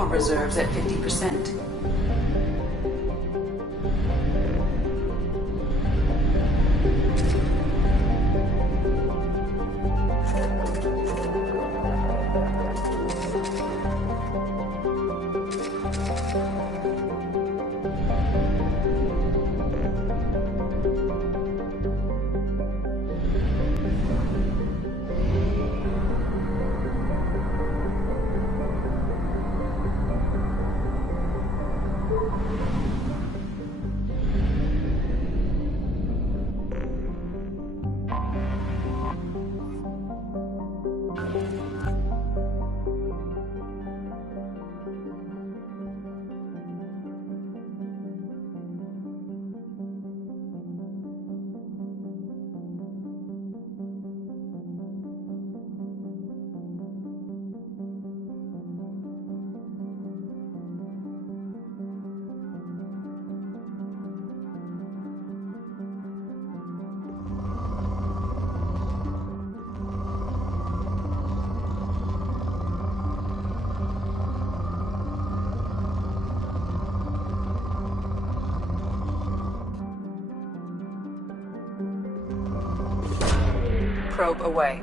Fuel reserves at 50%. Probe away.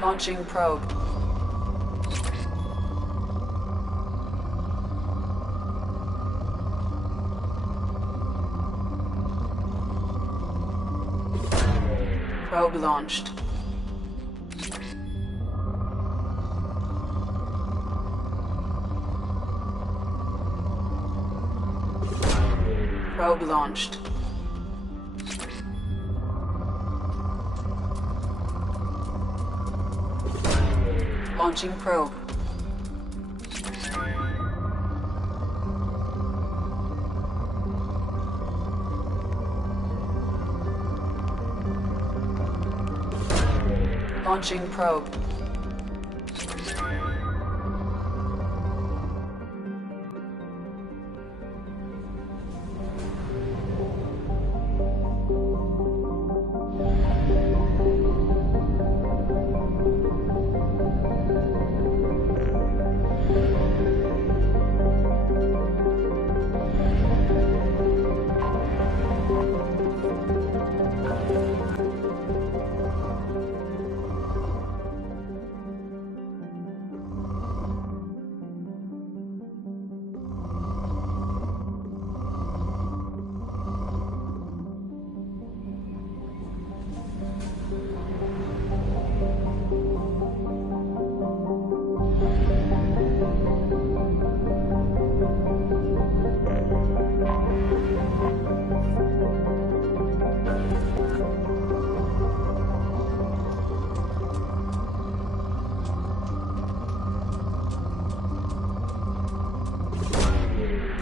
Launching probe. Probe launched. Probe launched. Launching probe. Launching probe.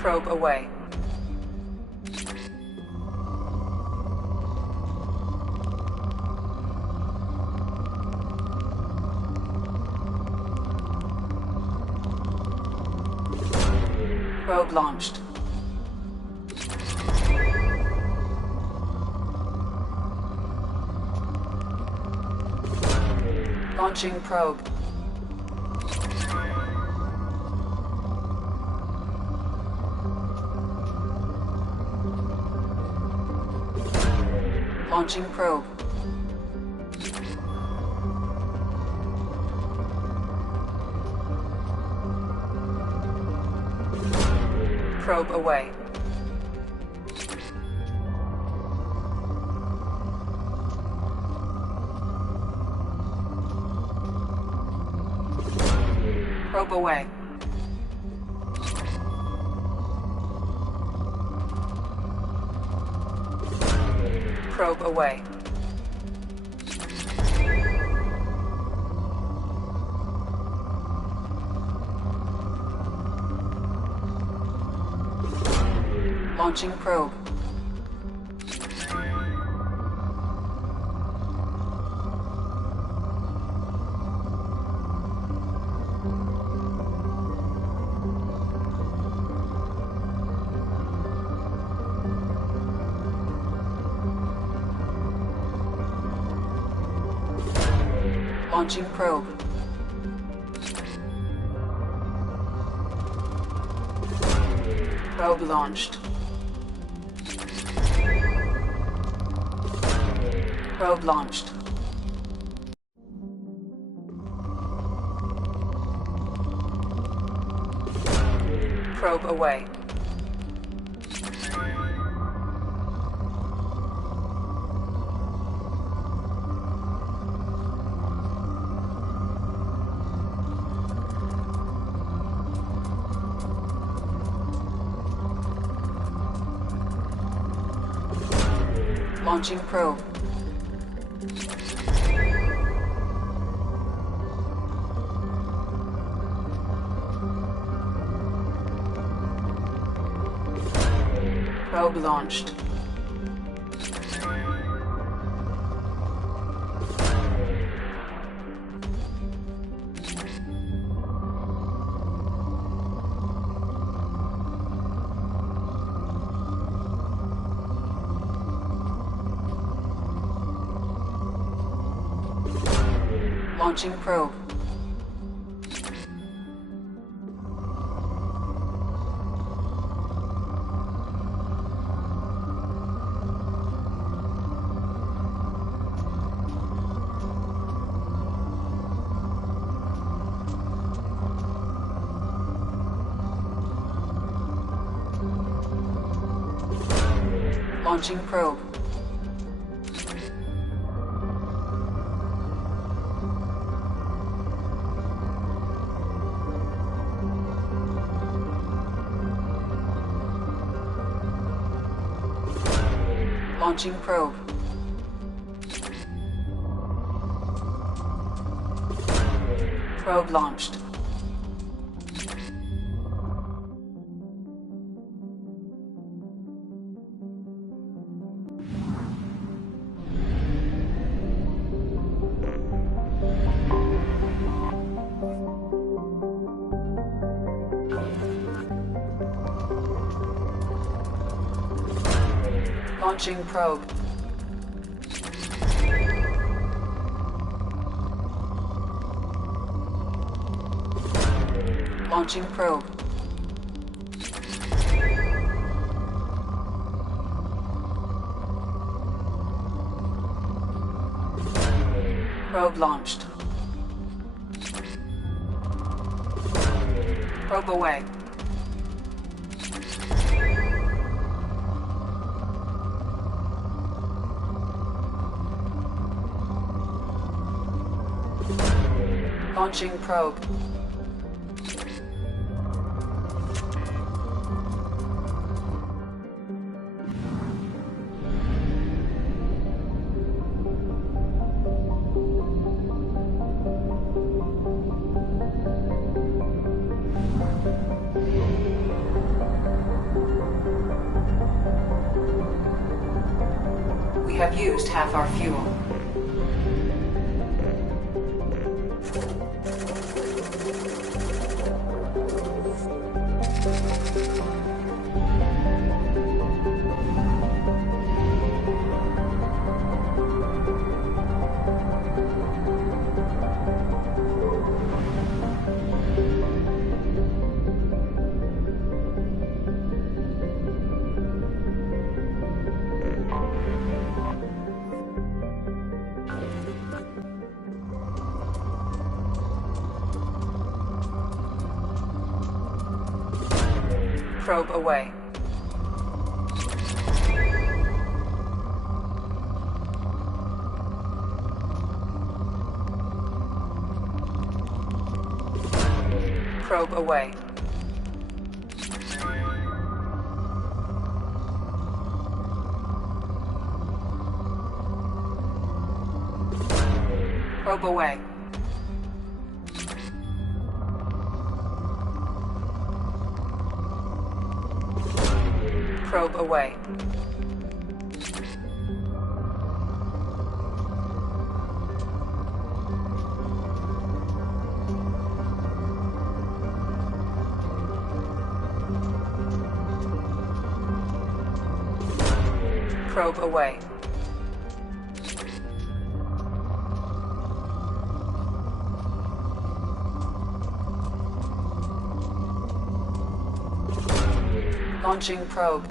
Probe away. Probe launched. Launching probe. Launching probe. Probe away. Probe away. Probe away. Launching probe. Launching probe. Probe launched. Probe launched. Probe away. Launching probe. Probe launched. Launching probe. Launching probe. Launching probe. Probe launched. Launching probe. Launching probe. Probe launched. Probe away. Launching probe. We have used half our fuel. Probe away. Probe away. Probe away. Probe away. Probe away. Launching probe.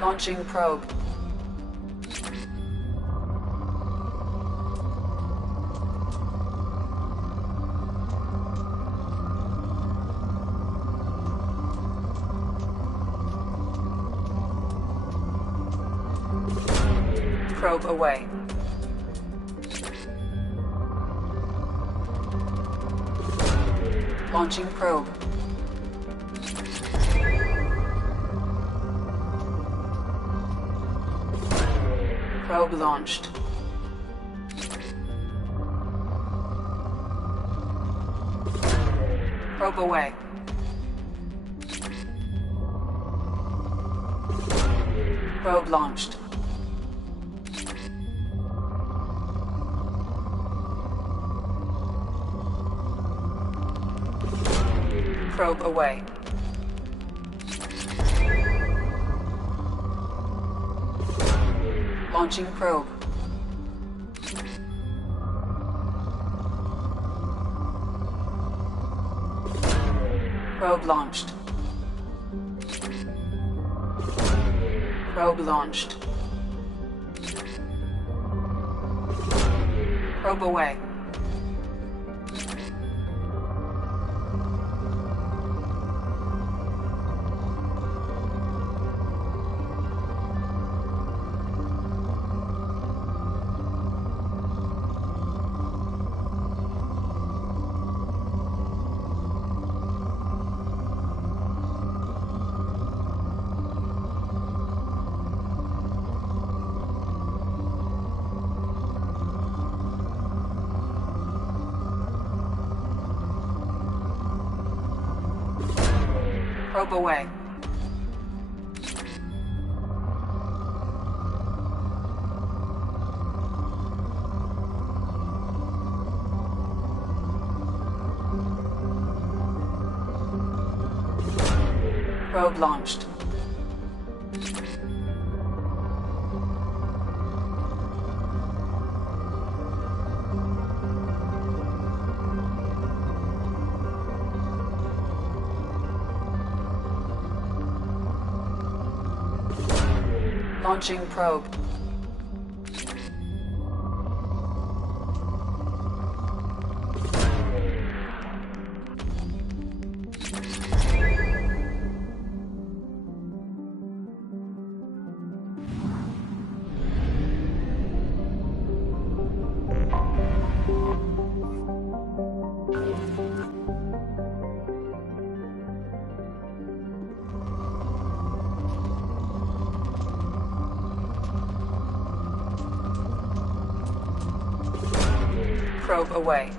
Launching probe. Probe away. Launching probe. Probe launched. Probe away. Probe launched. Probe away. Launching probe. Probe launched. Probe launched. Probe away. Probe away. Probe launched. Launching probe. Probe away.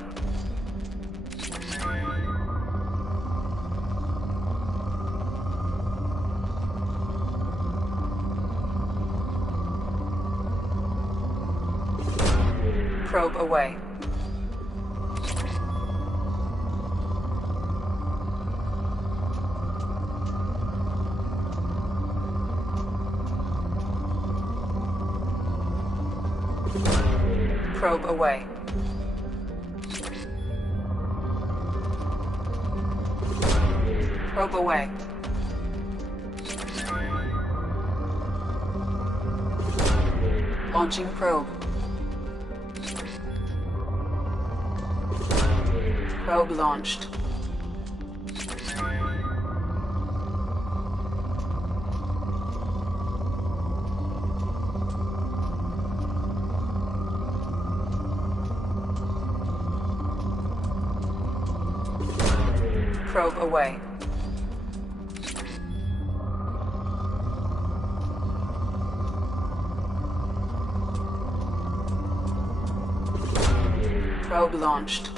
Probe away. Probe away. Probe away. Launching probe. Probe launched. Probe away. Probe launched.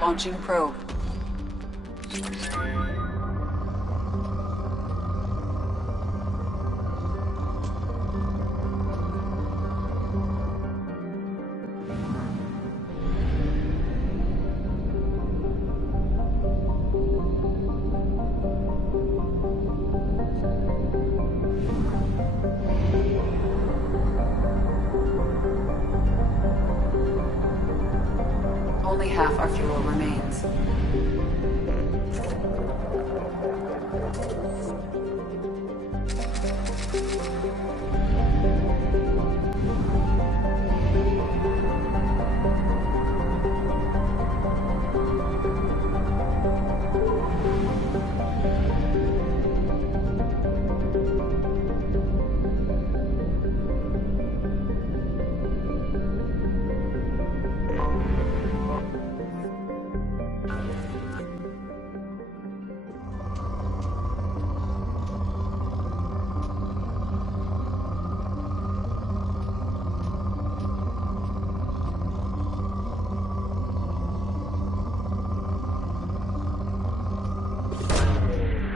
Launching probe. half our fuel remains.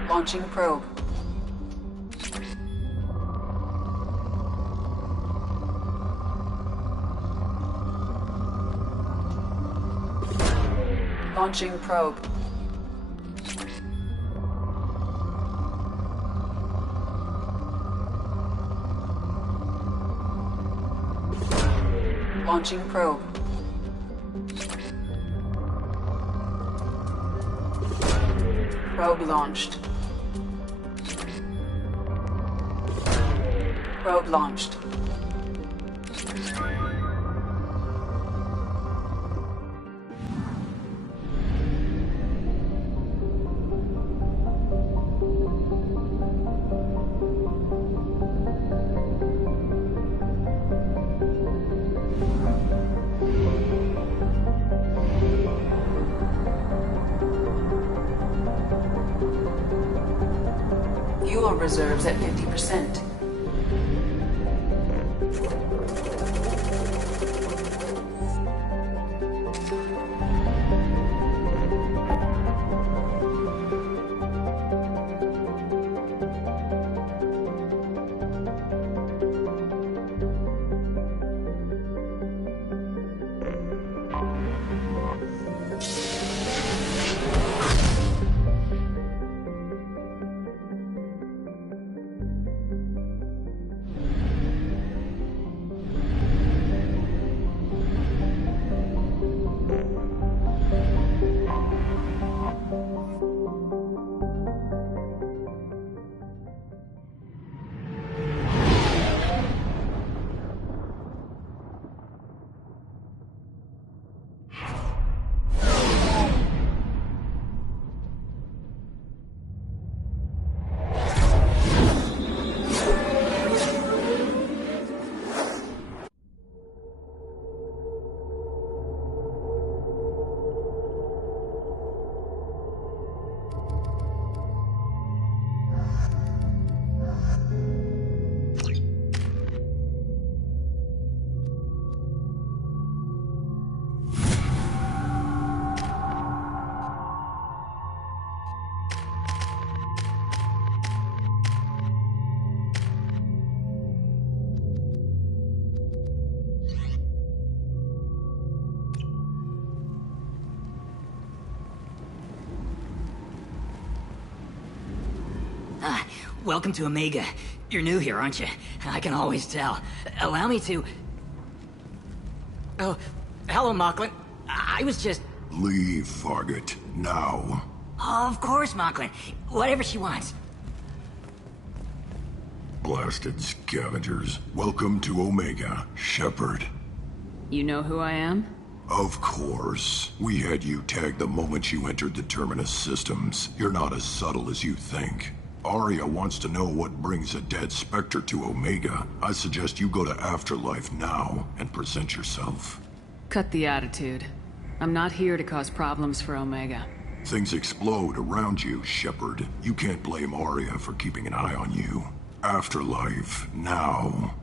Launching probe. Launching probe. Launching probe. Probe launched. Probe launched. Fuel reserves at 50%. Welcome to Omega. You're new here, aren't you? I can always tell. Allow me to... Oh, hello, Mocklin. I was just... Leave, Fargate. Now. Oh, of course, Mocklin. Whatever she wants. Blasted scavengers. Welcome to Omega, Shepard. You know who I am? Of course. We had you tagged the moment you entered the Terminus systems. You're not as subtle as you think. Arya wants to know what brings a dead Spectre to Omega. I suggest you go to Afterlife now and present yourself. Cut the attitude. I'm not here to cause problems for Omega. Things explode around you, Shepard. You can't blame Arya for keeping an eye on you. Afterlife, now.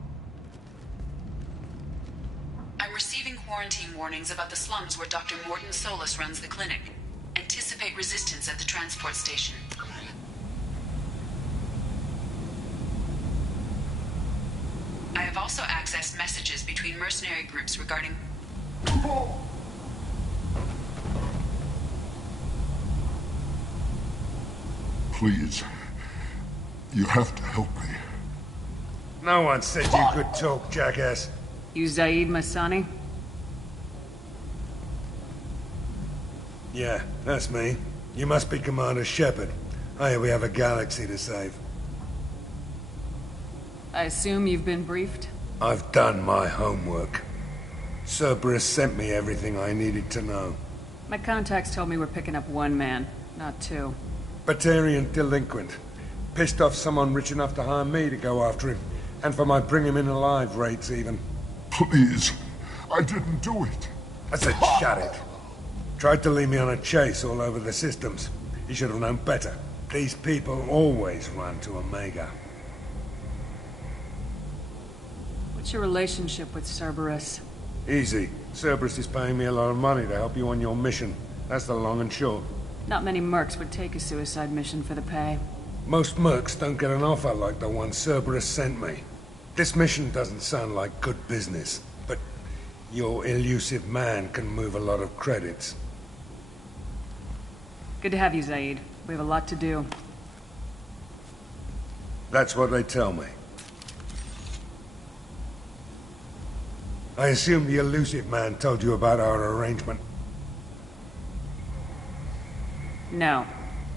I'm receiving quarantine warnings about the slums where Dr. Morton Solus runs the clinic. Anticipate resistance at the transport station. I have also accessed messages between mercenary groups regarding... Please. You have to help me. No one said you could talk, jackass. You Zaid Masani? Yeah, that's me. You must be Commander Shepard. I hear we have a galaxy to save. I assume you've been briefed? I've done my homework. Cerberus sent me everything I needed to know. My contacts told me we're picking up one man, not two. Batarian delinquent. Pissed off someone rich enough to hire me to go after him. And for my bring him in alive rates even. Please, I didn't do it. I said shut it. Tried to lead me on a chase all over the systems. He should have known better. These people always run to Omega. What's your relationship with Cerberus? Easy. Cerberus is paying me a lot of money to help you on your mission. That's the long and short. Not many mercs would take a suicide mission for the pay. Most mercs don't get an offer like the one Cerberus sent me. This mission doesn't sound like good business, but your elusive man can move a lot of credits. Good to have you, Zaid. We have a lot to do. That's what they tell me. I assume the elusive man told you about our arrangement. No.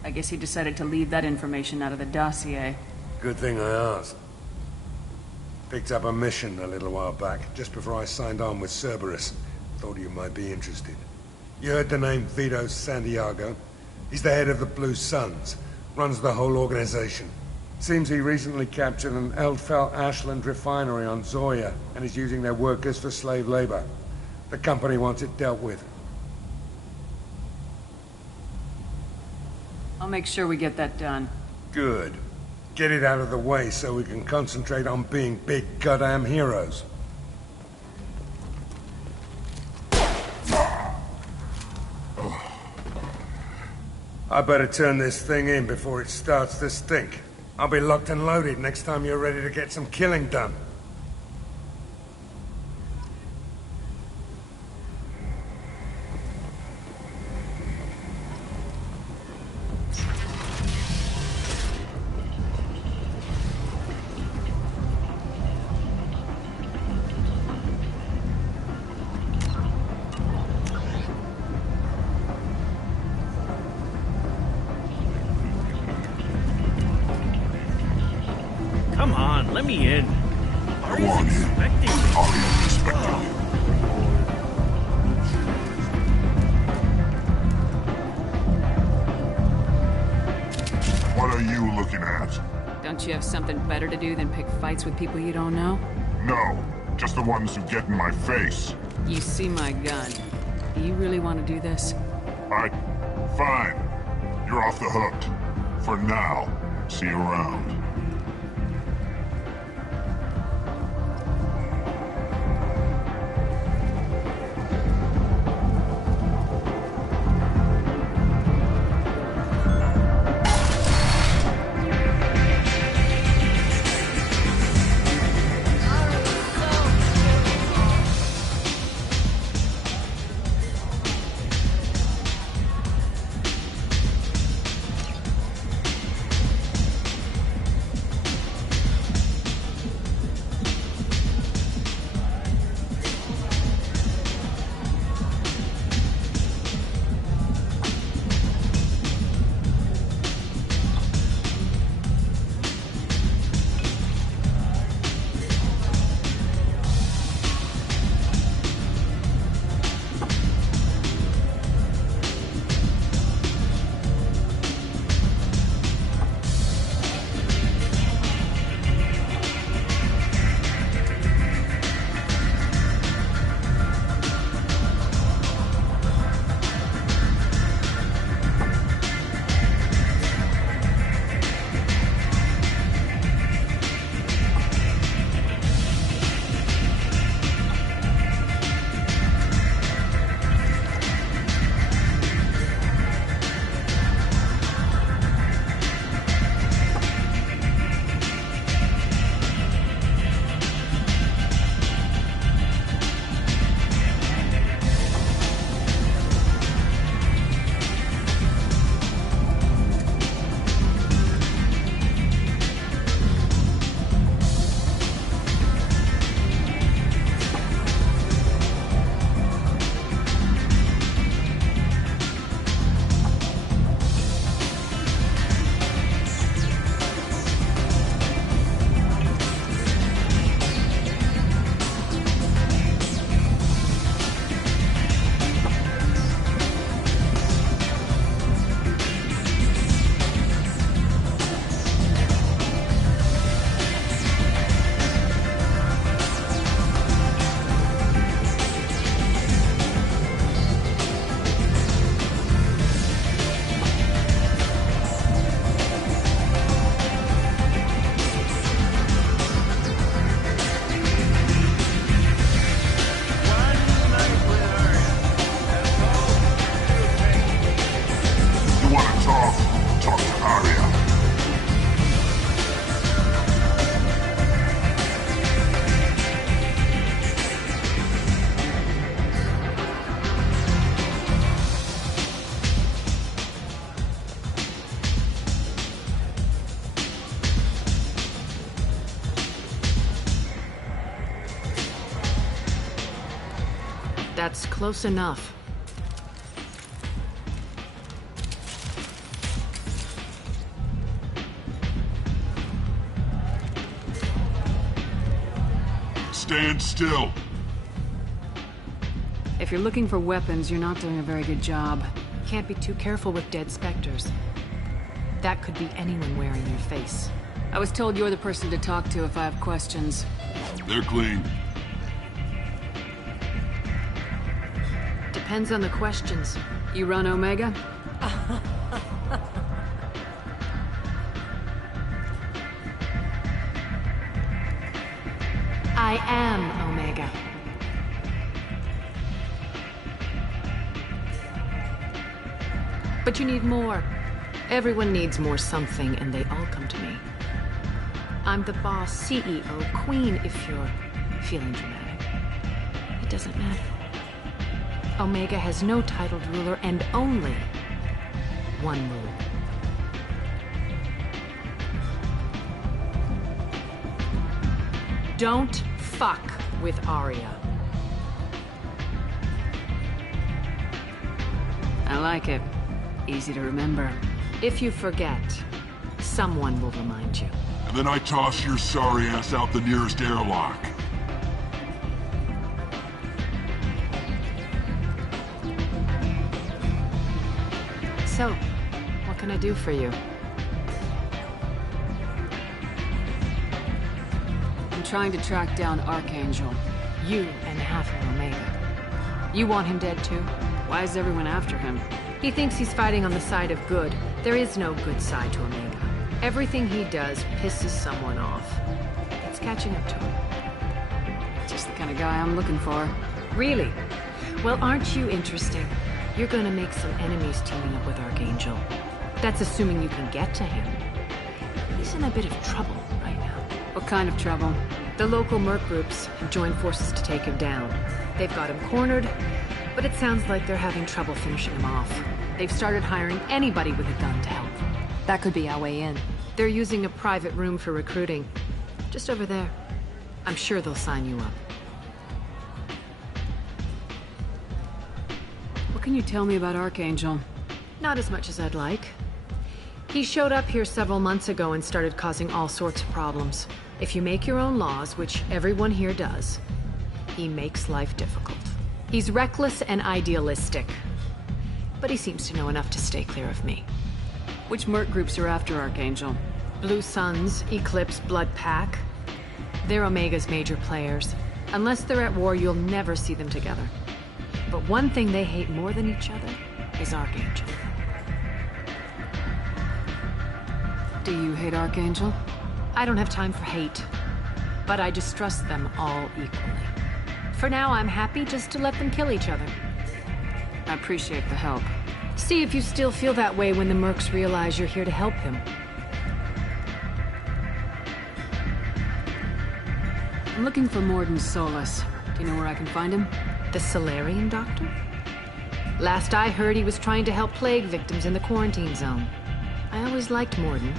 I guess he decided to leave that information out of the dossier. Good thing I asked. Picked up a mission a little while back, just before I signed on with Cerberus. Thought you might be interested. You heard the name Vito Santiago? He's the head of the Blue Suns. Runs the whole organization. Seems he recently captured an Eldfell Ashland refinery on Zoya and is using their workers for slave labor. The company wants it dealt with. I'll make sure we get that done. Good. Get it out of the way so we can concentrate on being big goddamn heroes. I better turn this thing in before it starts to stink. I'll be locked and loaded next time you're ready to get some killing done. Come on, let me in. Go on in. Expecting me. I'm expecting you. What are you looking at? Don't you have something better to do than pick fights with people you don't know? No, just the ones who get in my face. You see my gun. Do you really want to do this? Fine. You're off the hook. For now. See you around. That's close enough. Stand still. If you're looking for weapons, you're not doing a very good job. Can't be too careful with dead specters. That could be anyone wearing your face. I was told you're the person to talk to if I have questions. They're clean. Depends on the questions. You run Omega? I am Omega. But you need more. Everyone needs more something, and they all come to me. I'm the boss, CEO, queen, if you're feeling dramatic. It doesn't matter. Omega has no titled ruler and only one rule. Don't fuck with Arya. I like it. Easy to remember. If you forget, someone will remind you. And then I toss your sorry ass out the nearest airlock. So, what can I do for you? I'm trying to track down Archangel. You and half of Omega. You want him dead too? Why is everyone after him? He thinks he's fighting on the side of good. There is no good side to Omega. Everything he does pisses someone off. It's catching up to him. Just the kind of guy I'm looking for. Really? Well, aren't you interesting? You're gonna make some enemies teaming up with Archangel. That's assuming you can get to him. He's in a bit of trouble right now. What kind of trouble? The local merc groups have joined forces to take him down. They've got him cornered, but it sounds like they're having trouble finishing him off. They've started hiring anybody with a gun to help. That could be our way in. They're using a private room for recruiting. Just over there. I'm sure they'll sign you up. What can you tell me about Archangel? Not as much as I'd like. He showed up here several months ago and started causing all sorts of problems. If you make your own laws, which everyone here does, he makes life difficult. He's reckless and idealistic. But he seems to know enough to stay clear of me. Which merc groups are after Archangel? Blue Suns, Eclipse, Blood Pack. They're Omega's major players. Unless they're at war, you'll never see them together. But one thing they hate more than each other is Archangel. Do you hate Archangel? I don't have time for hate. But I distrust them all equally. For now, I'm happy just to let them kill each other. I appreciate the help. See if you still feel that way when the mercs realize you're here to help him. I'm looking for Morden Solus. Do you know where I can find him? The Solarian doctor? Last I heard, he was trying to help plague victims in the quarantine zone. I always liked Morden.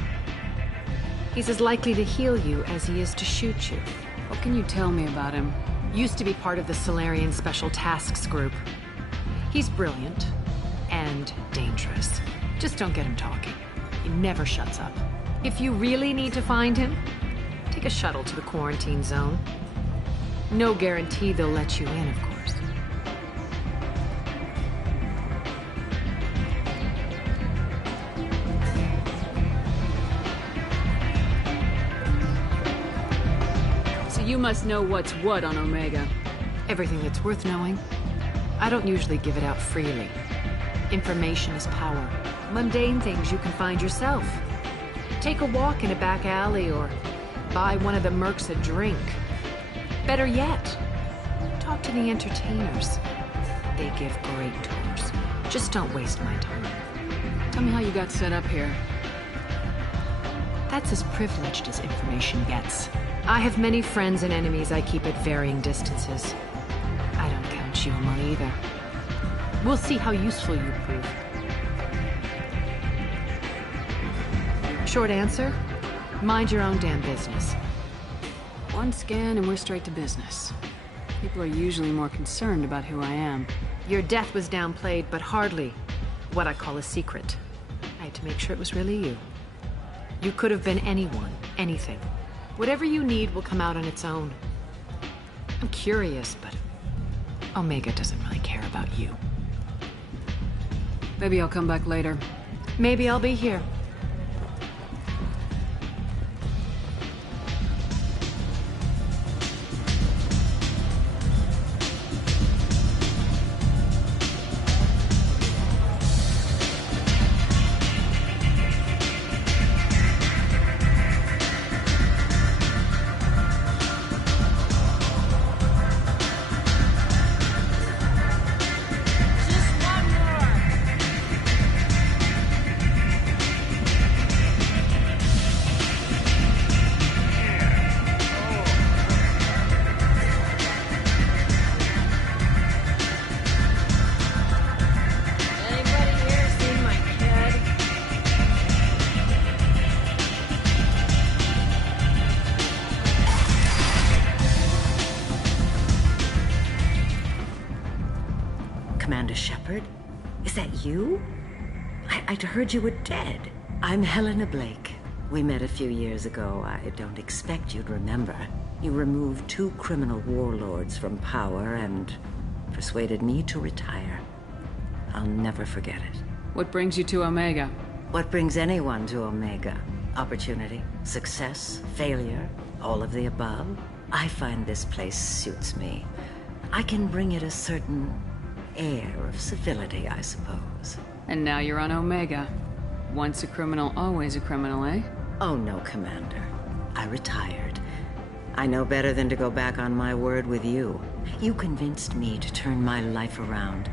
He's as likely to heal you as he is to shoot you. What can you tell me about him? Used to be part of the Solarian Special Tasks Group. He's brilliant. And dangerous. Just don't get him talking. He never shuts up. If you really need to find him, take a shuttle to the quarantine zone. No guarantee they'll let you in, of course. So you must know what's what on Omega. Everything that's worth knowing. I don't usually give it out freely. Information is power. Mundane things you can find yourself. Take a walk in a back alley or buy one of the mercs a drink. Better yet, talk to the entertainers. They give great tours. Just don't waste my time. Tell me how you got set up here. That's as privileged as information gets. I have many friends and enemies I keep at varying distances. I don't count you among either. We'll see how useful you prove. Short answer? Mind your own damn business. One scan and we're straight to business. People are usually more concerned about who I am. Your death was downplayed, but hardly what I call a secret. I had to make sure it was really you. You could have been anyone, anything. Whatever you need will come out on its own. I'm curious, but Omega doesn't really care about you. Maybe I'll come back later. Maybe I'll be here. Commander Shepard? Is that you? I'd heard you were dead. I'm Helena Blake. We met a few years ago. I don't expect you'd remember. You removed 2 criminal warlords from power and persuaded me to retire. I'll never forget it. What brings you to Omega? What brings anyone to Omega? Opportunity, success, failure, all of the above. I find this place suits me. I can bring it a certain air of civility, I suppose. And now you're on Omega. Once a criminal, always a criminal, eh? Oh no, Commander. I retired. I know better than to go back on my word with you. You convinced me to turn my life around.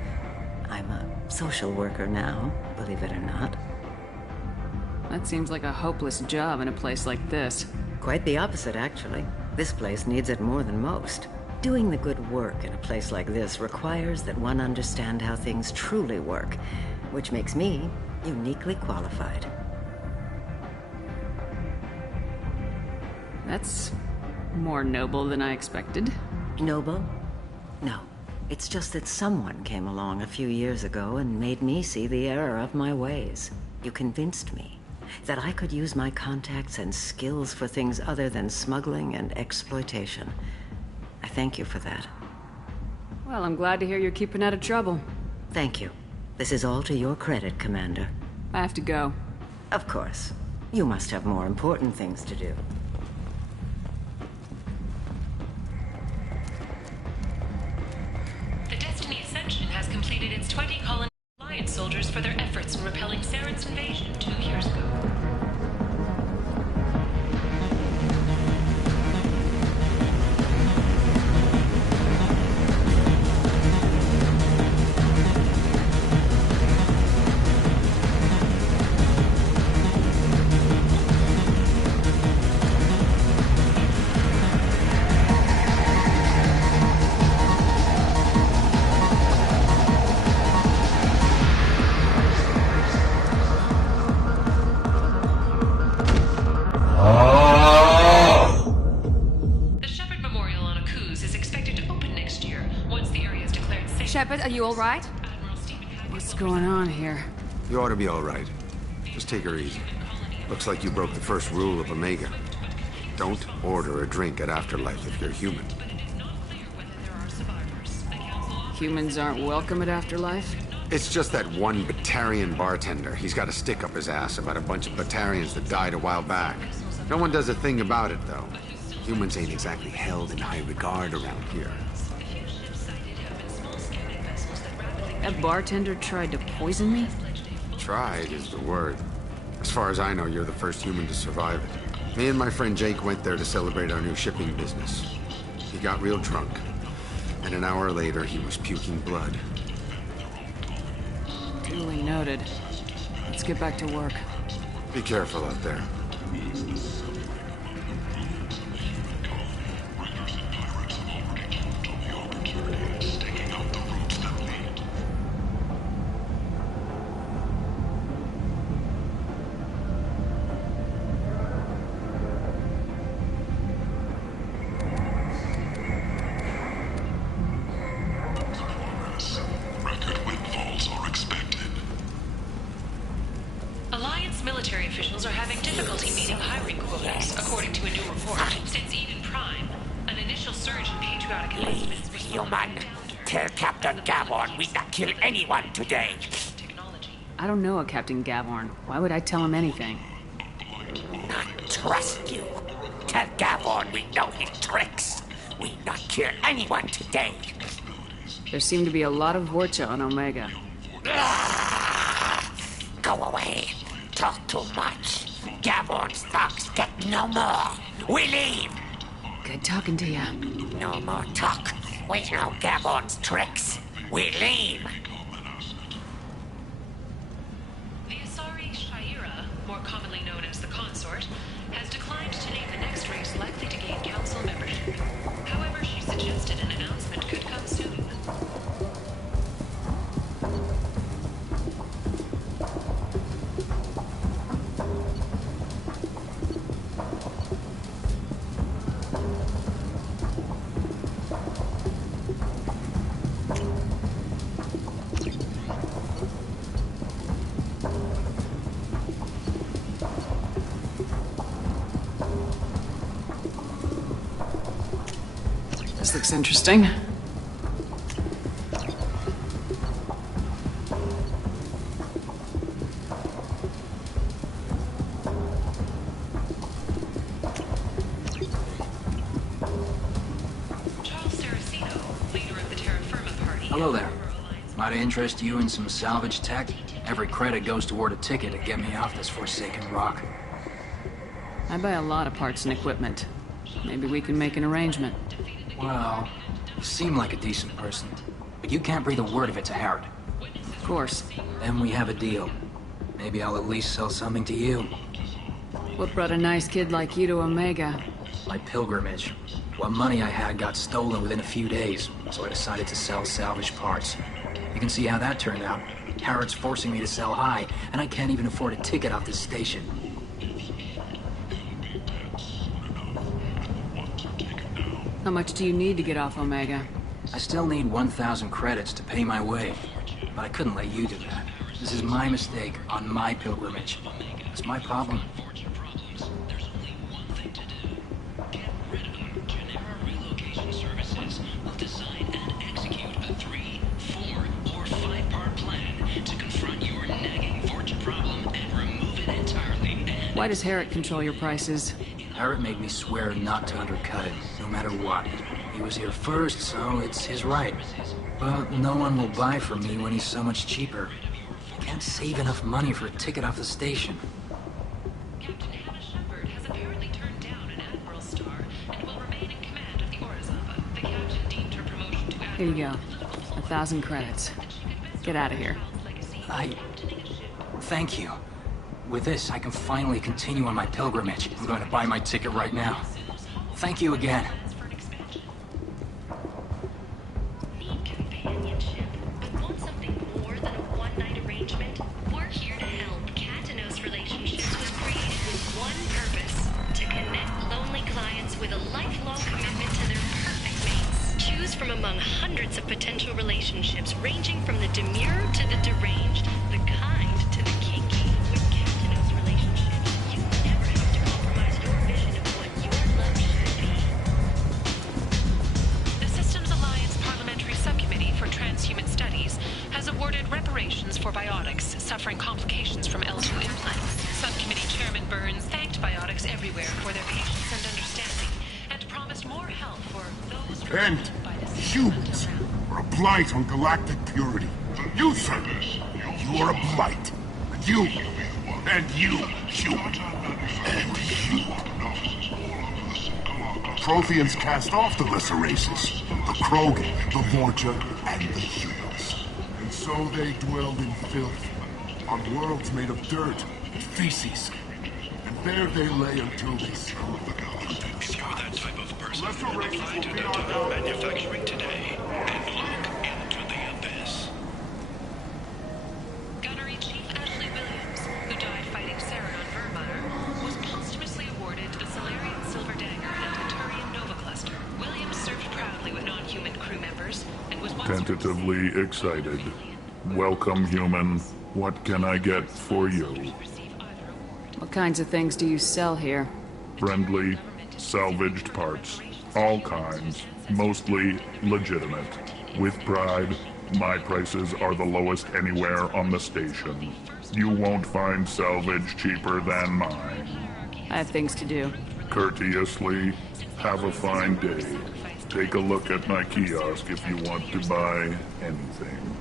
I'm a social worker now, believe it or not. That seems like a hopeless job in a place like this. Quite the opposite, actually. This place needs it more than most. Doing the good work in a place like this requires that one understand how things truly work, which makes me uniquely qualified. That's more noble than I expected. Noble? No. It's just that someone came along a few years ago and made me see the error of my ways. You convinced me that I could use my contacts and skills for things other than smuggling and exploitation. I thank you for that. Well, I'm glad to hear you're keeping out of trouble. Thank you. This is all to your credit, Commander. I have to go. Of course. You must have more important things to do. The Destiny Ascension has completed its 20 colony Alliance soldiers for their efforts in repelling Saren's invasion 2 years ago. Shepard, are you all right? What's going on here? You ought to be all right. Just take her easy. Looks like you broke the first rule of Omega. Don't order a drink at Afterlife if you're human. Humans aren't welcome at Afterlife? It's just that one Batarian bartender. He's got a stick up his ass about a bunch of Batarians that died a while back. No one does a thing about it, though. Humans ain't exactly held in high regard around here. That bartender tried to poison me? Tried is the word. As far as I know, you're the first human to survive it. Me and my friend Jake went there to celebrate our new shipping business. He got real drunk, and an hour later he was puking blood. Duly noted. Let's get back to work. Be careful out there. Alliance military officials are having difficulty meeting hiring quotas, according to a new report. Since Eden Prime, an initial surge in patriotic enlistments was Human, tell Captain Gavorn we not kill anyone today. I don't know a Captain Gavorn. Why would I tell him anything? Not trust you. Tell Gavorn we know his tricks. We not kill anyone today. There seem to be a lot of Vorcha on Omega. Go away. Talk too much. Gavorn's thugs get no more. We leave. Good talking to you. No more talk. We know Gavorn's tricks. We leave. The Asari Shaira, more commonly known as the Consort, has declined to name the next race likely to gain council membership. However, she suggested an announcement could come soon. This looks interesting. Hello there. Might I interest you in some salvage tech? Every credit goes toward a ticket to get me off this forsaken rock. I buy a lot of parts and equipment. Maybe we can make an arrangement. Well, you seem like a decent person, but you can't breathe a word of it to Harrod. Of course. Then we have a deal. Maybe I'll at least sell something to you. What brought a nice kid like you to Omega? My pilgrimage. What money I had got stolen within a few days, so I decided to sell salvage parts. You can see how that turned out. Harrod's forcing me to sell high, and I can't even afford a ticket off this station. How much do you need to get off Omega? I still need 1,000 credits to pay my way, but I couldn't let you do that. This is my mistake on my pilgrimage. It's my problem. Why does Harrod control your prices? Harrod made me swear not to undercut it, no matter what. He was here first, so it's his right. But no one will buy from me when he's so much cheaper. I can't save enough money for a ticket off the station. Captain Hannah Shepard has apparently turned down an Admiral's star and will remain in command of the Orizaba. The captain deemed her promotion to Admiral. Here you go. 1,000 credits. Get out of here. Thank you. With this, I can finally continue on my pilgrimage. I'm going to buy my ticket right now. Thank you again. Need companionship, but want something more than a one-night arrangement? We're here to help. Katanos Relationships was created with one purpose: to connect lonely clients with a lifelong commitment to their perfect mates. Choose from among hundreds of potential relationships, ranging from the demure to the deranged, the kind to the kinky. With Katanos Relationships, you never have to compromise your vision of what your love should be. The Systems Alliance Parliamentary Subcommittee for Transhuman Studies has awarded reparations for biotics suffering complications from L2 implants. Subcommittee Chairman Burns thanked biotics everywhere for their patience and understanding, and promised more help for those And humans are a blight on galactic purity. You, sir, you are a blight. You, and you, human, and you. Protheans cast off the lesser races, the Krogan, the Vorcha, and the humans. And so they dwelled in filth, on worlds made of dirt and feces. And there they lay until they saw the gods. If you're that type of person, apply to Dotto Manufacturing today and look into the abyss. Gunnery Chief Ashley Williams, who died fighting Saren on Vermeer, was posthumously awarded the Solarian Silver Dagger and the Turian Nova Cluster. Williams served proudly with non-human crew members and was once Tentatively excited. Welcome, human. What can I get for you? What kinds of things do you sell here? Friendly, salvaged parts. All kinds. Mostly legitimate. With pride, my prices are the lowest anywhere on the station. You won't find salvage cheaper than mine. I have things to do. Courteously, have a fine day. Take a look at my kiosk if you want to buy anything.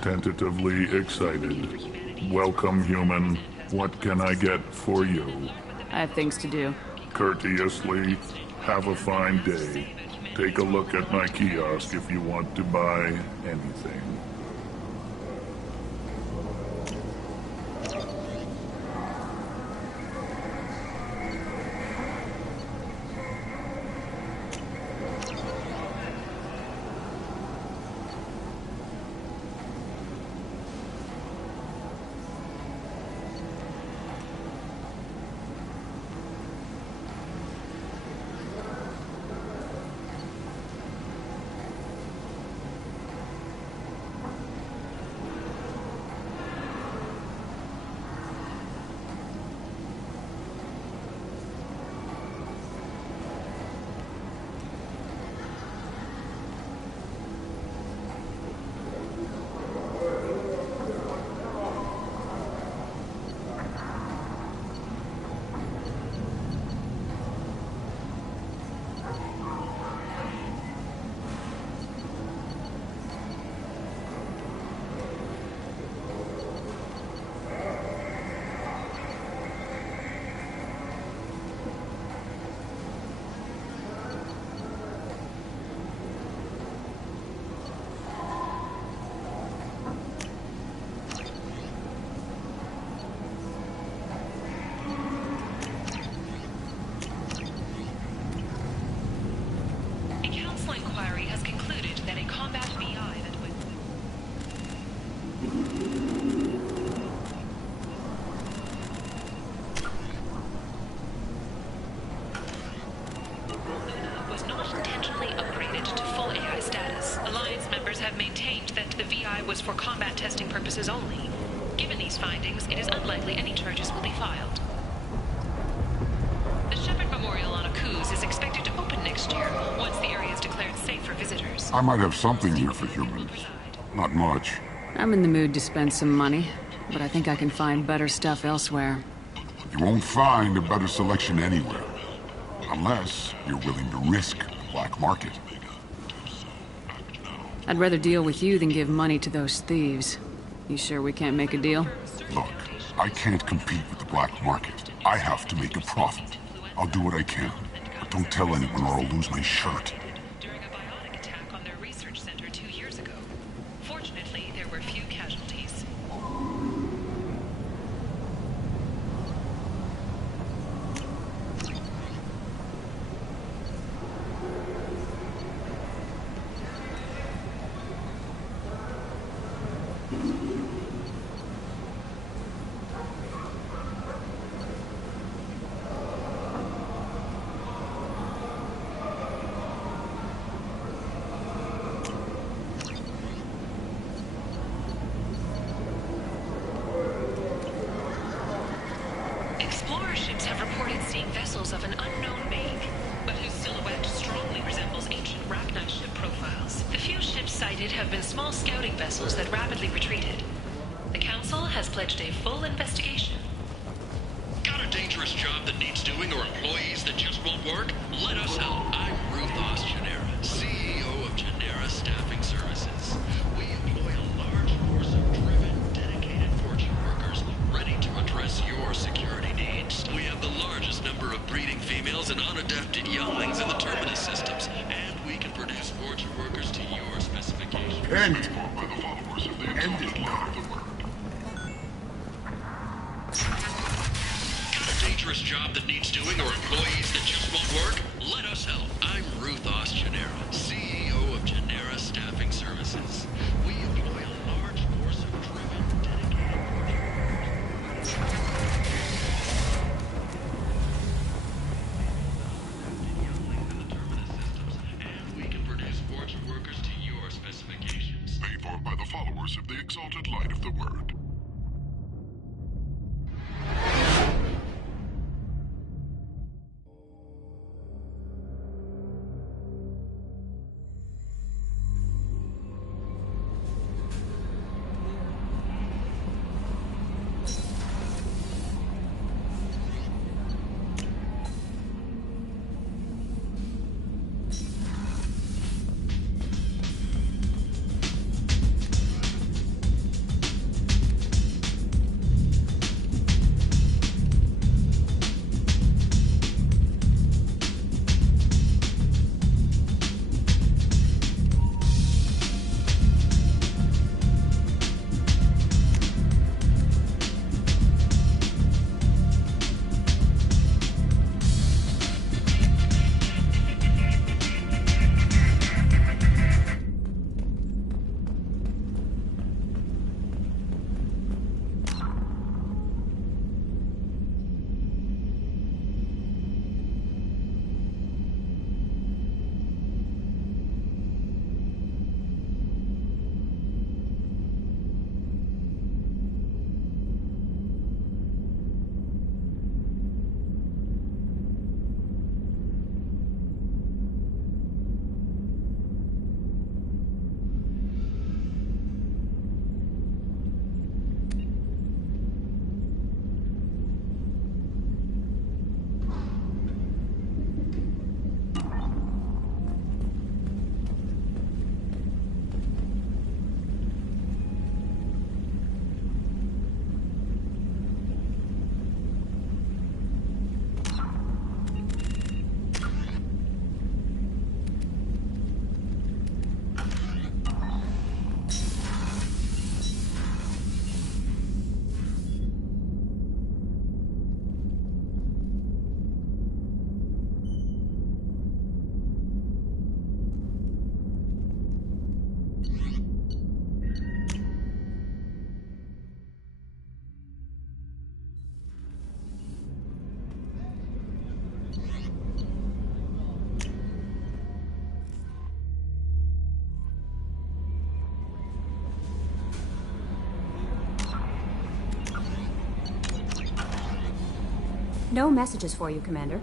Tentatively excited. Welcome, human. What can I get for you? I have things to do. Courteously, have a fine day. Take a look at my kiosk if you want to buy anything. Was for combat testing purposes only. Given these findings, it is unlikely any charges will be filed. The Shepherd Memorial on Akuz is expected to open next year, once the area is declared safe for visitors. I might have something here for humans. Not much. I'm in the mood to spend some money, but I think I can find better stuff elsewhere. You won't find a better selection anywhere. Unless you're willing to risk the black market. I'd rather deal with you than give money to those thieves. You sure we can't make a deal? Look, I can't compete with the black market. I have to make a profit. I'll do what I can, but don't tell anyone or I'll lose my shirt. During a biotic attack on their research center 2 years ago. Fortunately, there were few casualties. Explorer ships have reported seeing vessels of an unknown make, but whose silhouette strongly resembles ancient Rachni ship profiles. The few ships sighted have been small scouting vessels that rapidly retreated. The Council has pledged a full investigation. Got a dangerous job that needs doing or employees that just won't work? Let us help. I'm Ruthos Genera, CEO of Genera Staffing Services. We employ a large force of driven, dedicated fortune workers ready to address your security needs. We have the largest number of breeding females and unadapted younglings in the Terminus systems, and we can produce fortune workers to your specifications. End by the followers of the exalted line of the word. Got a dangerous job that needs doing or employees that just won't work? Let us help. I'm Ruthos Genera, CEO of Genera Staffing Services. We employ a large force of driven, and we can produce fortune workers to your specifications. Paid for by the followers of the exalted light of the word. No messages for you, Commander.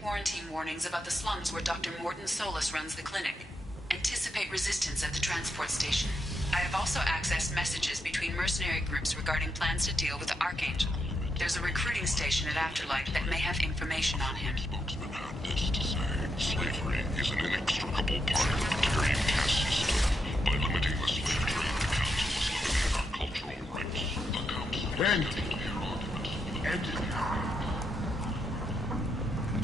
Quarantine warnings about the slums where Dr. Morton Solus runs the clinic. Anticipate resistance at the transport station. I have also accessed messages between mercenary groups regarding plans to deal with the Archangel. There's a recruiting station at Afterlight that may have information on him. Spokesman had this to say. Slavery is an inextricable part of the Turian caste system. By limiting the slave trade, the Council is limiting our cultural rights. The Council...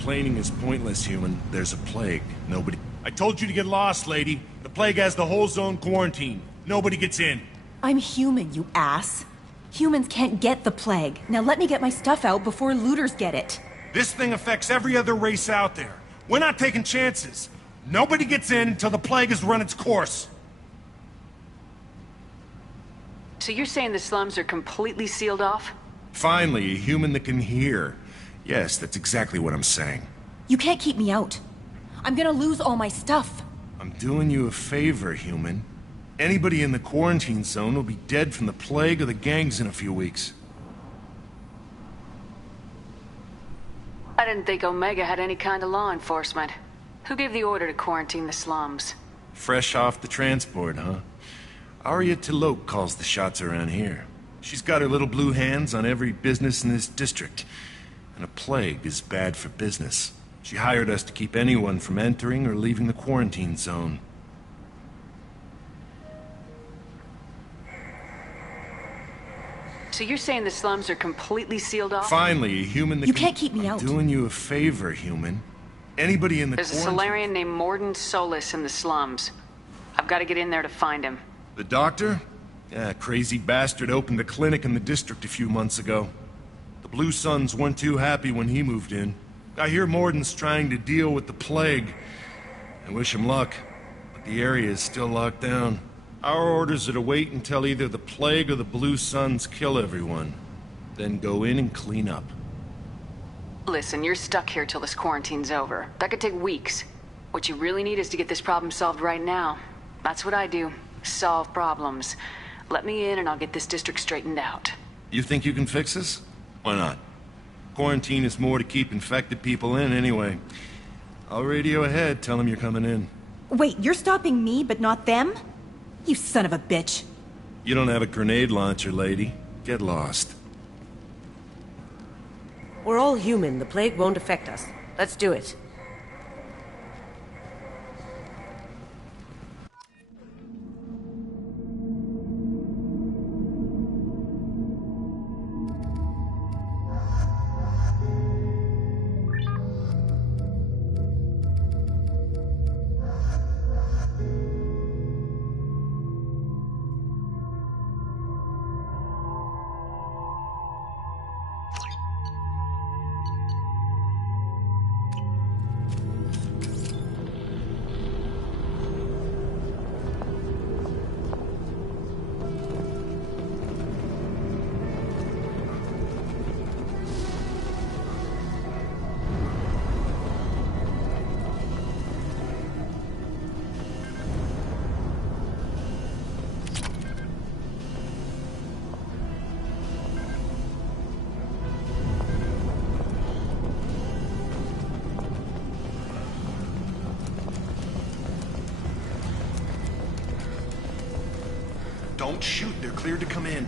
Complaining is pointless, human. There's a plague. Nobody... I told you to get lost, lady. The plague has the whole zone quarantined. Nobody gets in. I'm human, you ass. Humans can't get the plague. Now let me get my stuff out before looters get it. This thing affects every other race out there. We're not taking chances. Nobody gets in until the plague has run its course. So you're saying the slums are completely sealed off? Finally, a human that can hear. Yes, that's exactly what I'm saying. You can't keep me out. I'm gonna lose all my stuff. I'm doing you a favor, human. Anybody in the quarantine zone will be dead from the plague or the gangs in a few weeks. I didn't think Omega had any kind of law enforcement. Who gave the order to quarantine the slums? Fresh off the transport, huh? Arya Tilok calls the shots around here. She's got her little blue hands on every business in this district. And a plague is bad for business. She hired us to keep anyone from entering or leaving the quarantine zone. So you're saying the slums are completely sealed off? Finally, a human that You can't keep me I'm out. doing you a favor, human. Anybody in the There's a Solarian named Morton Solus in the slums. I've got to get in there to find him. The doctor? Yeah, crazy bastard opened a clinic in the district a few months ago. The Blue Suns weren't too happy when he moved in. I hear Morton's trying to deal with the plague. I wish him luck, but the area is still locked down. Our orders are to wait until either the plague or the Blue Suns kill everyone. Then go in and clean up. Listen, you're stuck here till this quarantine's over. That could take weeks. What you really need is to get this problem solved right now. That's what I do. Solve problems. Let me in and I'll get this district straightened out. You think you can fix this? Why not? Quarantine is more to keep infected people in anyway. I'll radio ahead, tell them you're coming in. Wait, you're stopping me, but not them? You son of a bitch. You don't have a grenade launcher, lady. Get lost. We're all human. The plague won't affect us. Let's do it. Don't shoot. They're cleared to come in.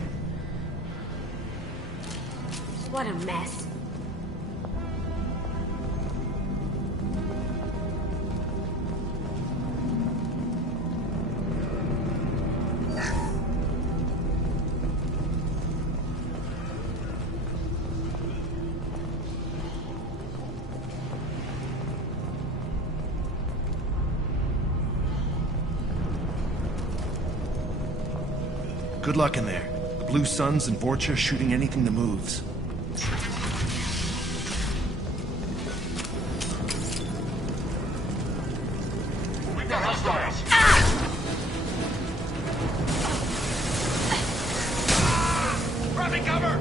What a mess. Good luck in there. The Blue Suns and Vorcha shooting anything that moves. We've got hostiles! Grabbing cover!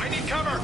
I need cover!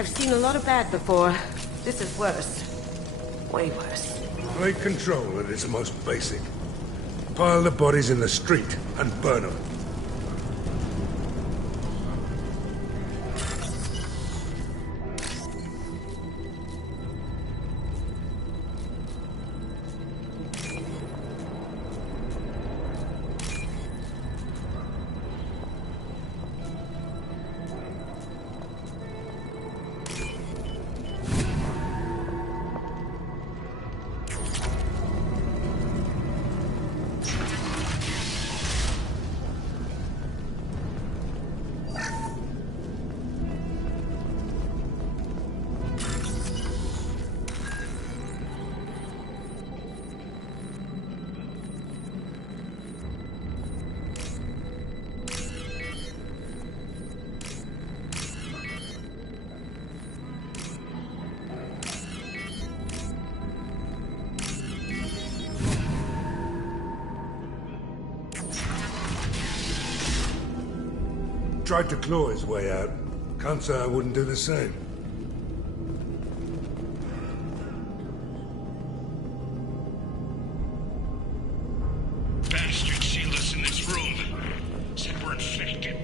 I've seen a lot of bad before. This is worse. Way worse. Plague control at its most basic. Pile the bodies in the street and burn them. Tried to claw his way out. Can't say I wouldn't do the same. Bastards sealed us in this room. Said we're infected.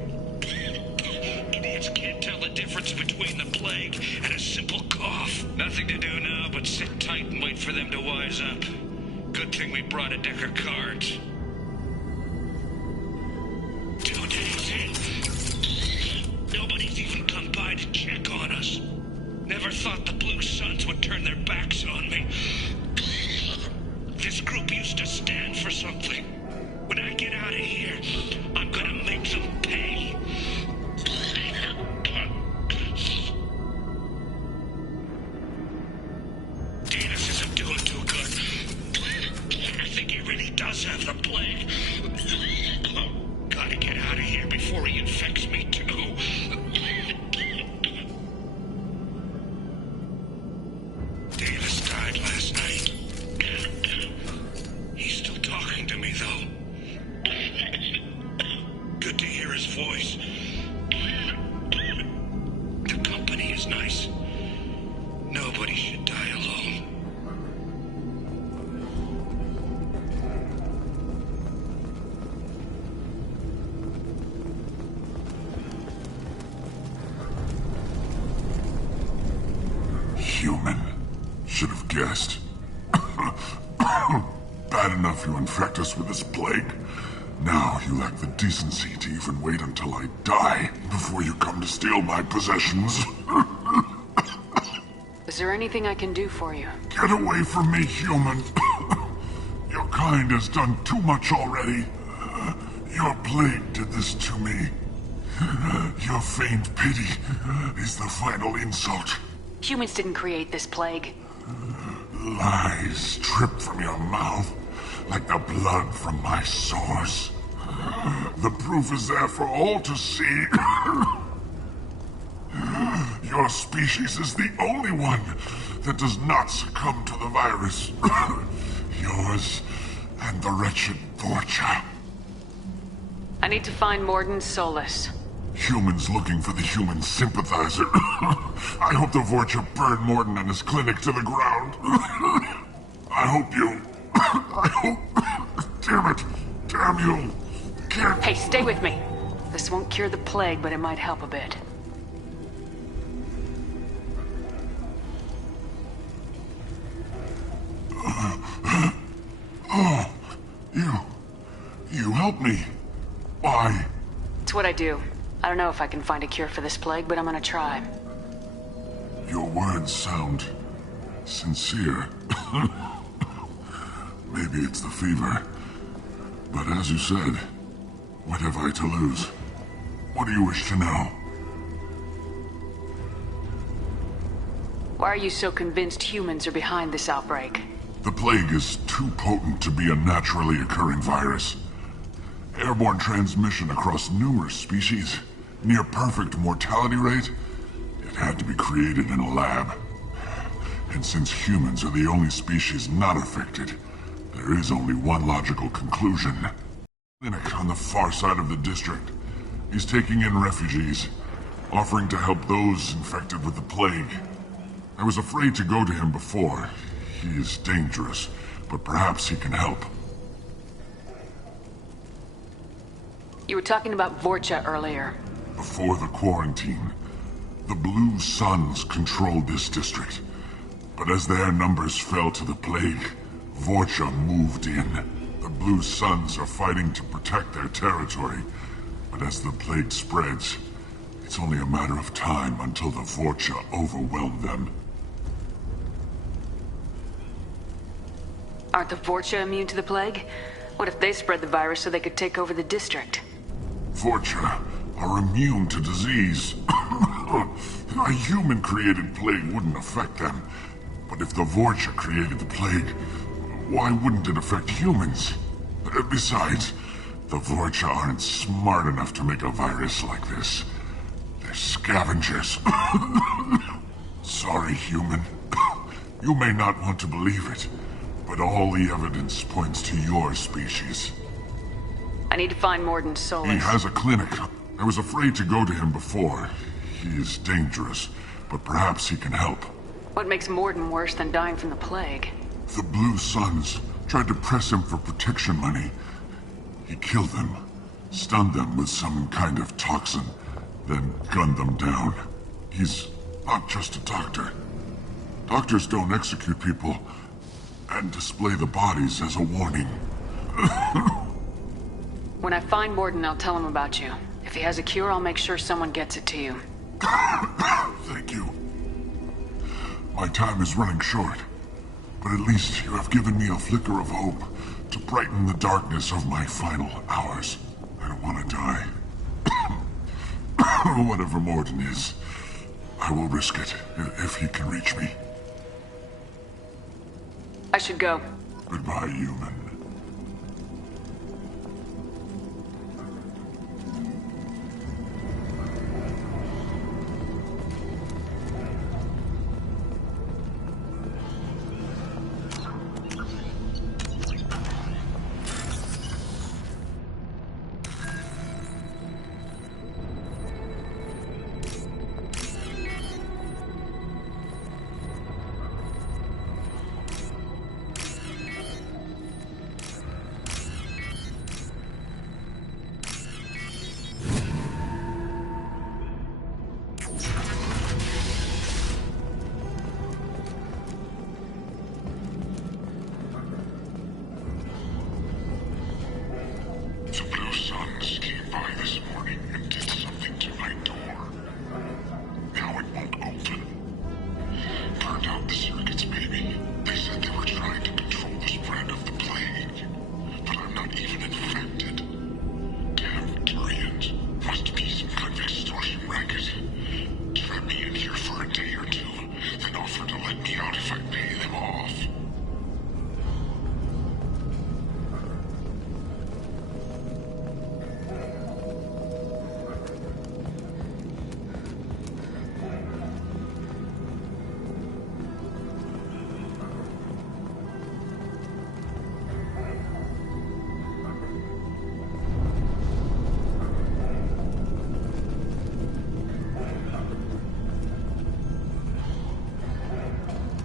Idiots can't tell the difference between the plague and a simple cough. Nothing to do now but sit tight and wait for them to wise up. Good thing we brought a deck of cards. 2 days in. Nobody's even come by to check on us. Never thought the Blue Suns would turn their backs on me. This group used to stand for something. When I get out of here, I'm gonna make them pay. Danis isn't doing too good. I think he really does have the plague. Gotta get out of here before he infects me too. Davis died last night. He's still talking to me, though. Good to hear his voice. The company is nice. Nobody should die alone. Human. Should have guessed. Bad enough you infect us with this plague. Now you lack the decency to even wait until I die before you come to steal my possessions. Is there anything I can do for you? Get away from me, human. kind has done too much already. Your plague did this to me. Your feigned pity is the final insult. Humans didn't create this plague. Lies drip from your mouth like the blood from my sores. The proof is there for all to see. Your species is the only one that does not succumb to the virus. Yours and the wretched Vorcha. I need to find Morden Solus. Humans looking for the human sympathizer. I hope the Vorcha burn Morden and his clinic to the ground. I hope you... I hope... Damn it. Damn you. Can't... Hey, stay with me. This won't cure the plague, but it might help a bit. Oh, you helped me. Why? It's what I do. I don't know if I can find a cure for this plague, but I'm gonna try. Your words sound sincere. Maybe it's the fever. But as you said, what have I to lose? What do you wish to know? Why are you so convinced humans are behind this outbreak? The plague is too potent to be a naturally occurring virus. Airborne transmission across numerous species, near perfect mortality rate. It had to be created in a lab. And since humans are the only species not affected, there is only one logical conclusion. Clinic on the far side of the district. He's taking in refugees, offering to help those infected with the plague. I was afraid to go to him before. He is dangerous, but perhaps he can help. You were talking about Vorcha earlier. Before the quarantine, the Blue Suns controlled this district. But as their numbers fell to the plague, Vorcha moved in. The Blue Suns are fighting to protect their territory. But as the plague spreads, it's only a matter of time until the Vorcha overwhelm them. Aren't the Vorcha immune to the plague? What if they spread the virus so they could take over the district? Vorcha are immune to disease. A human-created plague wouldn't affect them. But if the Vorcha created the plague, why wouldn't it affect humans? Besides, the Vorcha aren't smart enough to make a virus like this. They're scavengers. Sorry, human. You may not want to believe it, but all the evidence points to your species. I need to find Morden Solus. He has a clinic. I was afraid to go to him before. He is dangerous, but perhaps he can help. What makes Morden worse than dying from the plague? The Blue Suns tried to press him for protection money. He killed them, stunned them with some kind of toxin, then gunned them down. He's not just a doctor. Doctors don't execute people and display the bodies as a warning. When I find Morden, I'll tell him about you. If he has a cure, I'll make sure someone gets it to you. Thank you. My time is running short, but at least you have given me a flicker of hope to brighten the darkness of my final hours. I don't want to die. Whatever Morden is, I will risk it if he can reach me. I should go. Goodbye, human.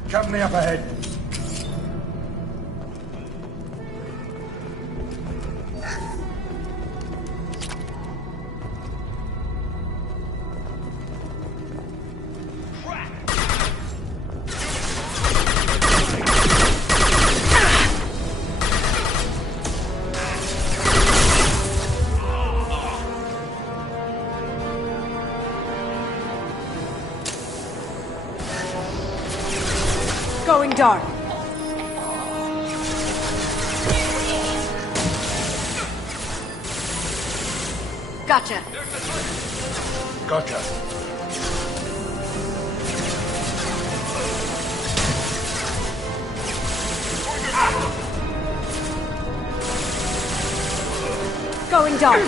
Company up ahead. Going dark. Gotcha. Gotcha. Going dark.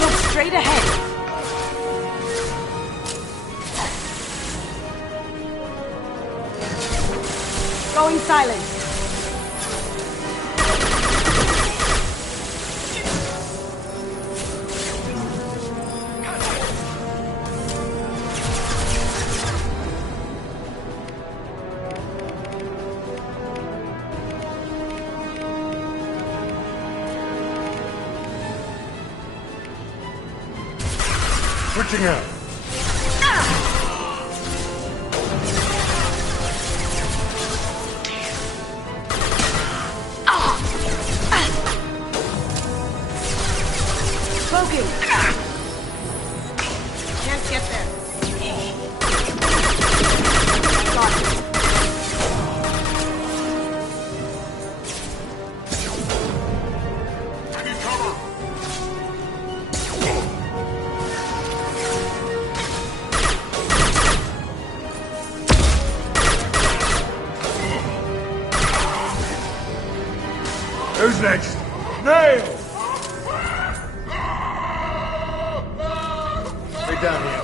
Look straight ahead. Going silent. Switching out. Smoking. Can't get there. Got it. I need cover! Who's next? Nail! Stay down here.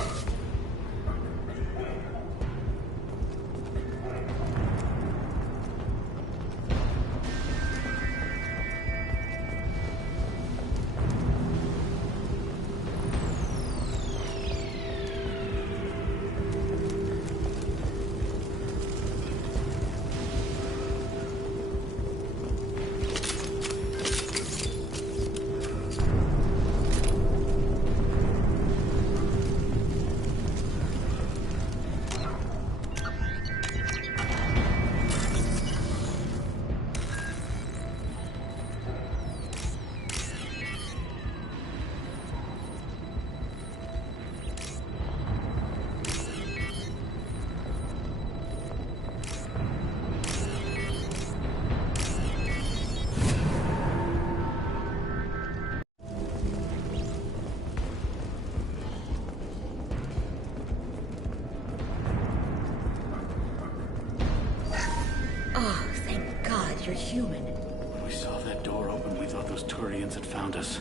Oh, thank God you're human. When we saw that door open, we thought those Turians had found us.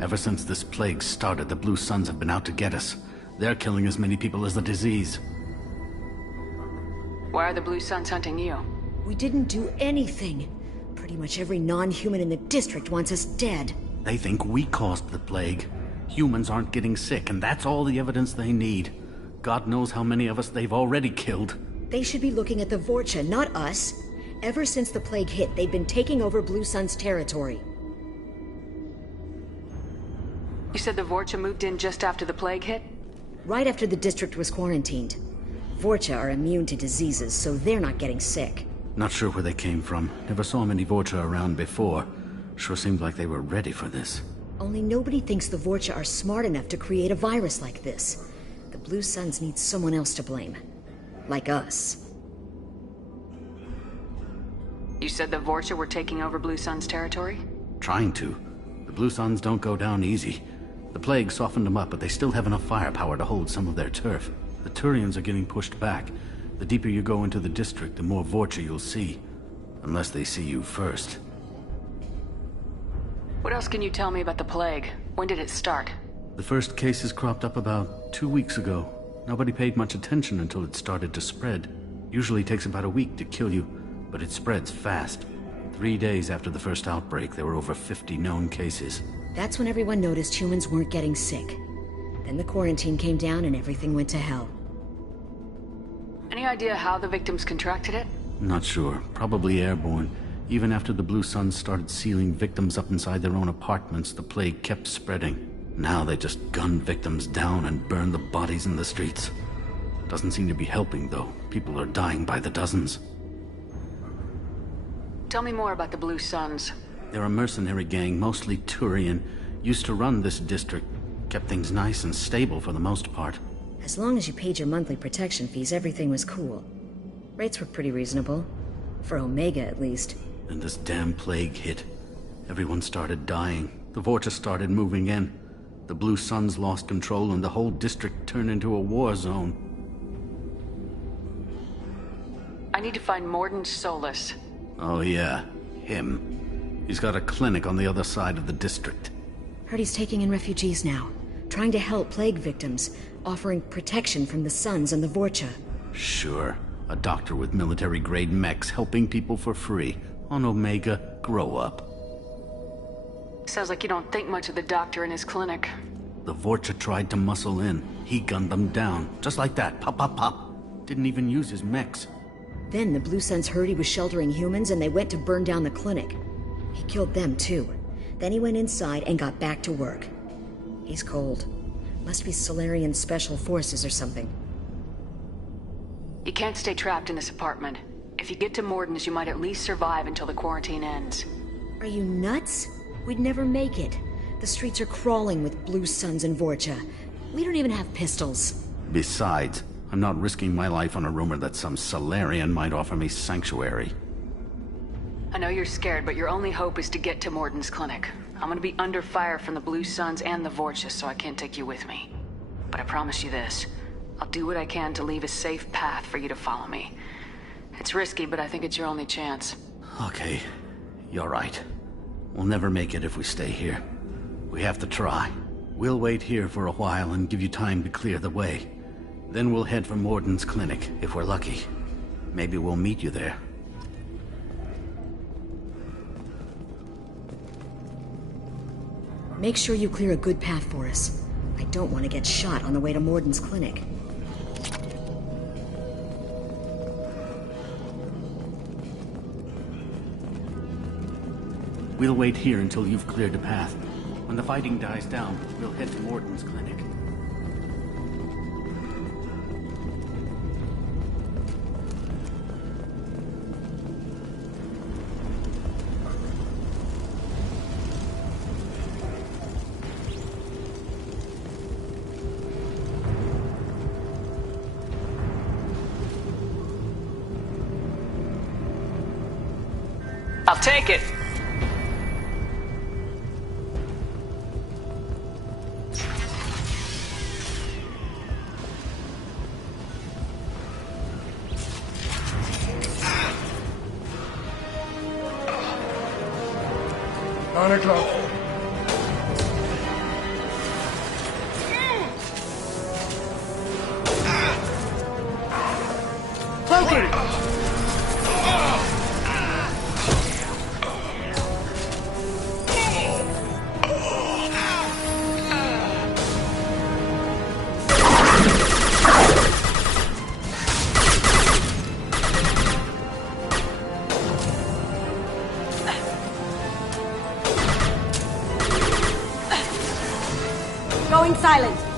Ever since this plague started, the Blue Suns have been out to get us. They're killing as many people as the disease. Why are the Blue Suns hunting you? We didn't do anything. Pretty much every non-human in the district wants us dead. They think we caused the plague. Humans aren't getting sick, and that's all the evidence they need. God knows how many of us they've already killed. They should be looking at the Vorcha, not us. Ever since the plague hit, they've been taking over Blue Sun's territory. You said the Vorcha moved in just after the plague hit? Right after the district was quarantined. Vorcha are immune to diseases, so they're not getting sick. Not sure where they came from. Never saw many Vorcha around before. Sure seemed like they were ready for this. Only nobody thinks the Vorcha are smart enough to create a virus like this. The Blue Suns need someone else to blame. Like us. You said the Vorcha were taking over Blue Sun's territory? Trying to. The Blue Suns don't go down easy. The plague softened them up, but they still have enough firepower to hold some of their turf. The Turians are getting pushed back. The deeper you go into the district, the more Vorcha you'll see. Unless they see you first. What else can you tell me about the plague? When did it start? The first cases cropped up about 2 weeks ago. Nobody paid much attention until it started to spread. Usually takes about a week to kill you, but it spreads fast. 3 days after the first outbreak, there were over 50 known cases. That's when everyone noticed humans weren't getting sick. Then the quarantine came down and everything went to hell. Any idea how the victims contracted it? Not sure. Probably airborne. Even after the Blue Suns started sealing victims up inside their own apartments, the plague kept spreading. Now they just gun victims down and burn the bodies in the streets. Doesn't seem to be helping, though. People are dying by the dozens. Tell me more about the Blue Suns. They're a mercenary gang, mostly Turian. Used to run this district. Kept things nice and stable for the most part. As long as you paid your monthly protection fees, everything was cool. Rates were pretty reasonable. For Omega, at least. Then this damn plague hit. Everyone started dying. The Vorcha started moving in. The Blue Suns lost control and the whole district turned into a war zone. I need to find Morden Solus. Oh yeah, him. He's got a clinic on the other side of the district. Heard he's taking in refugees now. Trying to help plague victims. Offering protection from the Suns and the Vorcha. Sure. A doctor with military-grade mechs helping people for free. On Omega, grow up. Sounds like you don't think much of the doctor in his clinic. The Vorcha tried to muscle in. He gunned them down. Just like that. Pop, pop, pop. Didn't even use his mechs. Then the Blue Suns heard he was sheltering humans and they went to burn down the clinic. He killed them too. Then he went inside and got back to work. He's cold. Must be Solarian Special Forces or something. You can't stay trapped in this apartment. If you get to Morden's, you might at least survive until the quarantine ends. Are you nuts? We'd never make it. The streets are crawling with Blue Suns and Vorcha. We don't even have pistols. Besides, I'm not risking my life on a rumor that some Solarian might offer me sanctuary. I know you're scared, but your only hope is to get to Morden's clinic. I'm gonna be under fire from the Blue Suns and the Vorcha, so I can't take you with me. But I promise you this. I'll do what I can to leave a safe path for you to follow me. It's risky, but I think it's your only chance. Okay, you're right. We'll never make it if we stay here. We have to try. We'll wait here for a while and give you time to clear the way. Then we'll head for Morden's clinic, if we're lucky. Maybe we'll meet you there. Make sure you clear a good path for us. I don't want to get shot on the way to Morden's clinic. We'll wait here until you've cleared a path. When the fighting dies down, we'll head to Morden's clinic. I'll take it. Going silent.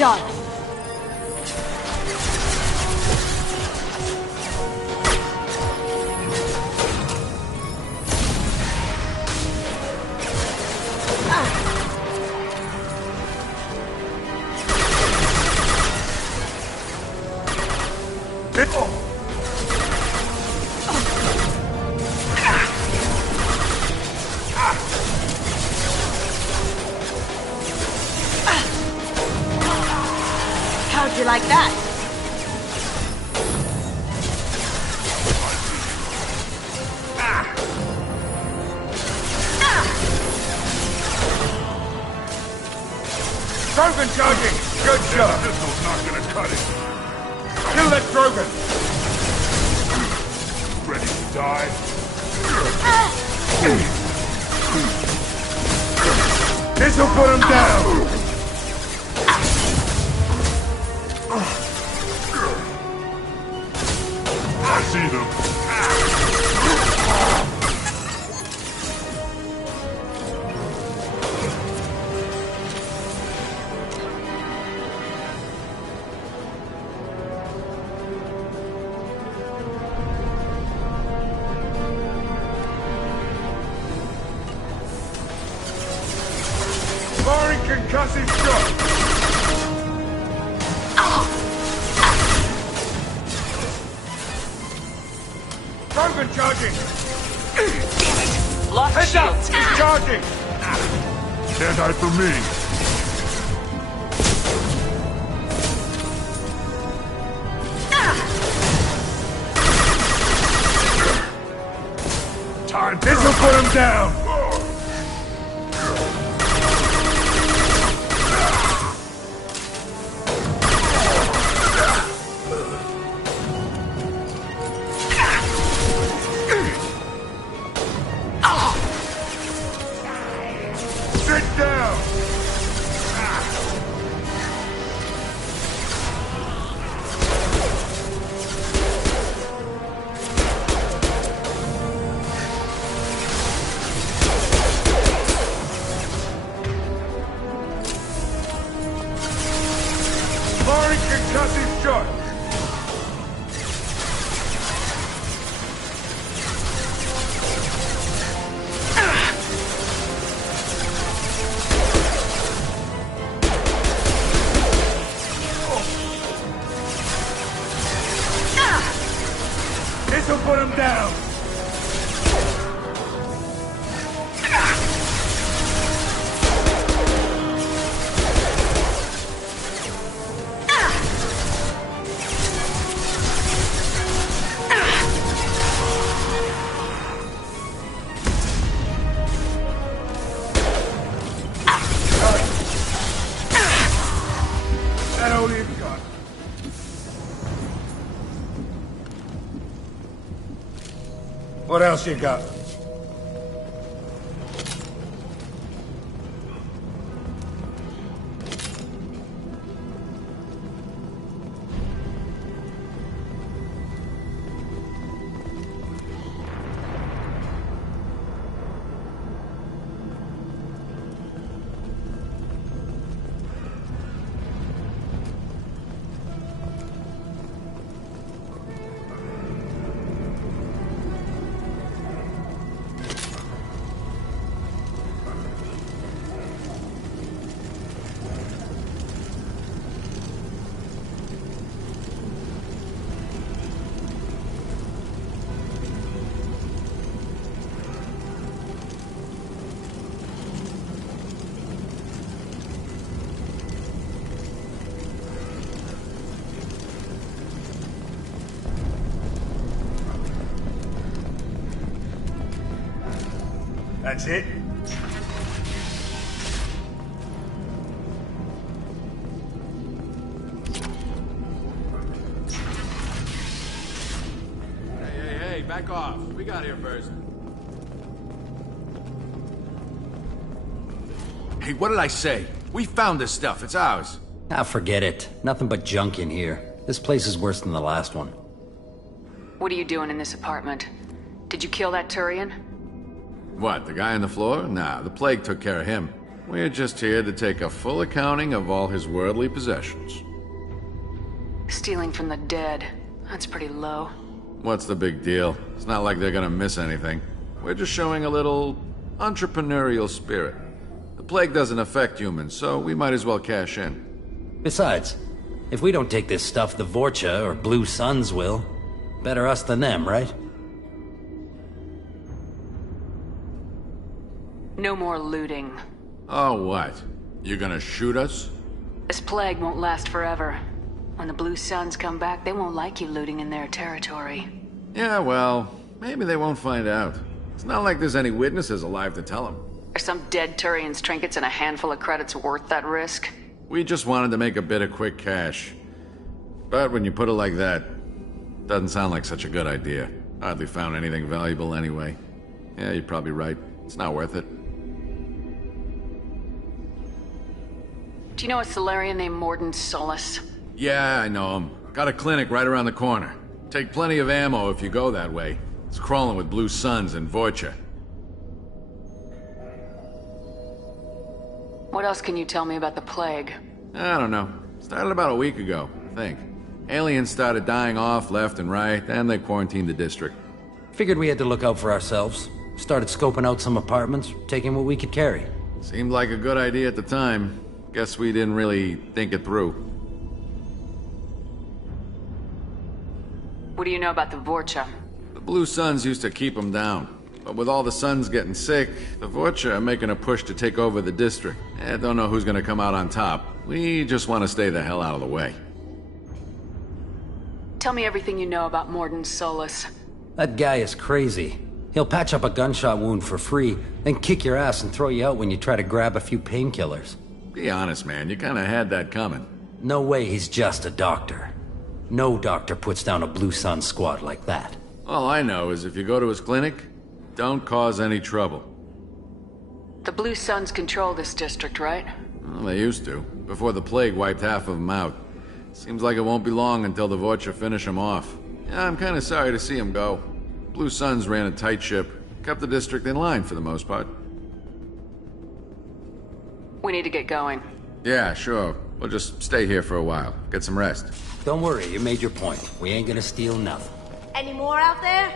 done. How'd you like that? Drogon charging! Good job! Pistol's not gonna cut it. Kill that Drogon! Ready to die? This'll put him down! I see them. Firing concussive shot! Drogon charging! Heads up! He's charging! Can't hide from me. Time. This'll put him down! Sit down! Firing concussive shot! This'll put him down! That all you've got. What else you got? That's it? Hey, back off. We got here first. Hey, what did I say? We found this stuff. It's ours. Ah, forget it. Nothing but junk in here. This place is worse than the last one. What are you doing in this apartment? Did you kill that Turian? What, the guy on the floor? Nah, the plague took care of him. We're just here to take a full accounting of all his worldly possessions. Stealing from the dead. That's pretty low. What's the big deal? It's not like they're gonna miss anything. We're just showing a little entrepreneurial spirit. The plague doesn't affect humans, so we might as well cash in. Besides, if we don't take this stuff, the Vorcha or Blue Suns will. Better us than them, right? No more looting. Oh, what? You gonna shoot us? This plague won't last forever. When the Blue Suns come back, they won't like you looting in their territory. Yeah, well, maybe they won't find out. It's not like there's any witnesses alive to tell them. Are some dead Turian's trinkets and a handful of credits worth that risk? We just wanted to make a bit of quick cash. But when you put it like that, doesn't sound like such a good idea. Hardly found anything valuable anyway. Yeah, you're probably right. It's not worth it. Do you know a Solarian named Morden Solus? Yeah, I know him. Got a clinic right around the corner. Take plenty of ammo if you go that way. It's crawling with Blue Suns and Vorcha. What else can you tell me about the plague? I don't know. Started about a week ago, I think. Aliens started dying off left and right, and they quarantined the district. Figured we had to look out for ourselves. Started scoping out some apartments, taking what we could carry. Seemed like a good idea at the time. Guess we didn't really think it through. What do you know about the Vorcha? The Blue Suns used to keep them down. But with all the Suns getting sick, the Vorcha are making a push to take over the district. I don't know who's gonna come out on top. We just want to stay the hell out of the way. Tell me everything you know about Morden Solus. That guy is crazy. He'll patch up a gunshot wound for free, then kick your ass and throw you out when you try to grab a few painkillers. Be honest, man. You kinda had that coming. No way he's just a doctor. No doctor puts down a Blue Sun squad like that. All I know is if you go to his clinic, don't cause any trouble. The Blue Suns control this district, right? Well, they used to, before the plague wiped half of them out. Seems like it won't be long until the Vorcha finish him off. Yeah, I'm kinda sorry to see him go. Blue Suns ran a tight ship, kept the district in line for the most part. We need to get going. Yeah, sure. We'll just stay here for a while. Get some rest. Don't worry, you made your point. We ain't gonna steal nothing. Any more out there?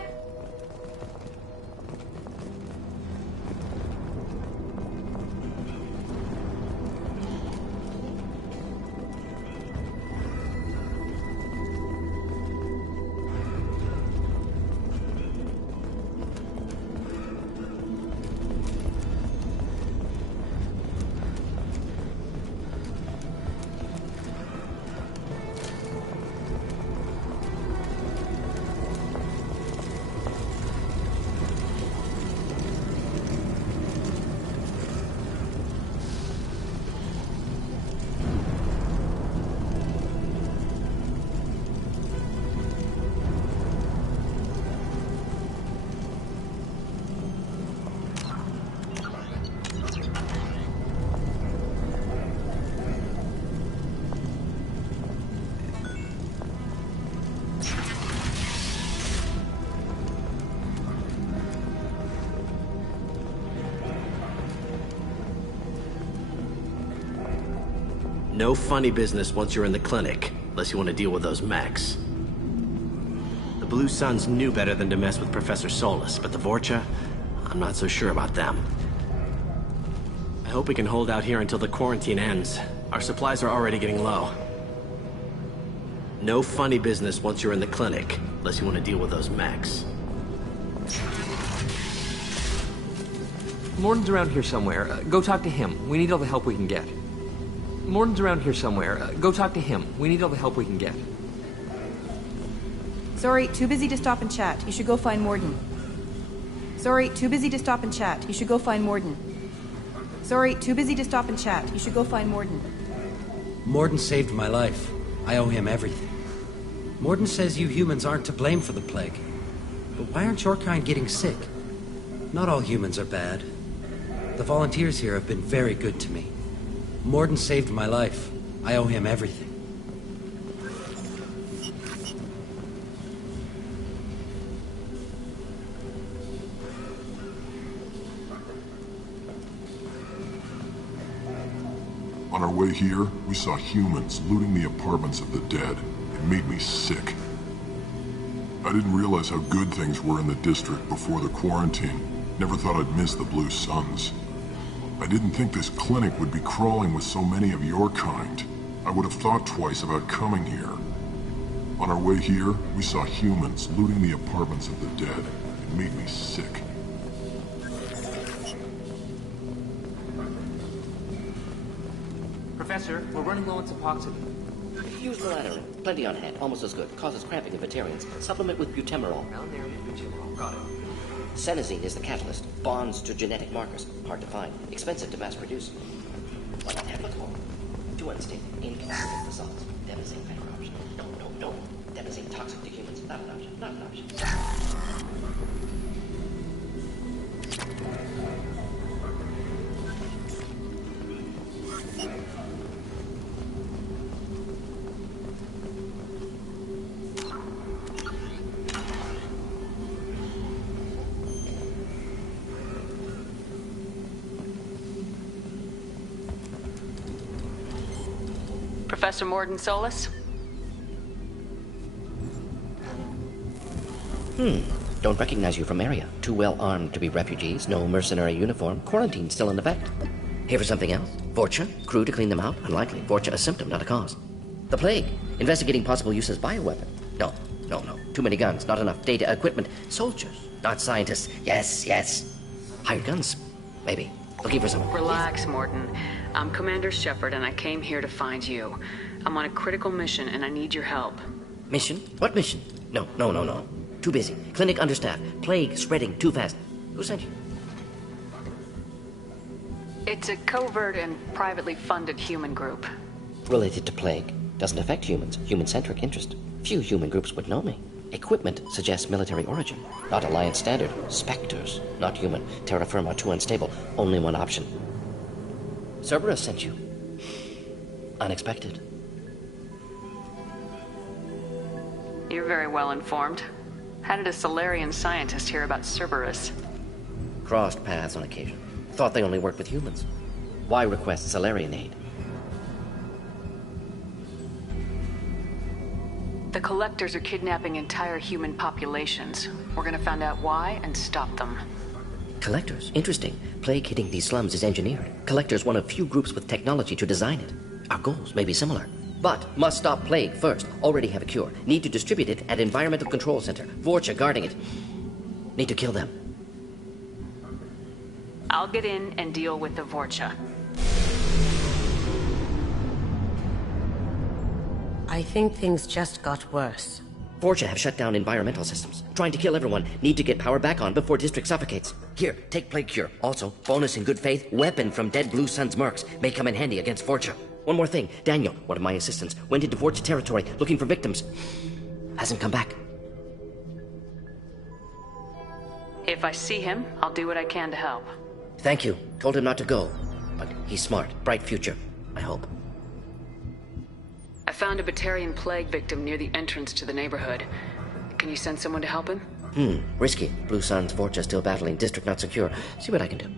No funny business once you're in the clinic, unless you want to deal with those mechs. The Blue Suns knew better than to mess with Professor Solus, but the Vorcha, I'm not so sure about them. I hope we can hold out here until the quarantine ends. Our supplies are already getting low. No funny business once you're in the clinic, unless you want to deal with those mechs. Morden's around here somewhere. Go talk to him. We need all the help we can get. Morden's around here somewhere. Go talk to him. We need all the help we can get. Sorry, too busy to stop and chat. You should go find Morden. Sorry, too busy to stop and chat. You should go find Morden. Sorry, too busy to stop and chat. You should go find Morden. Morden saved my life. I owe him everything. Morden says you humans aren't to blame for the plague. But why aren't your kind getting sick? Not all humans are bad. The volunteers here have been very good to me. Morden saved my life. I owe him everything. On our way here, we saw humans looting the apartments of the dead. It made me sick. I didn't realize how good things were in the district before the quarantine. Never thought I'd miss the Blue Suns. I didn't think this clinic would be crawling with so many of your kind. I would have thought twice about coming here. On our way here, we saw humans looting the apartments of the dead. It made me sick. Professor, we're running low on Suboxone. Use Lanarin. Plenty on hand. Almost as good. Causes cramping in vegetarians. Supplement with butemerol. Butemerol. Got it. Senesine is the catalyst. Bonds to genetic markers. Hard to find. Expensive to mass produce. Why not have it all? Too unstable. Inconsistent results. Devastating better option. No. Devastating toxic to humans. Not an option. Not an option. Professor Morden Solis? Don't recognize you from area. Too well armed to be refugees. No mercenary uniform. Quarantine still in effect. Here for something else? Vorcha? Crew to clean them out? Unlikely. Vorcha a symptom, not a cause. The plague. Investigating possible use as bioweapon. No. Too many guns. Not enough data, equipment. Soldiers. Not scientists. Yes. Hired guns. Maybe. Looking for some... Relax, Morden. I'm Commander Shepard, and I came here to find you. I'm on a critical mission, and I need your help. Mission? What mission? No. Too busy. Clinic understaffed. Plague spreading too fast. Who sent you? It's a covert and privately funded human group. Related to plague. Doesn't affect humans. Human-centric interest. Few human groups would know me. Equipment suggests military origin. Not Alliance standard. Spectres. Not human. Terra firma too unstable. Only one option. Cerberus sent you. Unexpected. You're very well informed. How did a Solarian scientist hear about Cerberus? Crossed paths on occasion. Thought they only worked with humans. Why request Solarian aid? The Collectors are kidnapping entire human populations. We're gonna find out why and stop them. Collectors? Interesting. Plague hitting these slums is engineered. Collectors one of few groups with technology to design it. Our goals may be similar. But must stop plague first. Already have a cure. Need to distribute it at Environmental Control Center. Vorcha guarding it. Need to kill them. I'll get in and deal with the Vorcha. I think things just got worse. Vorcha have shut down environmental systems. Trying to kill everyone. Need to get power back on before district suffocates. Here, take plague cure. Also, bonus in good faith, weapon from dead Blue Sun's mercs. May come in handy against Vorcha. One more thing. Daniel, one of my assistants, went into Vorcha territory looking for victims. Hasn't come back. If I see him, I'll do what I can to help. Thank you. Told him not to go. But he's smart. Bright future. I hope. I found a Batarian plague victim near the entrance to the neighborhood. Can you send someone to help him? Risky. Blue Sun's Vorcha still battling. District not secure. See what I can do.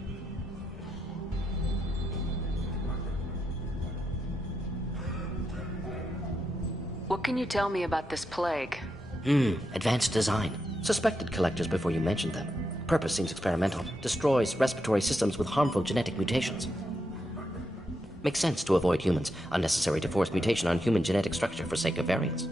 What can you tell me about this plague? Advanced design. Suspected collectors before you mentioned them. Purpose seems experimental. Destroys respiratory systems with harmful genetic mutations. Makes sense to avoid humans. Unnecessary to force mutation on human genetic structure for sake of variance.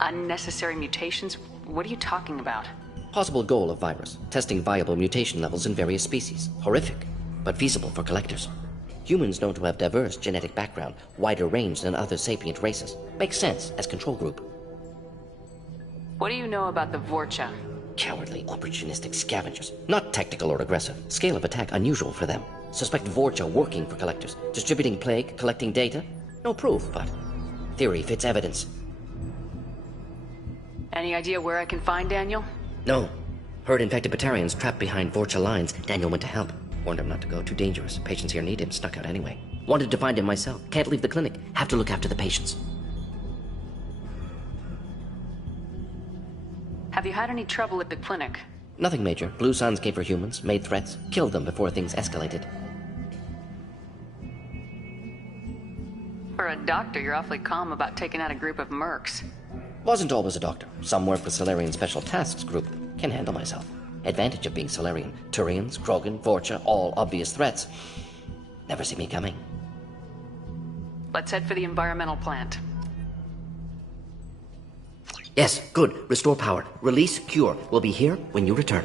Unnecessary mutations? What are you talking about? Possible goal of virus. Testing viable mutation levels in various species. Horrific, but feasible for collectors. Humans known to have diverse genetic background, wider range than other sapient races. Makes sense as control group. What do you know about the Vorcha? Cowardly, opportunistic scavengers. Not tactical or aggressive. Scale of attack unusual for them. Suspect Vorcha working for collectors. Distributing plague, collecting data. No proof, but theory fits evidence. Any idea where I can find Daniel? No. Heard infected Batarians trapped behind Vorcha lines. Daniel went to help. Warned him not to go. Too dangerous. Patients here need him. Snuck out anyway. Wanted to find him myself. Can't leave the clinic. Have to look after the patients. Have you had any trouble at the clinic? Nothing major. Blue Suns came for humans, made threats, killed them before things escalated. For a doctor, you're awfully calm about taking out a group of mercs. Wasn't always a doctor. Some work with Solarian Special Tasks Group. Can handle myself. Advantage of being Solarian. Turians, Krogan, Vorcha, all obvious threats. Never see me coming. Let's head for the environmental plant. Yes, good. Restore power. Release cure. We'll be here when you return.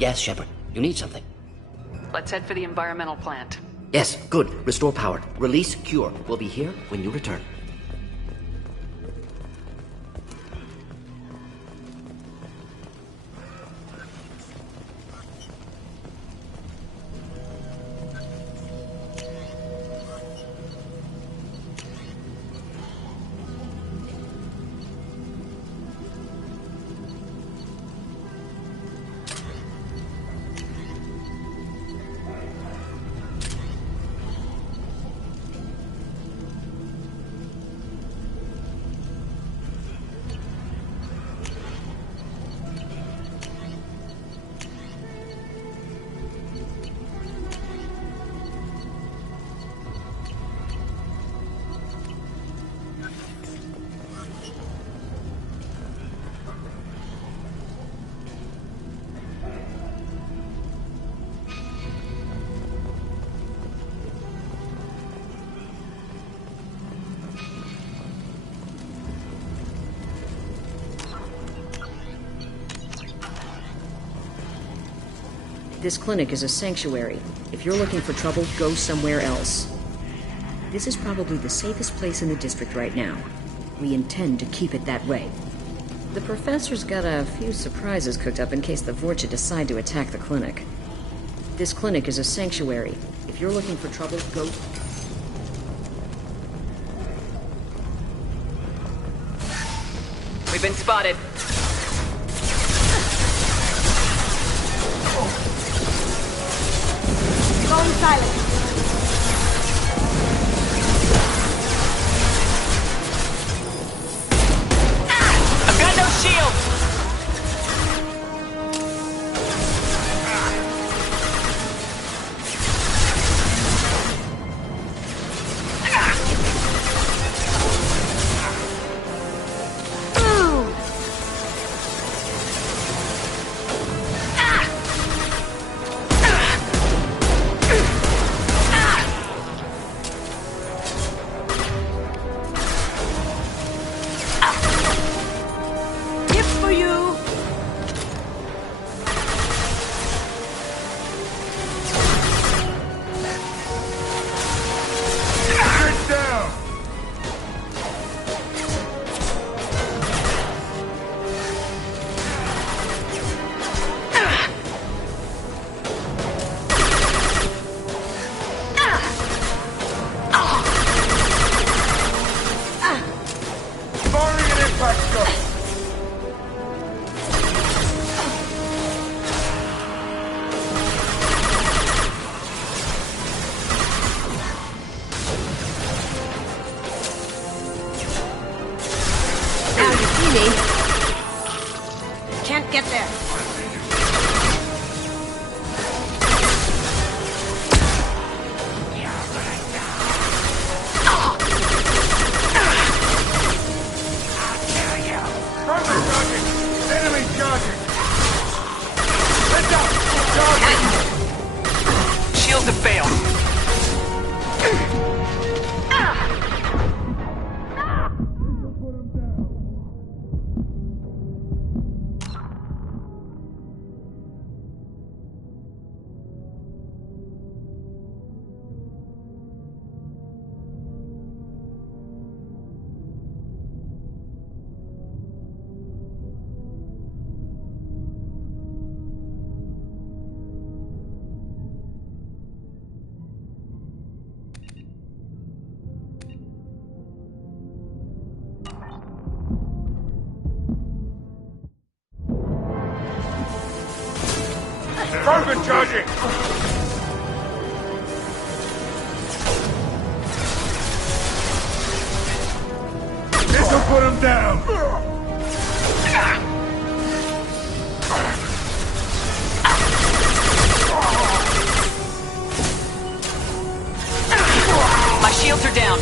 Yes, Shepard. You need something. Let's head for the environmental plant. Yes, good. Restore power. Release cure. We'll be here when you return. This clinic is a sanctuary. If you're looking for trouble, go somewhere else. This is probably the safest place in the district right now. We intend to keep it that way. The professor's got a few surprises cooked up in case the Vorcha decide to attack the clinic. This clinic is a sanctuary. If you're looking for trouble, go... We've been spotted. Going silent. I've got no shield! Can't get there. Enemy charging! Heads up! Charging! Shields have failed. Krogan charging! put him down! My shields are down.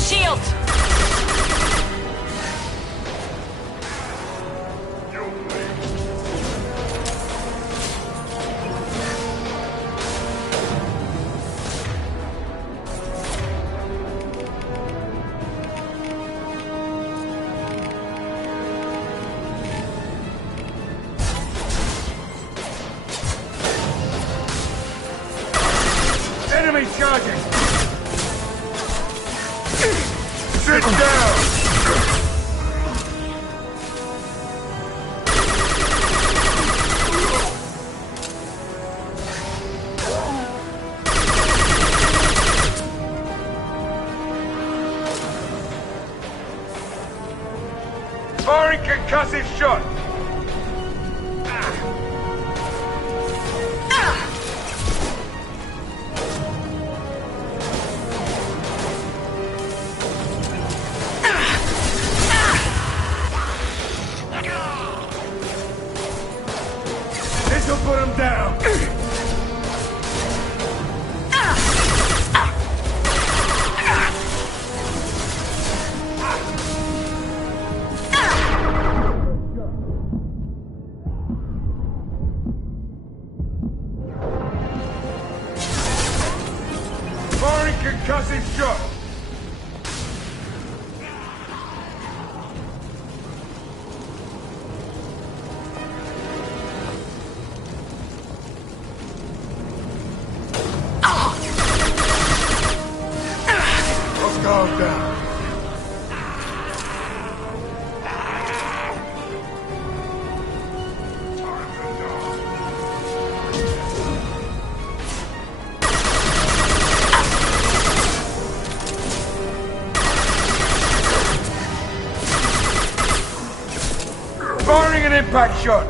Shields! Enemy charging! Sit down! Firing concussive shot! This'll put him down! Firing concussive shot! Guard down. Firing an impact shot.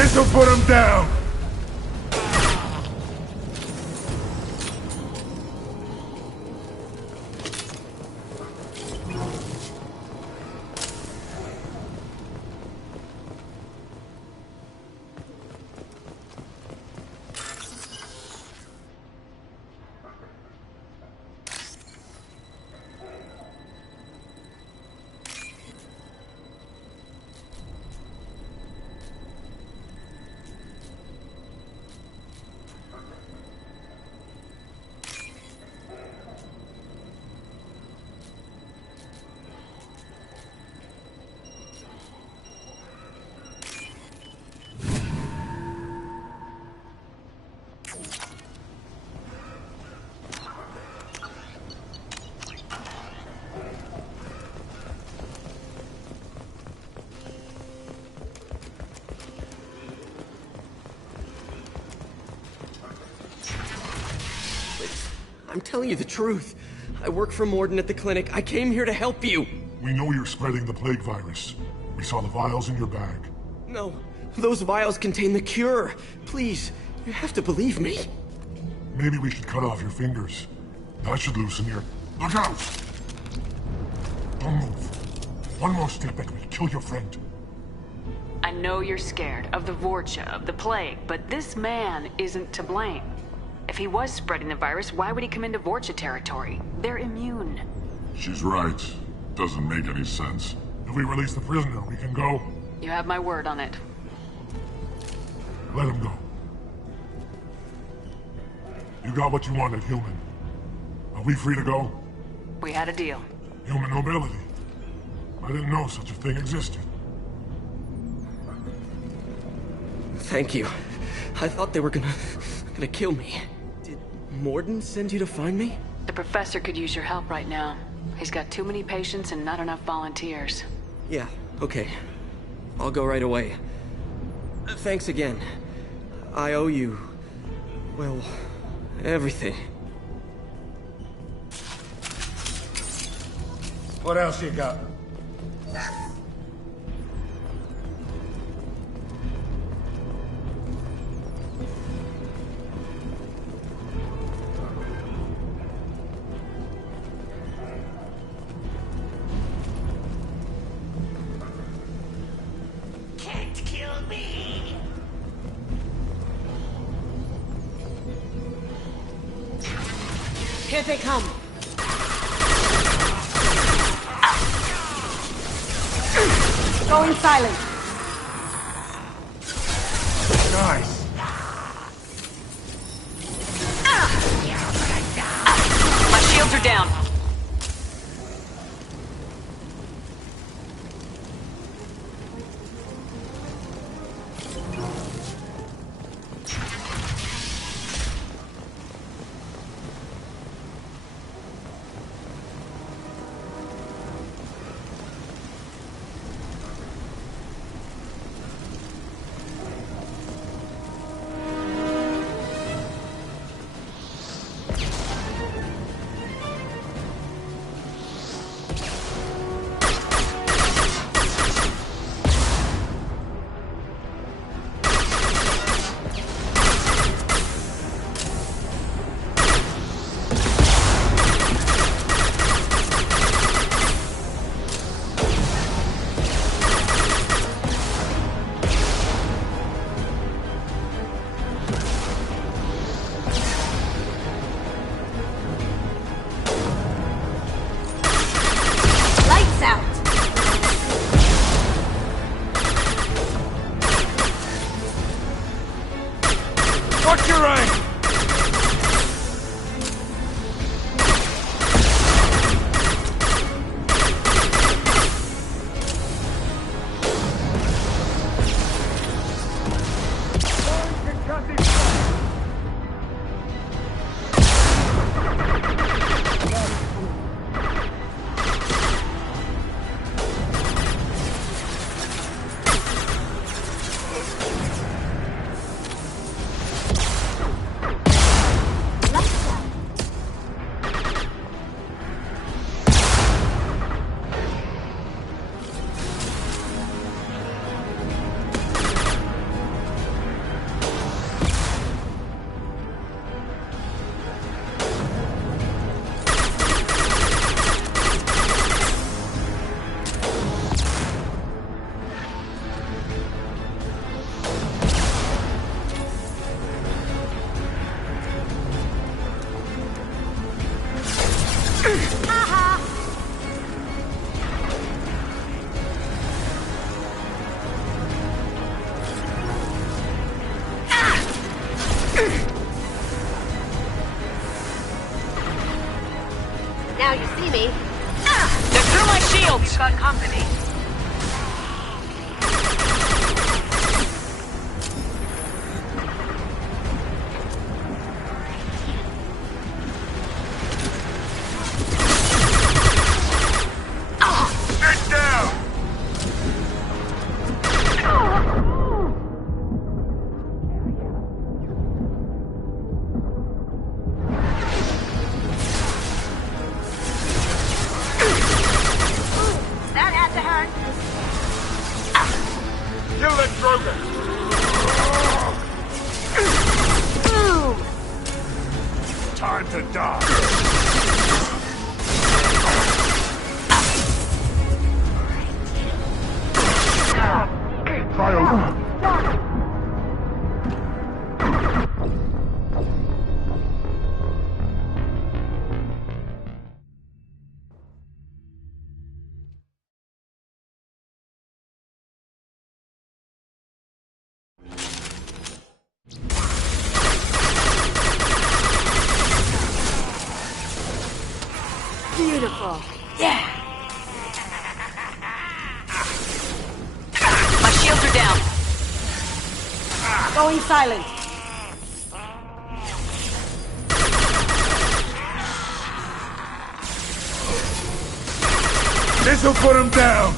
This'll put him down! I'm telling you the truth. I work for Morden at the clinic. I came here to help you. We know you're spreading the plague virus. We saw the vials in your bag. No, those vials contain the cure. Please, you have to believe me. Maybe we should cut off your fingers. That should loosen your... Look out! Don't move. One more step and we'll kill your friend. I know you're scared of the Vorcha, of the plague, but this man isn't to blame. If he was spreading the virus, why would he come into Vorcha territory? They're immune. She's right. Doesn't make any sense. If we release the prisoner, we can go. You have my word on it. Let him go. You got what you wanted, human. Are we free to go? We had a deal. Human nobility. I didn't know such a thing existed. Thank you. I thought they were gonna kill me. Did Morden send you to find me? The professor could use your help right now. He's got too many patients and not enough volunteers. Yeah, okay. I'll go right away. Thanks again. I owe you... well, everything. What else you got? Can't kill me. Here they come. Going silent. Nice. My shields are down. Watch your aim! Now you see me. They're through my shields! We've got company. Get down! Kill that Krogan! Time to die! Try over. Beautiful. Yeah. My shields are down. Going silent. This'll put him down!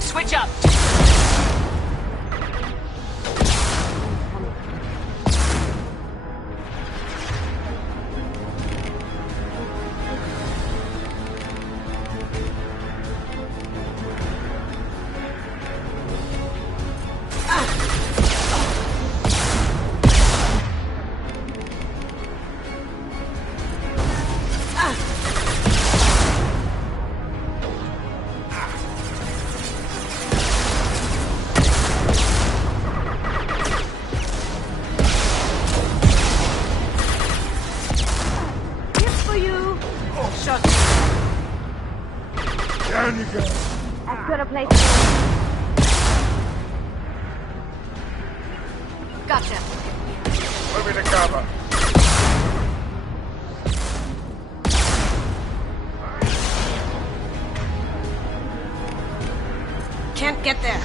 Switch up. Down you go. As good a place. Gotcha. Moving to cover. Can't get there.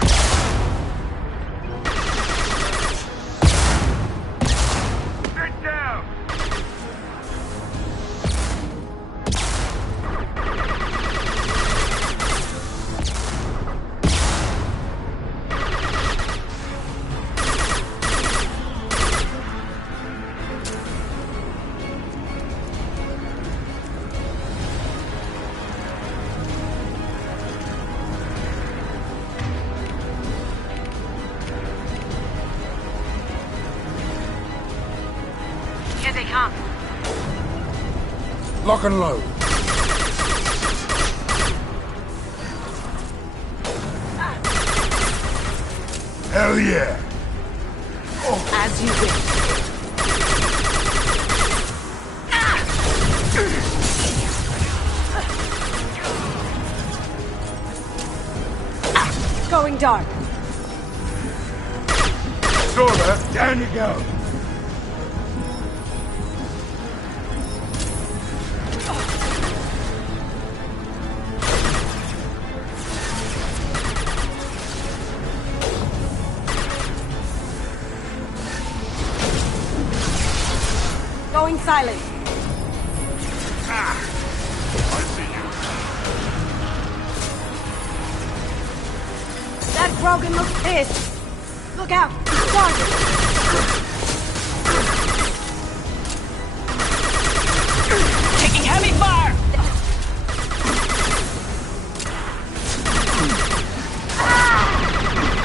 Get down! Here they come. Lock and load. Hell yeah! As you wish. Going dark. Saw that. Down you go. Going silent. I see you. That Krogan looks pissed. Look out. He's charging. Taking heavy fire!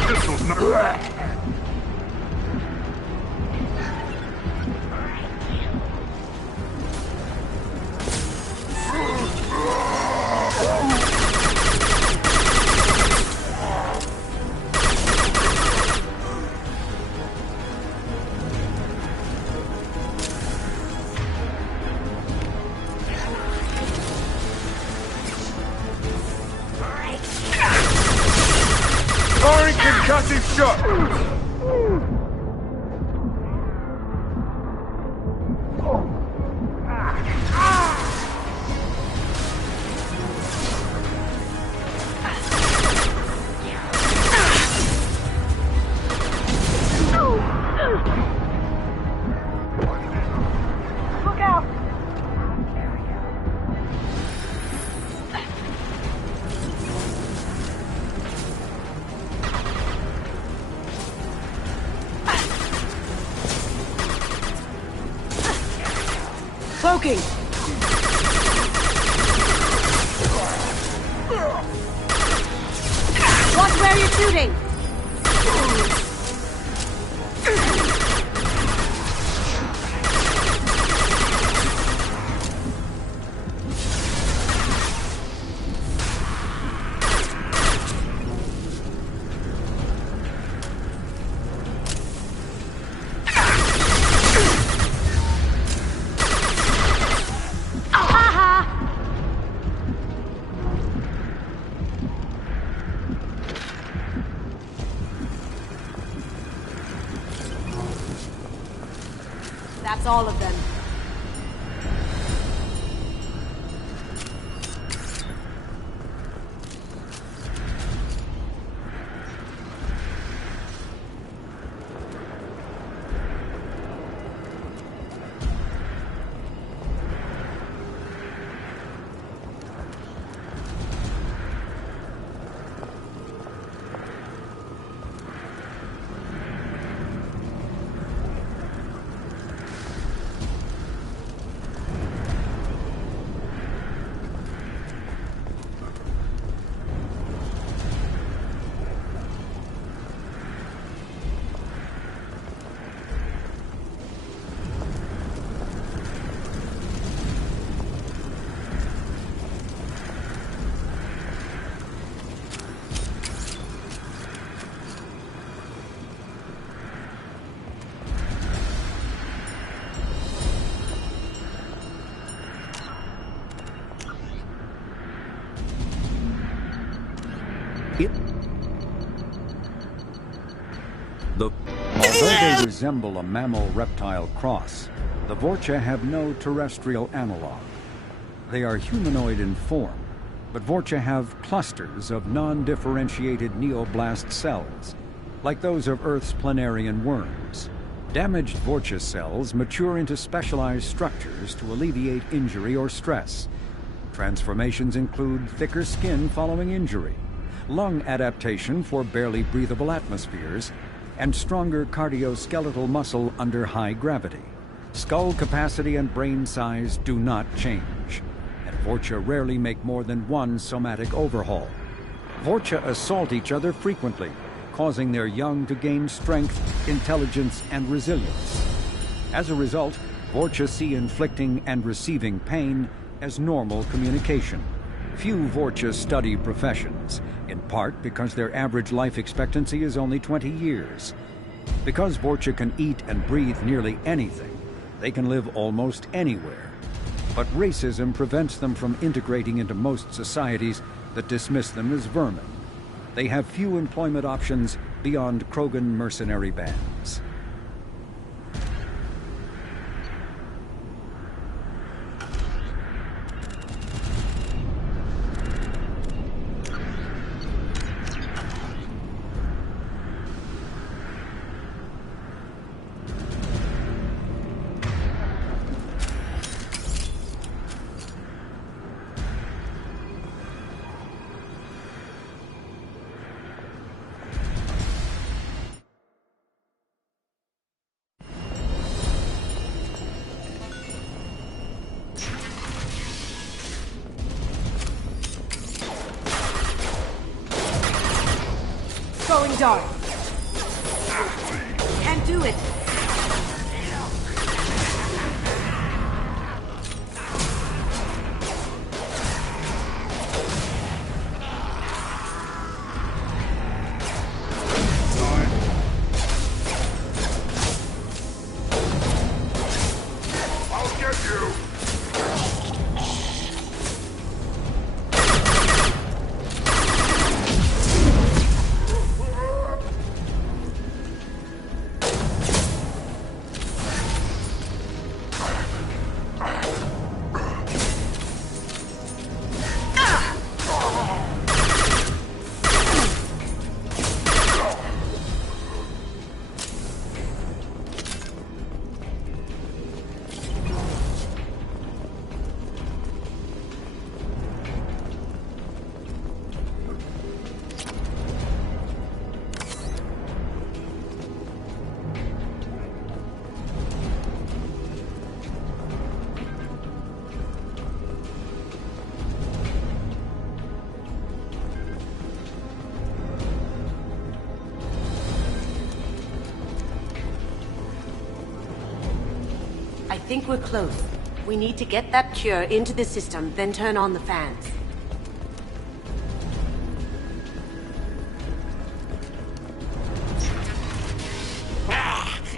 This'll not... Firing concussive shot! looking! Watch where you're shooting! That's all of them. Although they resemble a mammal-reptile cross, the Vorcha have no terrestrial analog. They are humanoid in form, but Vorcha have clusters of non-differentiated neoblast cells, like those of Earth's planarian worms. Damaged Vorcha cells mature into specialized structures to alleviate injury or stress. Transformations include thicker skin following injury, lung adaptation for barely breathable atmospheres, and stronger cardioskeletal muscle under high gravity. Skull capacity and brain size do not change, and Vorcha rarely make more than one somatic overhaul. Vorcha assault each other frequently, causing their young to gain strength, intelligence, and resilience. As a result, Vorcha see inflicting and receiving pain as normal communication. Few Vorcha study professions, in part because their average life expectancy is only 20 years. Because Vorcha can eat and breathe nearly anything, they can live almost anywhere. But racism prevents them from integrating into most societies that dismiss them as vermin. They have few employment options beyond Krogan mercenary bands. Going dark. Can't do it. I'll get you! think we're close. We need to get that cure into the system, then turn on the fans.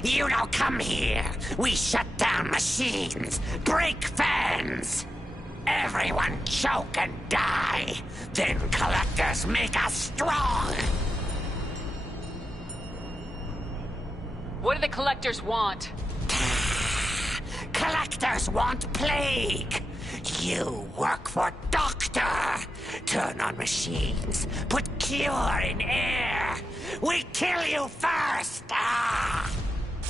You don't come here. We shut down machines, break fans. Everyone choke and die. Then collectors make us strong. What do the collectors want? Collectors want plague. You work for Doctor. Turn on machines. Put cure in air. We kill you first. Ah!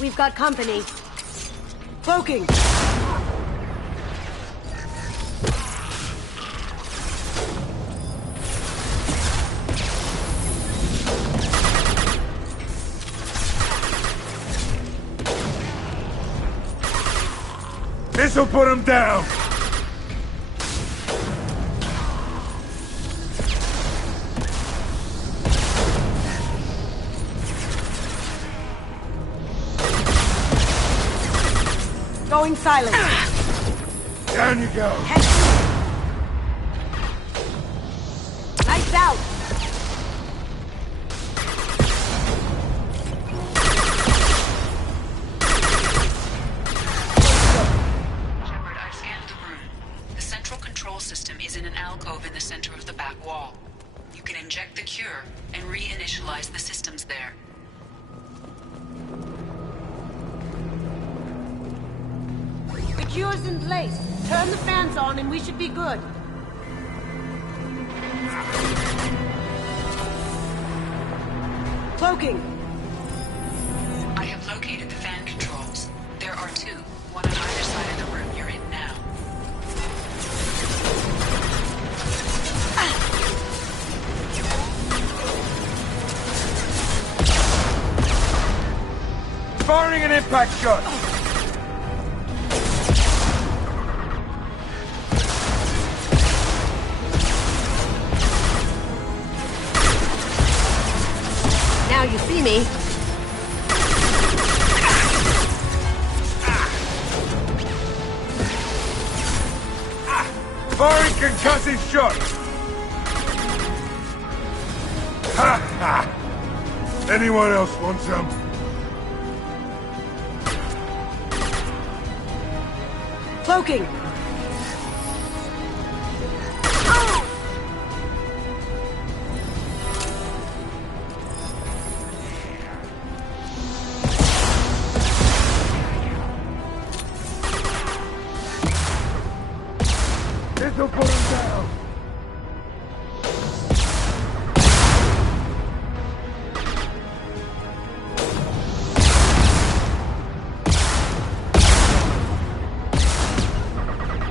We've got company. Cloaking! This'll put him down! Going silent. Down you go. Lights out. Shepard, I've scanned the room. The central control system is in an alcove in the center of the back wall. You can inject the cure and reinitialize the systems there. The cure's in place. Turn the fans on and we should be good. Cloaking. I have located the fan controls. There are two, one on either side of the room you're in now. Firing an impact shot! Now you see me. Firing concussive shot! Ha ha! Anyone else want some? Cloaking. This'll put him down!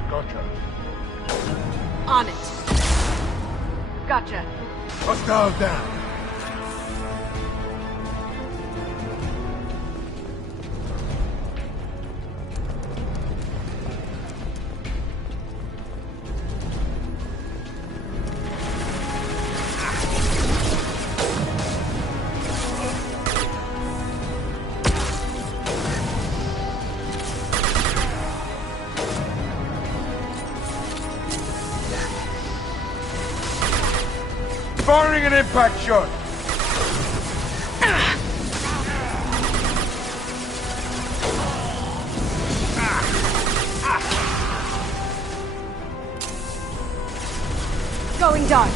Gotcha. On it. Gotcha. Hostiles down. Firing an impact shot! Going dark.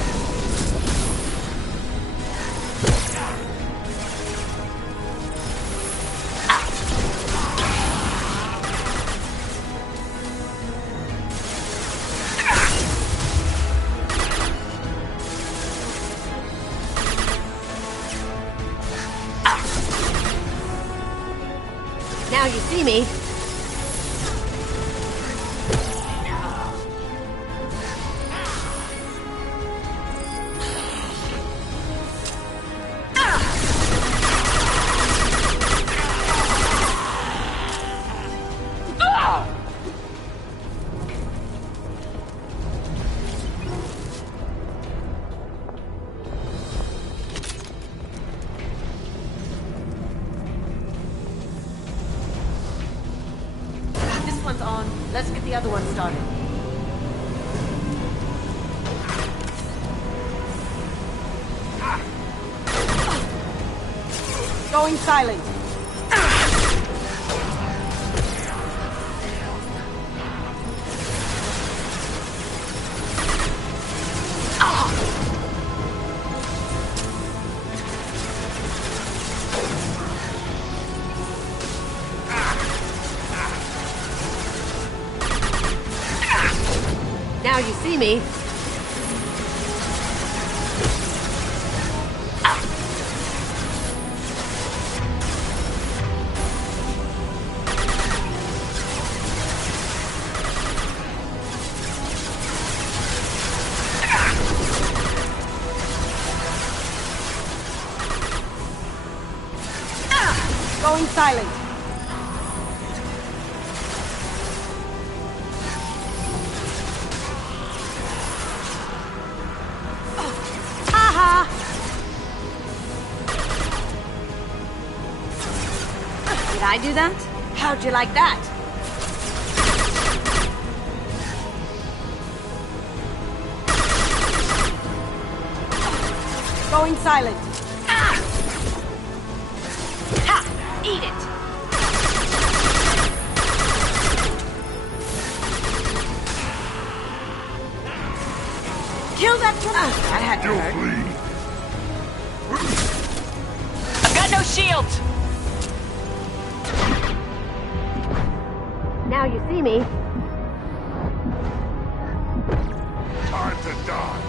Now you see me. on. Let's get the other one started. Going silent. Now you see me. Going silent. Haha! Did I do that? How'd you like that? Going silent. Eat it! Kill that trap! I had to hurt. I've got no shields! Now you see me. Time to die.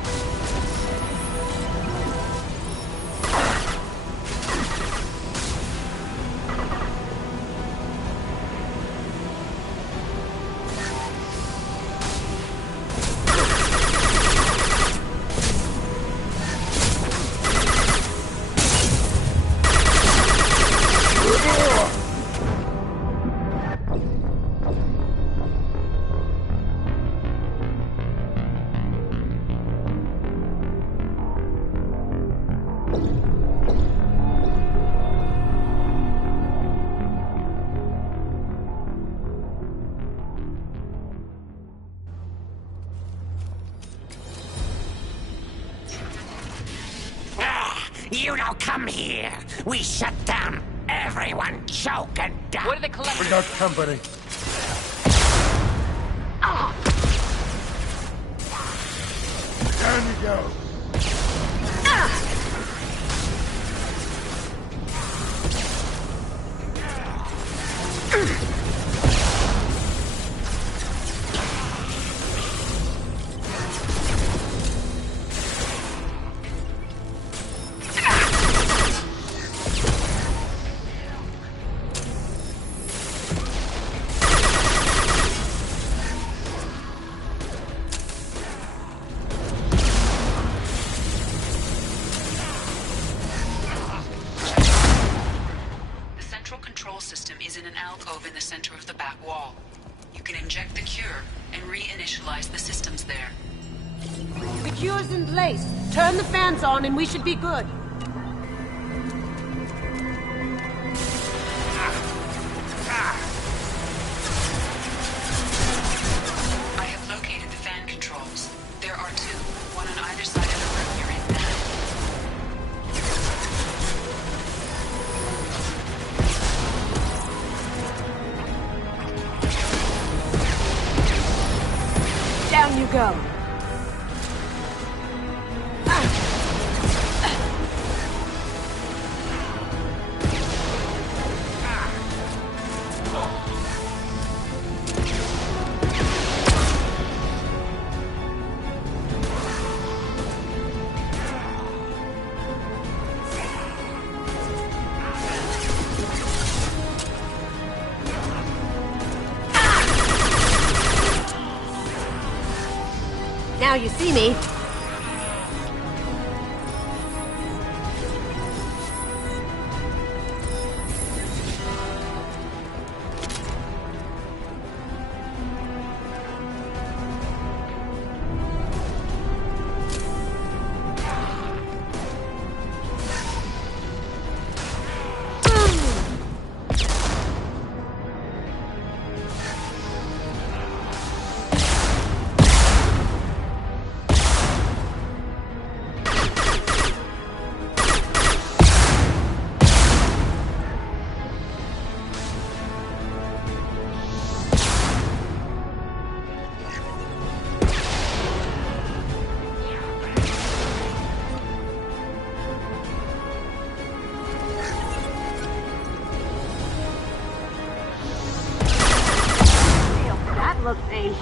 You don't come here. We shut down everyone. Choke and die. What are the collectors? We got company. Down you go. System is in an alcove in the center of the back wall. You can inject the cure and reinitialize the systems there. The cure's in place. Turn the fans on and we should be good. I have located the fan controls. There are two, one on either side of the room you're in now. Down you go. Now you see me.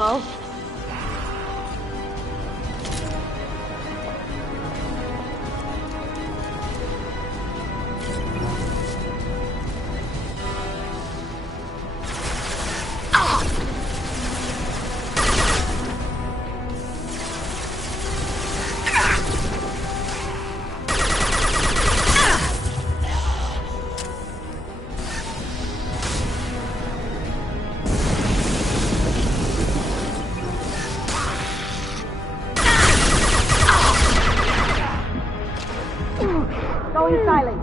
careful. Going silent.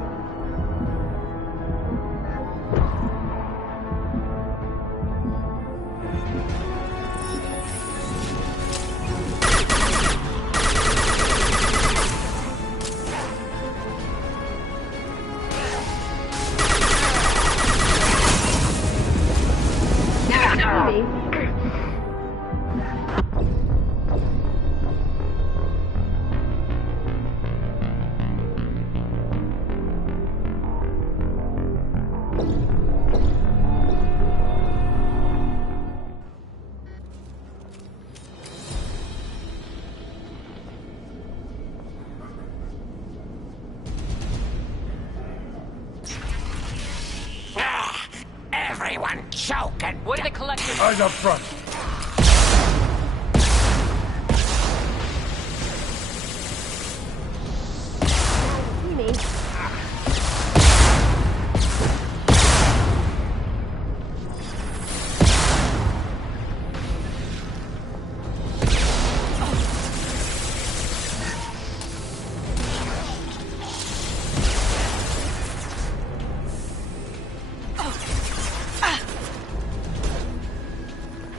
Everyone choke and... What are the collectors? Eyes up front. See me?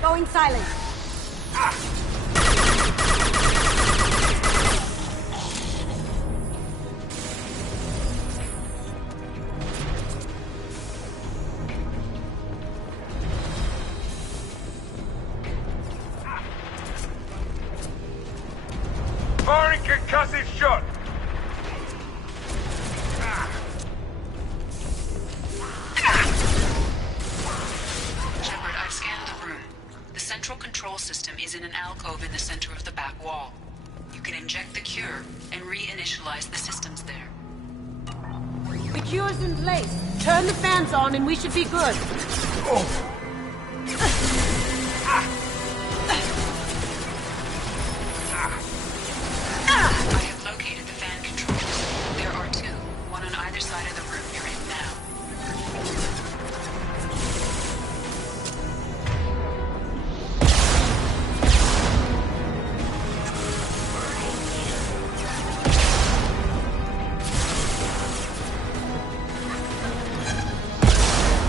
Going silent. Firing concussive shot. Shepard, I've scanned the room. The central control system is in an alcove in the center of the back wall. You can inject the cure and reinitialize the systems there. The cure's in place. Turn the fans on and we should be good. I have located the fan controls. There are two, one on either side of the room you're in now.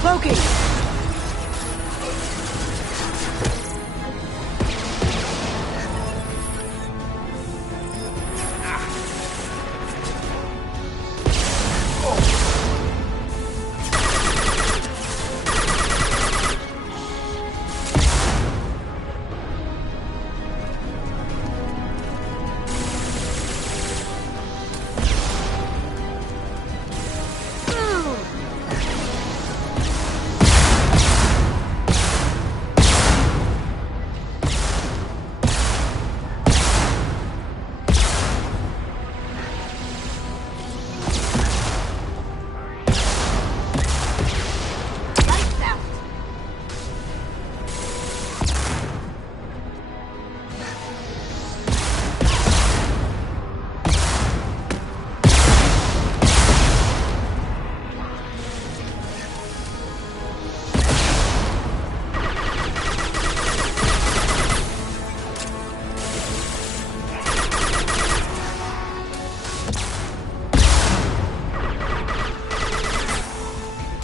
Cloaking.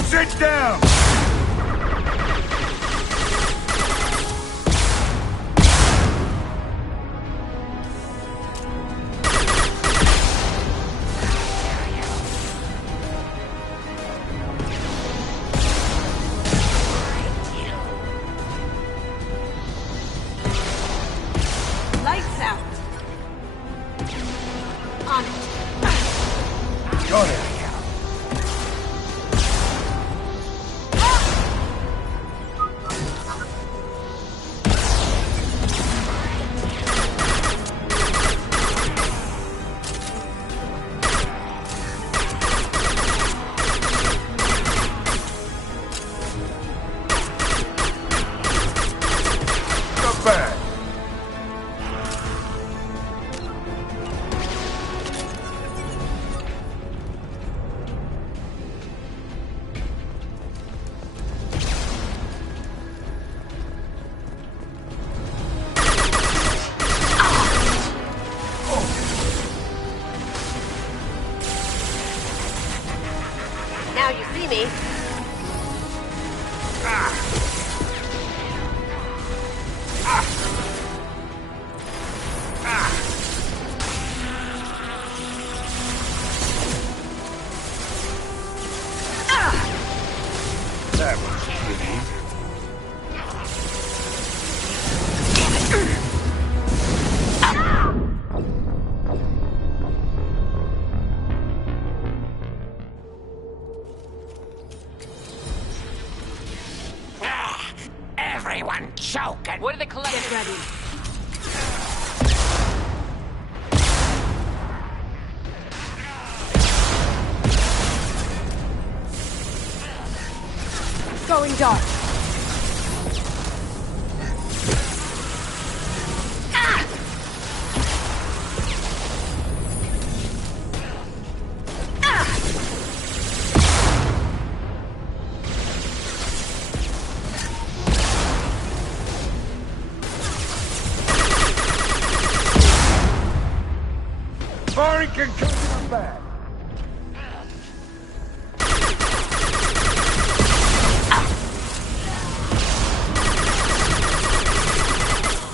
Sit down! Lights out. On it. Got it. see me. That was pretty. Everyone choking. What are the collectors? Get ready. Going dark. Firing concussion on back.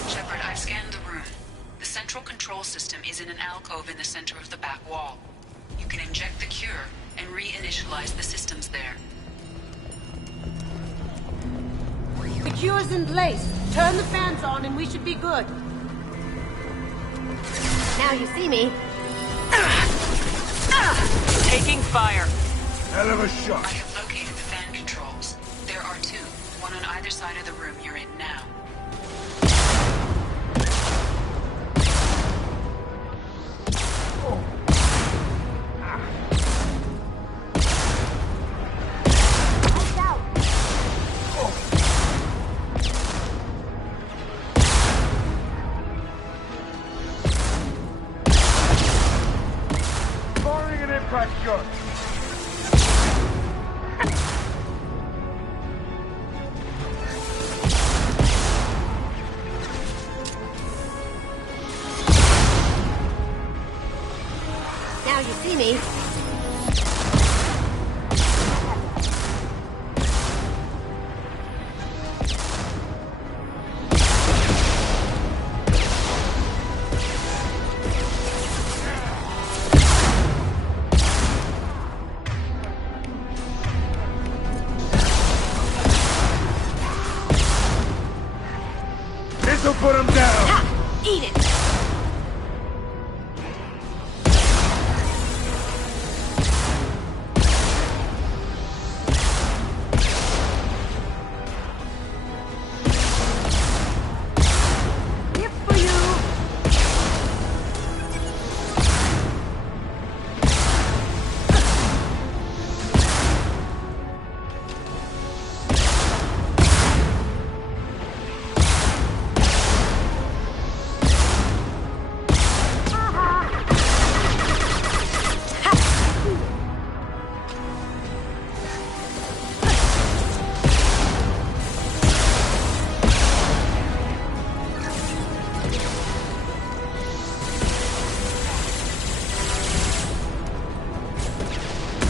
Shepard, I've scanned the room. The central control system is in an alcove in the center of the back wall. You can inject the cure and reinitialize the systems there. The cure's in place. Turn the fans on and we should be good. Now you see me. Taking fire. Hell of a shot. I have located the fan controls. There are two, one on either side of the room you're in now. Firing an impact shot. Now you see me. This'll put him down. Ha! Eat it! Gift for you.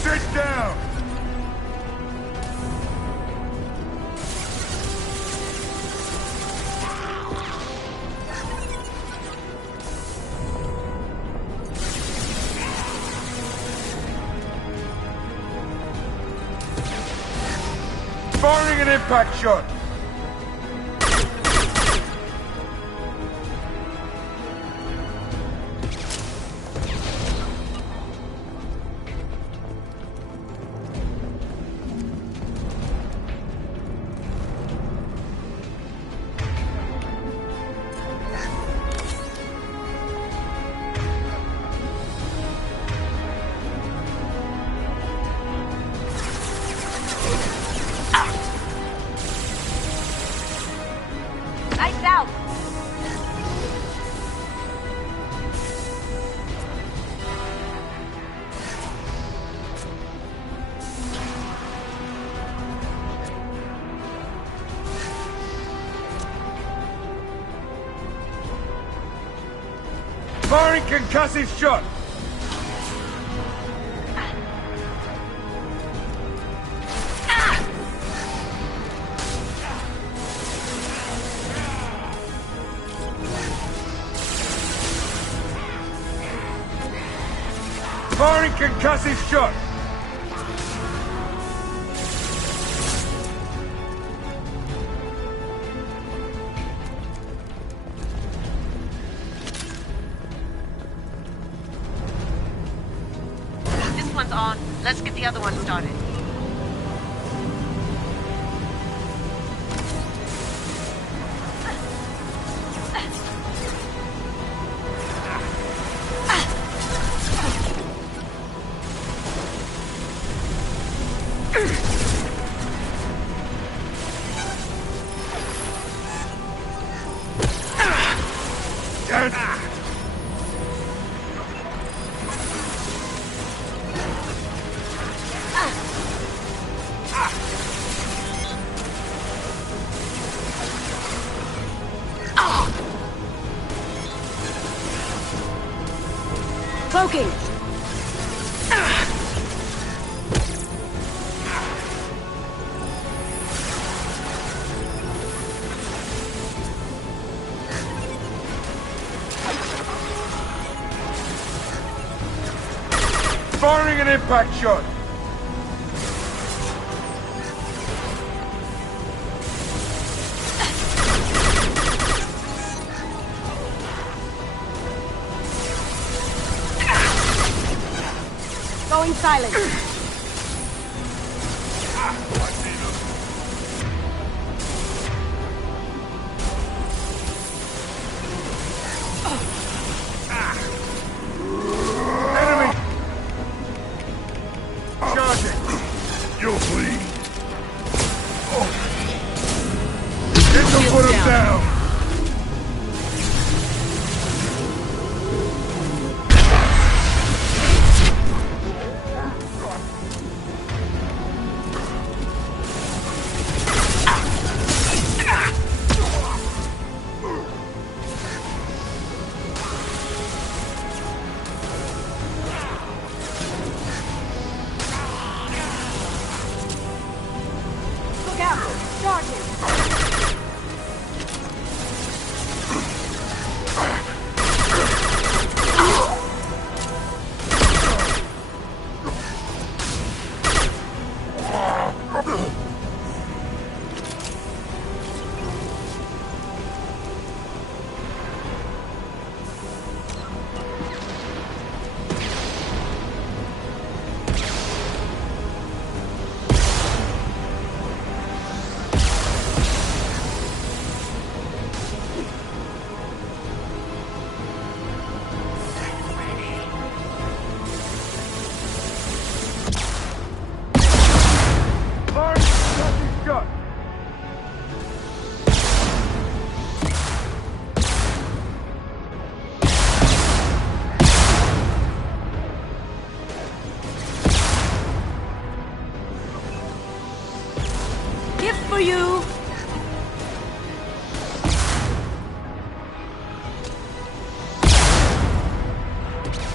Sit down. Firing an impact shot. Lights out! Firing concussive shot. Firing concussive shot! This one's on. Let's get the other one started. Cloaking! Firing an impact shot! Going silent. Enemy! Charging! You'll bleed. This'll put him down! Look out! Charging! Firing concussive shot! Gift for you!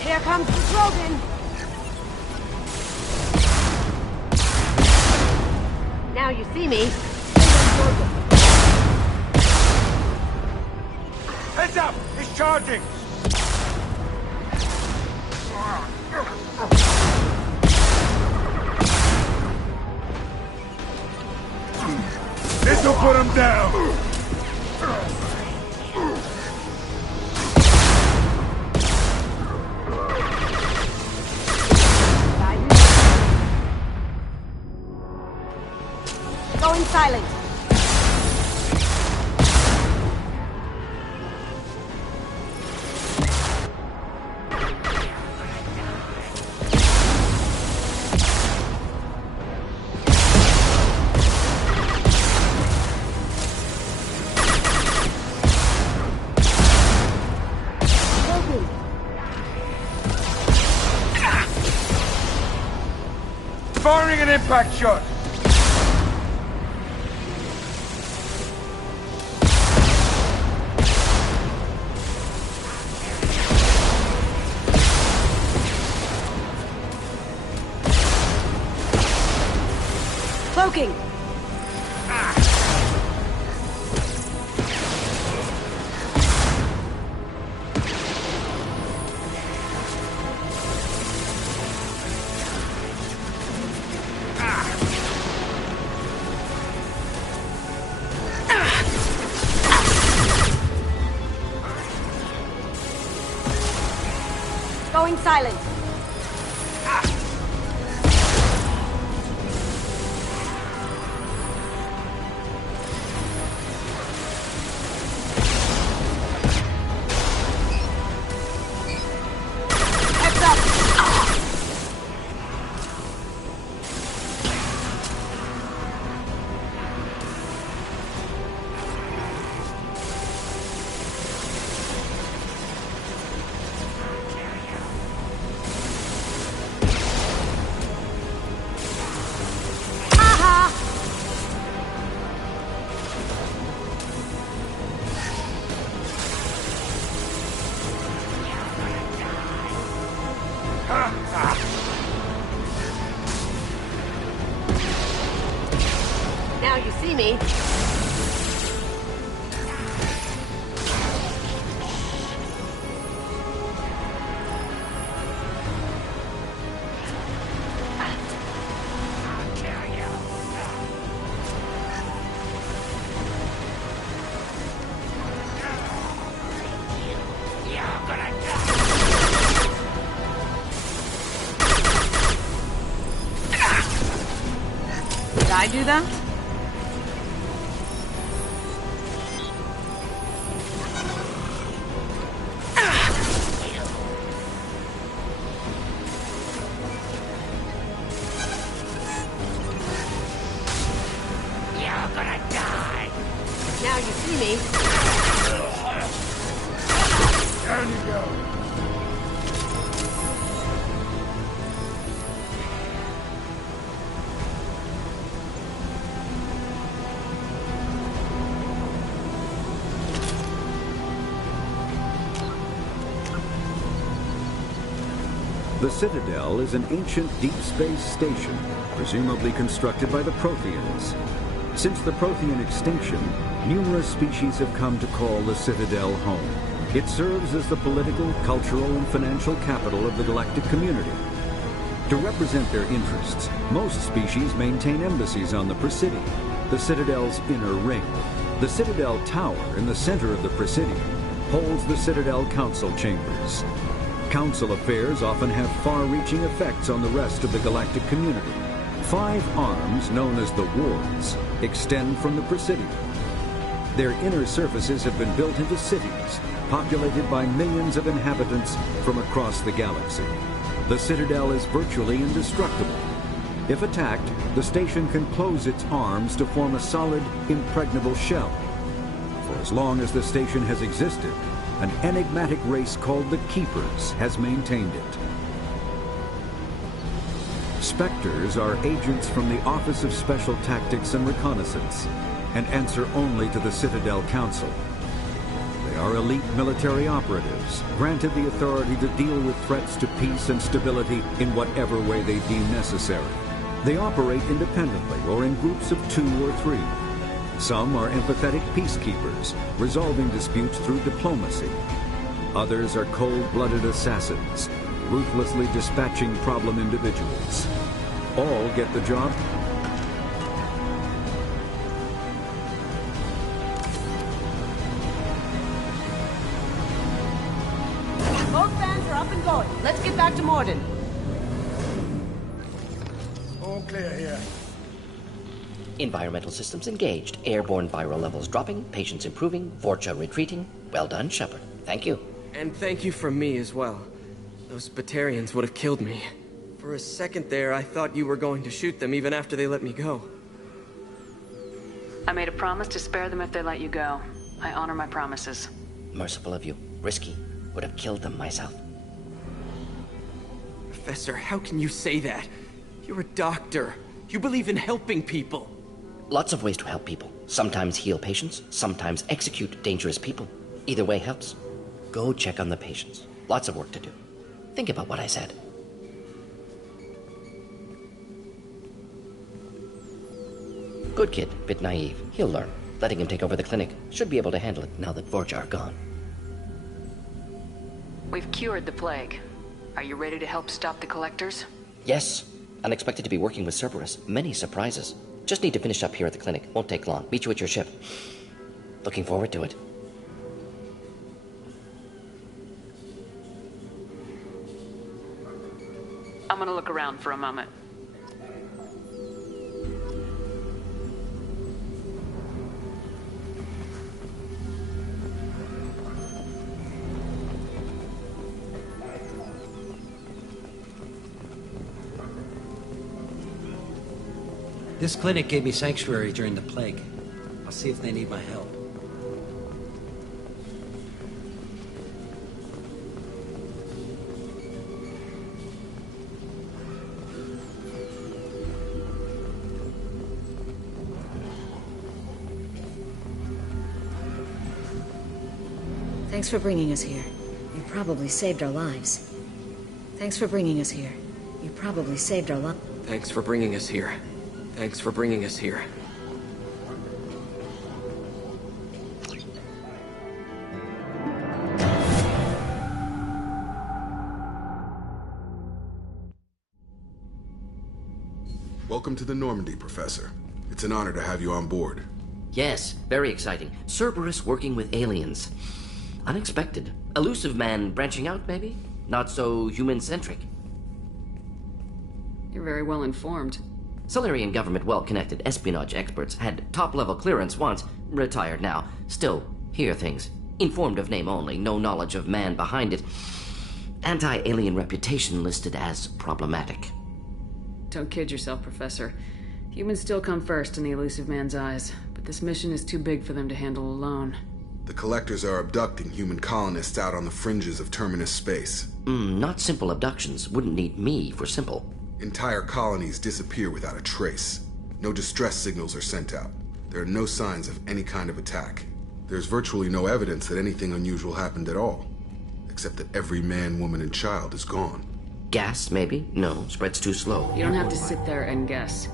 Here comes the slogan! Now you see me. Heads up! He's charging! This'll put him down! Going silent. Firing an impact shot! Cloaking! Going silent. Now you see me. Did I do that? You're gonna die. Now you see me. Down you go. The Citadel is an ancient deep space station, presumably constructed by the Protheans. Since the Prothean extinction, numerous species have come to call the Citadel home. It serves as the political, cultural, and financial capital of the galactic community. To represent their interests, most species maintain embassies on the Presidium, the Citadel's inner ring. The Citadel Tower in the center of the Presidium holds the Citadel Council Chambers. Council affairs often have far-reaching effects on the rest of the galactic community. 5 arms, known as the Wards, extend from the Presidium. Their inner surfaces have been built into cities, populated by millions of inhabitants from across the galaxy. The Citadel is virtually indestructible. If attacked, the station can close its arms to form a solid, impregnable shell. For as long as the station has existed, an enigmatic race called the Keepers has maintained it. Spectres are agents from the Office of Special Tactics and Reconnaissance, and answer only to the Citadel Council. They are elite military operatives, granted the authority to deal with threats to peace and stability in whatever way they deem necessary. They operate independently or in groups of 2 or 3. Some are empathetic peacekeepers, resolving disputes through diplomacy. Others are cold-blooded assassins, ruthlessly dispatching problem individuals. All get the job. Both fans are up and going. Let's get back to Morden. All clear here. Environmental systems engaged. Airborne viral levels dropping. Patients improving. Vorcha retreating. Well done, Shepard. Thank you. And thank you from me as well. Those Batarians would have killed me. For a second there, I thought you were going to shoot them even after they let me go. I made a promise to spare them if they let you go. I honor my promises. Merciful of you. Risky. Would have killed them myself. Professor, how can you say that? You're a doctor. You believe in helping people. Lots of ways to help people. Sometimes heal patients, sometimes execute dangerous people. Either way helps. Go check on the patients. Lots of work to do. Think about what I said. Good kid, bit naive. He'll learn. Letting him take over the clinic. Should be able to handle it now that Vorcha are gone. We've cured the plague. Are you ready to help stop the collectors? Yes. Unexpected to be working with Cerberus. Many surprises. Just need to finish up here at the clinic. Won't take long. Meet you at your ship. Looking forward to it. I'm gonna look around for a moment. This clinic gave me sanctuary during the plague. I'll see if they need my help. Thanks for bringing us here. You probably saved our lives. Thanks for bringing us here. You probably saved our lives. Thanks for bringing us here. Thanks for bringing us here. Welcome to the Normandy, Professor. It's an honor to have you on board. Yes, very exciting. Cerberus working with aliens. Unexpected. Elusive man branching out, maybe? Not so human-centric. You're very well informed. Solarian government well-connected espionage experts had top-level clearance once, retired now. Still, hear things. Informed of name only, no knowledge of man behind it. Anti-alien reputation listed as problematic. Don't kid yourself, Professor. Humans still come first in the elusive man's eyes, but this mission is too big for them to handle alone. The Collectors are abducting human colonists out on the fringes of terminus space. Not simple abductions. Wouldn't need me for simple. Entire colonies disappear without a trace. No distress signals are sent out. There are no signs of any kind of attack. There's virtually no evidence that anything unusual happened at all. Except that every man, woman, and child is gone. Gas, maybe? No, spreads too slow. You don't have to sit there and guess.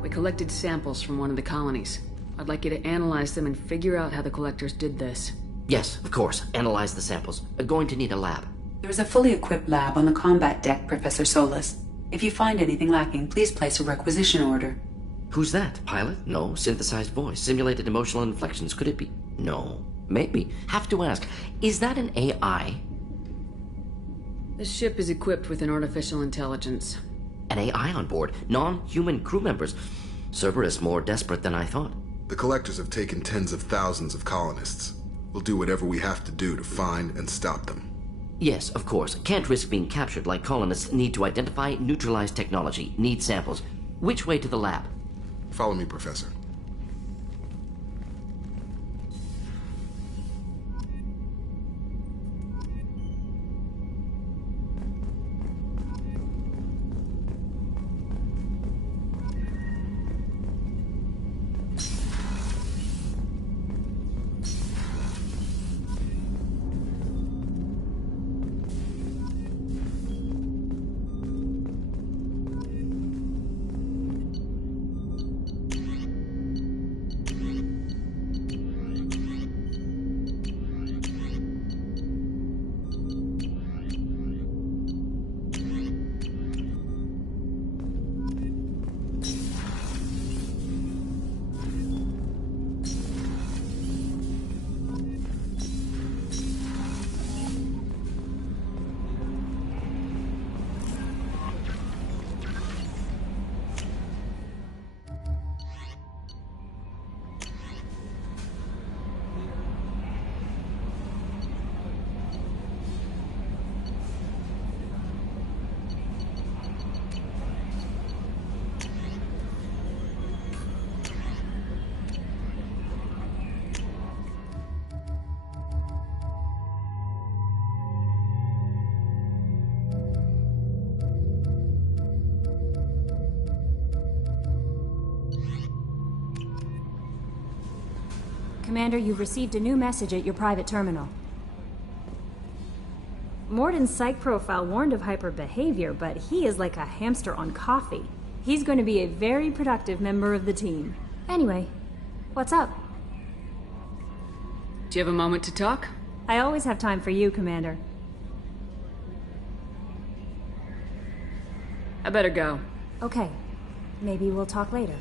We collected samples from one of the colonies. I'd like you to analyze them and figure out how the Collectors did this. Yes, of course. Analyze the samples. Going to need a lab. There's a fully equipped lab on the combat deck, Professor Solis. If you find anything lacking, please place a requisition order. Who's that? Pilot? No. Synthesized voice. Simulated emotional inflections. Could it be? No. Maybe. Have to ask. Is that an AI? This ship is equipped with an artificial intelligence. An AI on board? Non-human crew members? Cerberus more desperate than I thought. The Collectors have taken tens of thousands of colonists. We'll do whatever we have to do to find and stop them. Yes, of course. Can't risk being captured like colonists need to identify, neutralize technology, need samples. Which way to the lab? Follow me, Professor. Commander, you've received a new message at your private terminal. Morden's psych profile warned of hyper behavior, but he is like a hamster on coffee. He's going to be a very productive member of the team. Anyway, what's up? Do you have a moment to talk? I always have time for you, Commander. I better go. Okay. Maybe we'll talk later.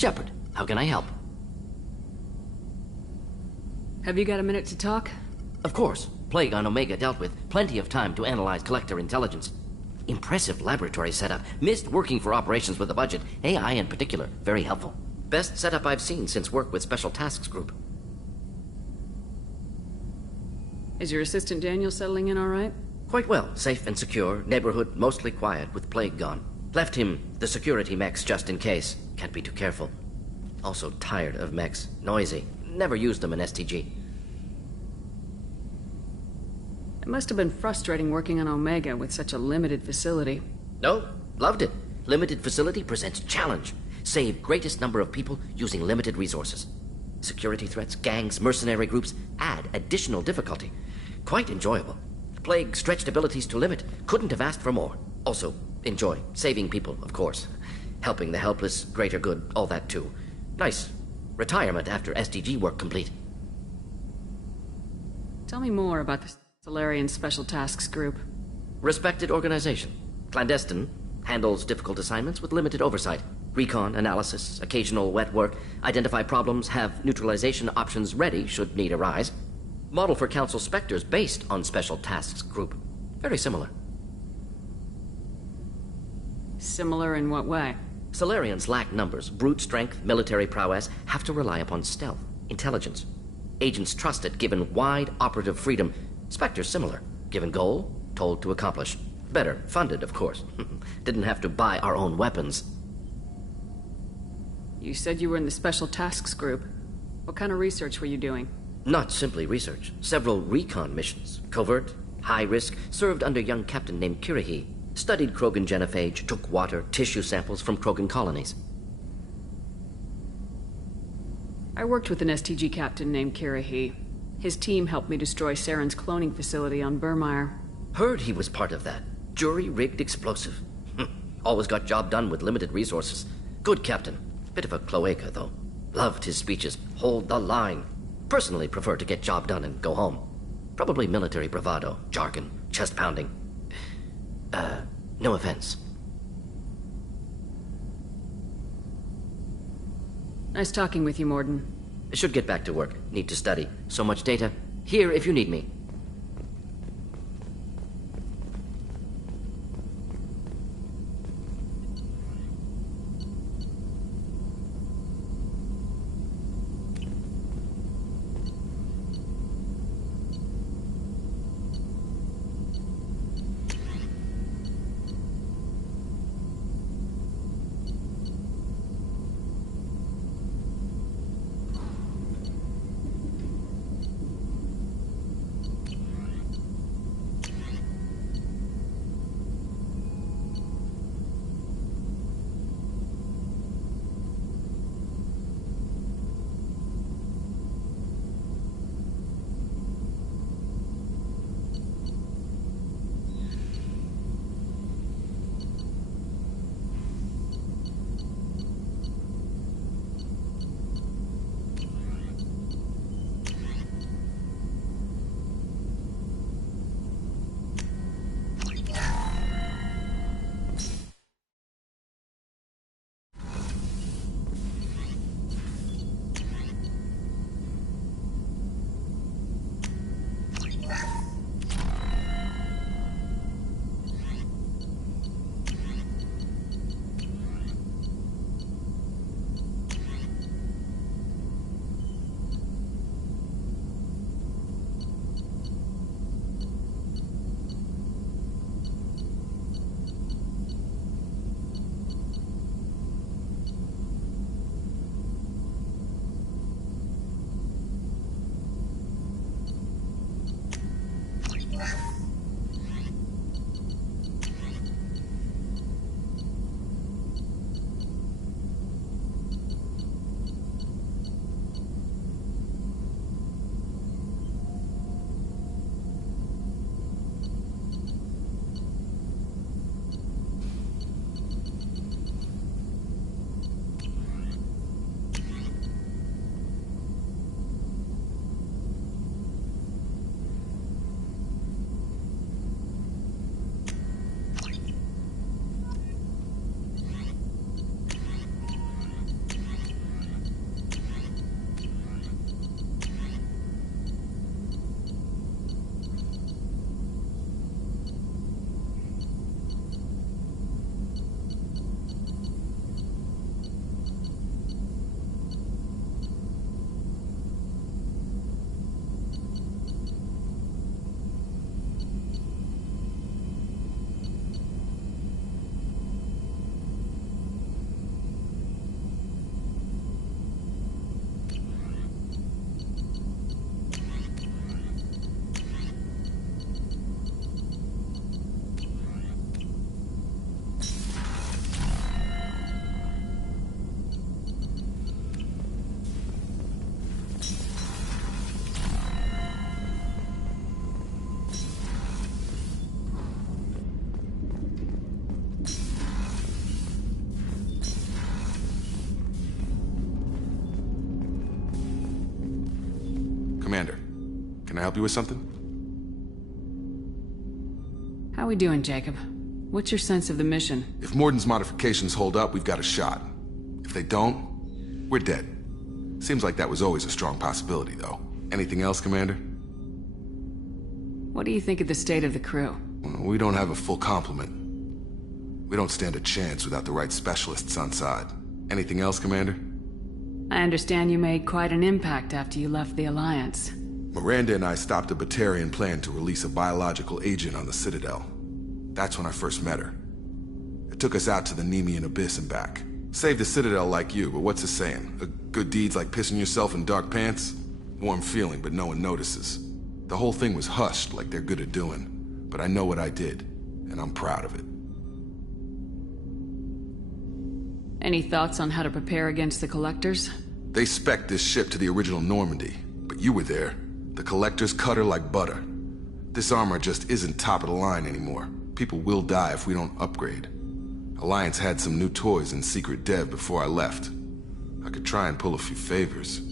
Shepard, how can I help? Have you got a minute to talk? Of course. Plague on Omega dealt with. Plenty of time to analyze Collector intelligence. Impressive laboratory setup. Missed working for operations with a budget. AI in particular. Very helpful. Best setup I've seen since work with Special Tasks Group. Is your assistant Daniel settling in all right? Quite well. Safe and secure. Neighborhood mostly quiet with Plague gone. Left him the security mechs just in case. Can't be too careful. Also tired of mechs. Noisy. Never used them in STG. It must have been frustrating working on Omega with such a limited facility. No, loved it. Limited facility presents challenge. Save greatest number of people using limited resources. Security threats, gangs, mercenary groups add additional difficulty. Quite enjoyable. Plague stretched abilities to limit. Couldn't have asked for more. Also, enjoy. Saving people, of course. Helping the helpless, greater good, all that too. Nice. Retirement after SDG work complete. Tell me more about the Solarian Special Tasks Group. Respected organization. Clandestine. Handles difficult assignments with limited oversight. Recon, analysis, occasional wet work. Identify problems, have neutralization options ready should need arise. Model for Council Spectres based on Special Tasks Group. Very similar. Similar in what way? Solarians lack numbers, brute strength, military prowess, have to rely upon stealth, intelligence. Agents trusted, given wide operative freedom. Spectres similar, given goal, told to accomplish. Better funded, of course. Didn't have to buy our own weapons. You said you were in the Special Tasks Group. What kind of research were you doing? Not simply research. Several recon missions. Covert, high risk, served under a young captain named Kirihi. Studied Krogan genophage, took water, tissue samples from Krogan colonies. I worked with an STG captain named Kirihi. His team helped me destroy Saren's cloning facility on Burmire. Heard he was part of that. Jury-rigged explosive. Always got job done with limited resources. Good captain. Bit of a cloaca, though. Loved his speeches. Hold the line. Personally prefer to get job done and go home. Probably military bravado, jargon, chest pounding. No offense. Nice talking with you, Morden. Should get back to work. Need to study. So much data. Here if you need me. Can I help you with something? How we doing, Jacob? What's your sense of the mission? If Morden's modifications hold up, we've got a shot. If they don't, we're dead. Seems like that was always a strong possibility, though. Anything else, Commander? What do you think of the state of the crew? Well, we don't have a full complement. We don't stand a chance without the right specialists on side. Anything else, Commander? I understand you made quite an impact after you left the Alliance. Miranda and I stopped a Batarian plan to release a biological agent on the Citadel. That's when I first met her. It took us out to the Nemean Abyss and back. Saved the Citadel like you, but what's the saying? A good deed's like pissing yourself in dark pants? Warm feeling, but no one notices. The whole thing was hushed like they're good at doing. But I know what I did, and I'm proud of it. Any thoughts on how to prepare against the Collectors? They spec'd this ship to the original Normandy, but you were there. The Collectors cut her like butter. This armor just isn't top of the line anymore. People will die if we don't upgrade. Alliance had some new toys in secret dev before I left. I could try and pull a few favors.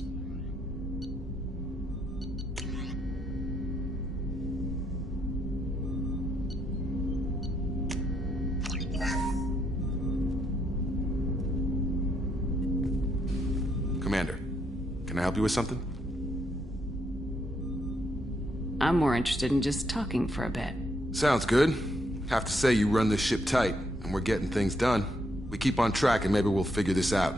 Commander, can I help you with something? I'm more interested in just talking for a bit. Sounds good. Have to say you run this ship tight, and we're getting things done. We keep on track and maybe we'll figure this out.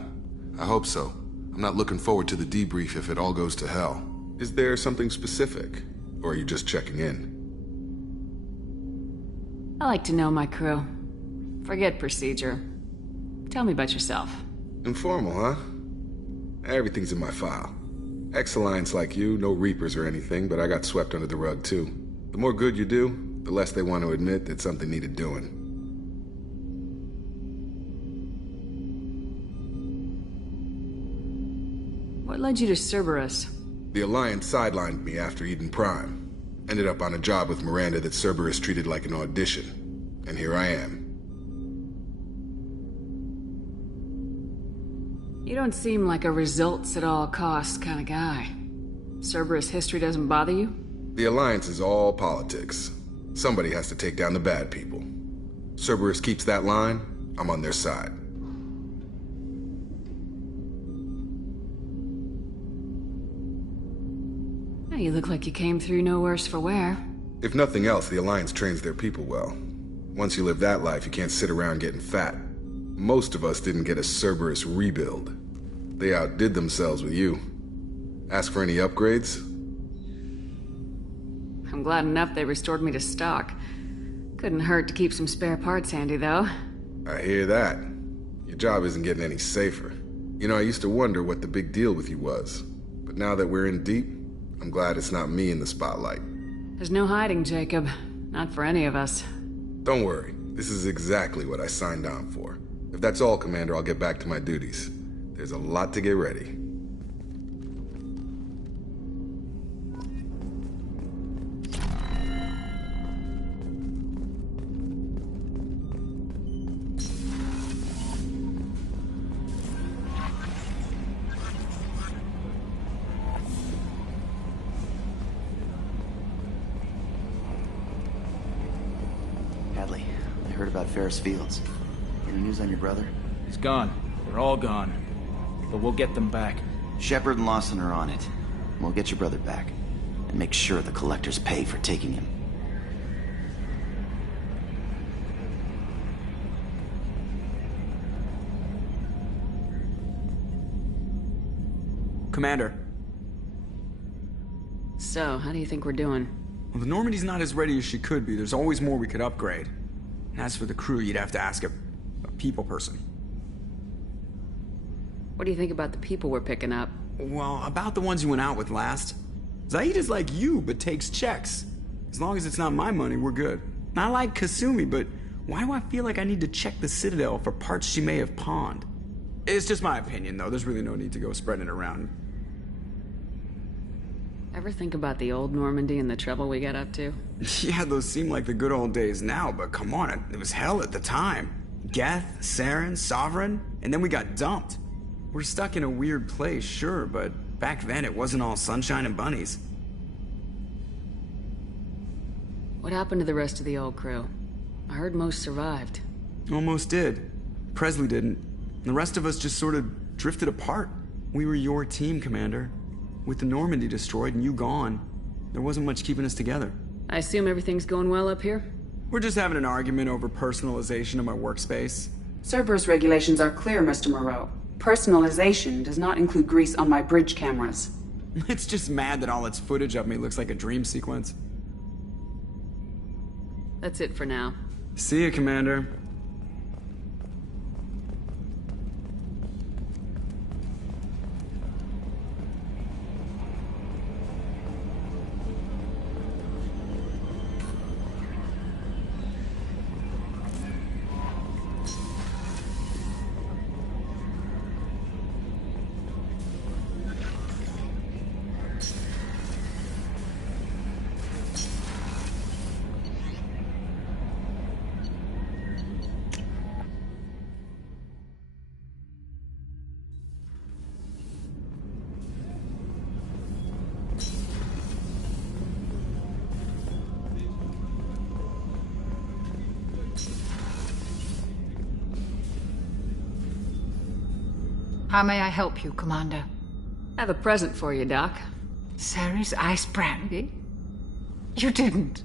I hope so. I'm not looking forward to the debrief if it all goes to hell. Is there something specific? Or are you just checking in? I like to know my crew. Forget procedure. Tell me about yourself. Informal, huh? Everything's in my file. Ex-Alliance like you, no Reapers or anything, but I got swept under the rug too. The more good you do, the less they want to admit that something needed doing. What led you to Cerberus? The Alliance sidelined me after Eden Prime. Ended up on a job with Miranda that Cerberus treated like an audition. And here I am. You don't seem like a results-at-all-costs kind of guy. Cerberus history doesn't bother you? The Alliance is all politics. Somebody has to take down the bad people. Cerberus keeps that line, I'm on their side. You look like you came through no worse for wear. If nothing else, the Alliance trains their people well. Once you live that life, you can't sit around getting fat. Most of us didn't get a Cerberus rebuild. They outdid themselves with you. Ask for any upgrades? I'm glad enough they restored me to stock. Couldn't hurt to keep some spare parts handy, though. I hear that. Your job isn't getting any safer. You know, I used to wonder what the big deal with you was. But now that we're in deep, I'm glad it's not me in the spotlight. There's no hiding, Jacob. Not for any of us. Don't worry. This is exactly what I signed on for. If that's all, Commander, I'll get back to my duties. There's a lot to get ready. Hadley, I heard about Ferris Fields. Any news on your brother? He's gone. They're all gone. But we'll get them back. Shepard and Lawson are on it. We'll get your brother back. And make sure the Collectors pay for taking him. Commander. So, how do you think we're doing? Well, the Normandy's not as ready as she could be. There's always more we could upgrade. And as for the crew, you'd have to ask a people person. What do you think about the people we're picking up? Well, about the ones you went out with last. Zaid is like you, but takes checks. As long as it's not my money, we're good. Not like Kasumi, but why do I feel like I need to check the Citadel for parts she may have pawned? It's just my opinion, though. There's really no need to go spreading it around. Ever think about the old Normandy and the trouble we got up to? Yeah, those seem like the good old days now, but come on, it was hell at the time. Geth, Saren, Sovereign, and then we got dumped. We're stuck in a weird place, sure, but back then it wasn't all sunshine and bunnies. What happened to the rest of the old crew? I heard most survived. Almost did. Presley didn't. The rest of us just sort of drifted apart. We were your team, Commander. With the Normandy destroyed and you gone, there wasn't much keeping us together. I assume everything's going well up here? We're just having an argument over personalization of my workspace. Cerberus regulations are clear, Mr. Moreau. Personalization does not include grease on my bridge cameras. It's just mad that all its footage of me looks like a dream sequence. That's it for now. See you, Commander. How may I help you, Commander? I have a present for you, Doc. Ceres ice brandy? You didn't.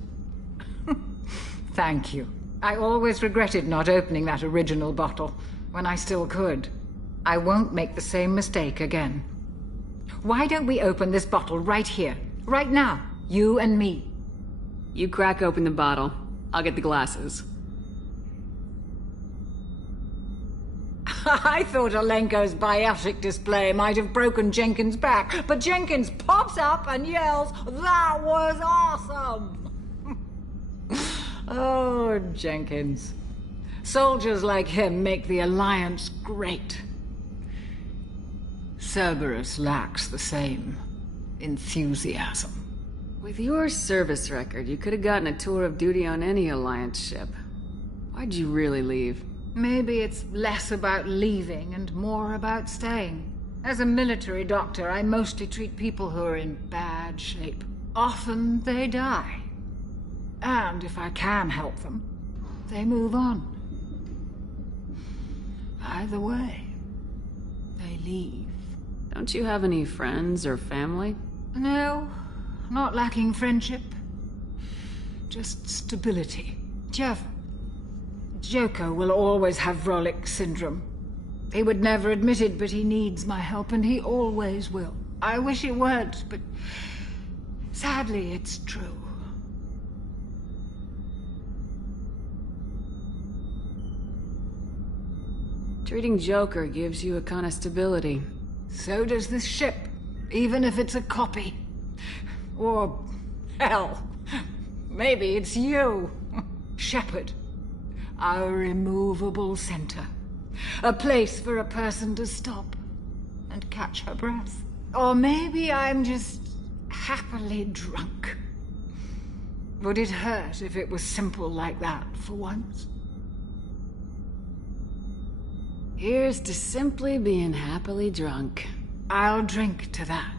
Thank you. I always regretted not opening that original bottle when I still could. I won't make the same mistake again. Why don't we open this bottle right here, right now, you and me? You crack open the bottle. I'll get the glasses. I thought Alenko's biotic display might have broken Jenkins' back, but Jenkins pops up and yells, "That was awesome!" Oh, Jenkins. Soldiers like him make the Alliance great. Cerberus lacks the same enthusiasm. With your service record, you could have gotten a tour of duty on any Alliance ship. Why'd you really leave? Maybe it's less about leaving and more about staying. As a military doctor, I mostly treat people who are in bad shape. Often they die. And if I can help them, they move on. Either way, they leave. Don't you have any friends or family? No, not lacking friendship. Just stability. Jeff, Joker will always have Vrolic syndrome. He would never admit it, but he needs my help, and he always will. I wish it weren't, but sadly, it's true. Treating Joker gives you a kind of stability. So does this ship, even if it's a copy. Or, hell, maybe it's you, Shepard. Our immovable center. A place for a person to stop and catch her breath. Or maybe I'm just happily drunk. Would it hurt if it was simple like that for once? Here's to simply being happily drunk. I'll drink to that.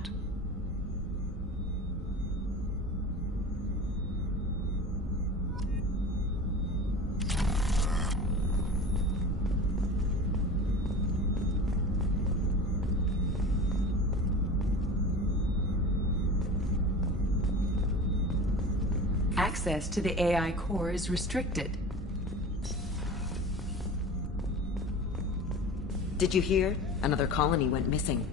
Access to the AI core is restricted. Did you hear? Another colony went missing.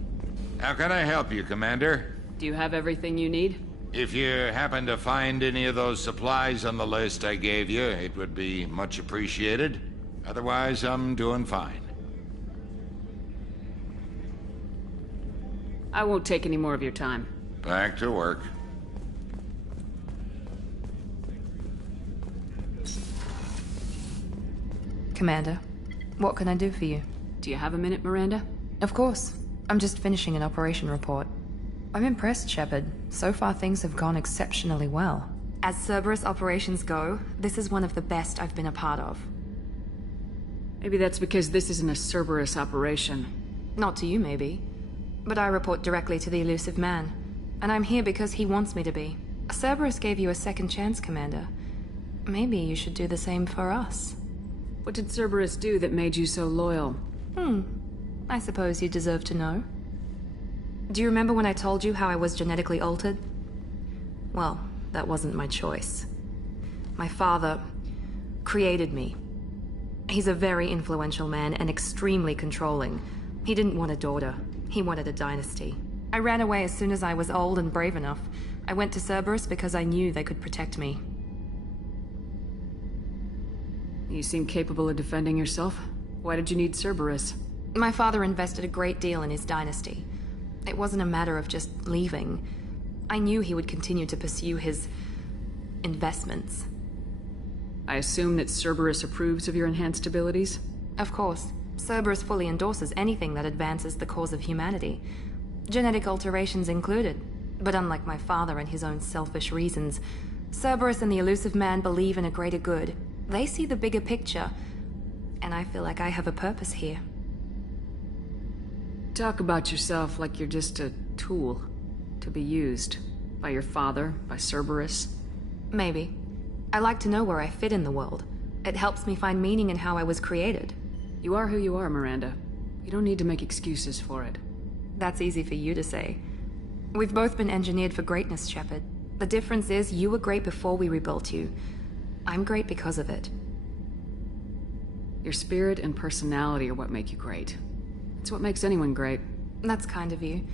How can I help you, Commander? Do you have everything you need? If you happen to find any of those supplies on the list I gave you, it would be much appreciated. Otherwise, I'm doing fine. I won't take any more of your time. Back to work. Commander, what can I do for you? Do you have a minute, Miranda? Of course. I'm just finishing an operation report. I'm impressed, Shepard. So far things have gone exceptionally well. As Cerberus operations go, this is one of the best I've been a part of. Maybe that's because this isn't a Cerberus operation. Not to you, maybe. But I report directly to the elusive man. And I'm here because he wants me to be. Cerberus gave you a second chance, Commander. Maybe you should do the same for us. What did Cerberus do that made you so loyal? I suppose you deserve to know. Do you remember when I told you how I was genetically altered? Well, that wasn't my choice. My father created me. He's a very influential man and extremely controlling. He didn't want a daughter. He wanted a dynasty. I ran away as soon as I was old and brave enough. I went to Cerberus because I knew they could protect me. You seem capable of defending yourself. Why did you need Cerberus? My father invested a great deal in his dynasty. It wasn't a matter of just leaving. I knew he would continue to pursue his investments. I assume that Cerberus approves of your enhanced abilities? Of course. Cerberus fully endorses anything that advances the cause of humanity. Genetic alterations included. But unlike my father and his own selfish reasons, Cerberus and the Elusive Man believe in a greater good. They see the bigger picture, and I feel like I have a purpose here. Talk about yourself like you're just a tool to be used. By your father, by Cerberus. Maybe. I like to know where I fit in the world. It helps me find meaning in how I was created. You are who you are, Miranda. You don't need to make excuses for it. That's easy for you to say. We've both been engineered for greatness, Shepard. The difference is you were great before we rebuilt you. I'm great because of it. Your spirit and personality are what make you great. It's what makes anyone great. That's kind of you.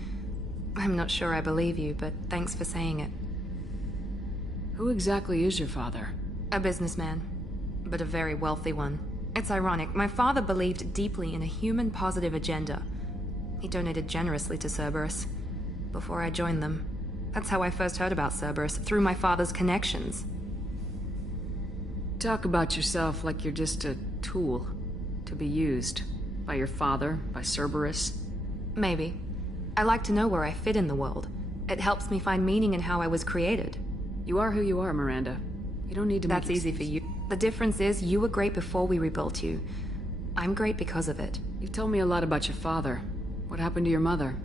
I'm not sure I believe you, but thanks for saying it. Who exactly is your father? A businessman, but a very wealthy one. It's ironic, my father believed deeply in a human-positive agenda. He donated generously to Cerberus before I joined them. That's how I first heard about Cerberus, through my father's connections. Talk about yourself like you're just a tool to be used. By your father, by Cerberus. Maybe. I like to know where I fit in the world. It helps me find meaning in how I was created. You are who you are, Miranda. You don't need to That's easy for you. The difference is you were great before we rebuilt you. I'm great because of it. You've told me a lot about your father. What happened to your mother?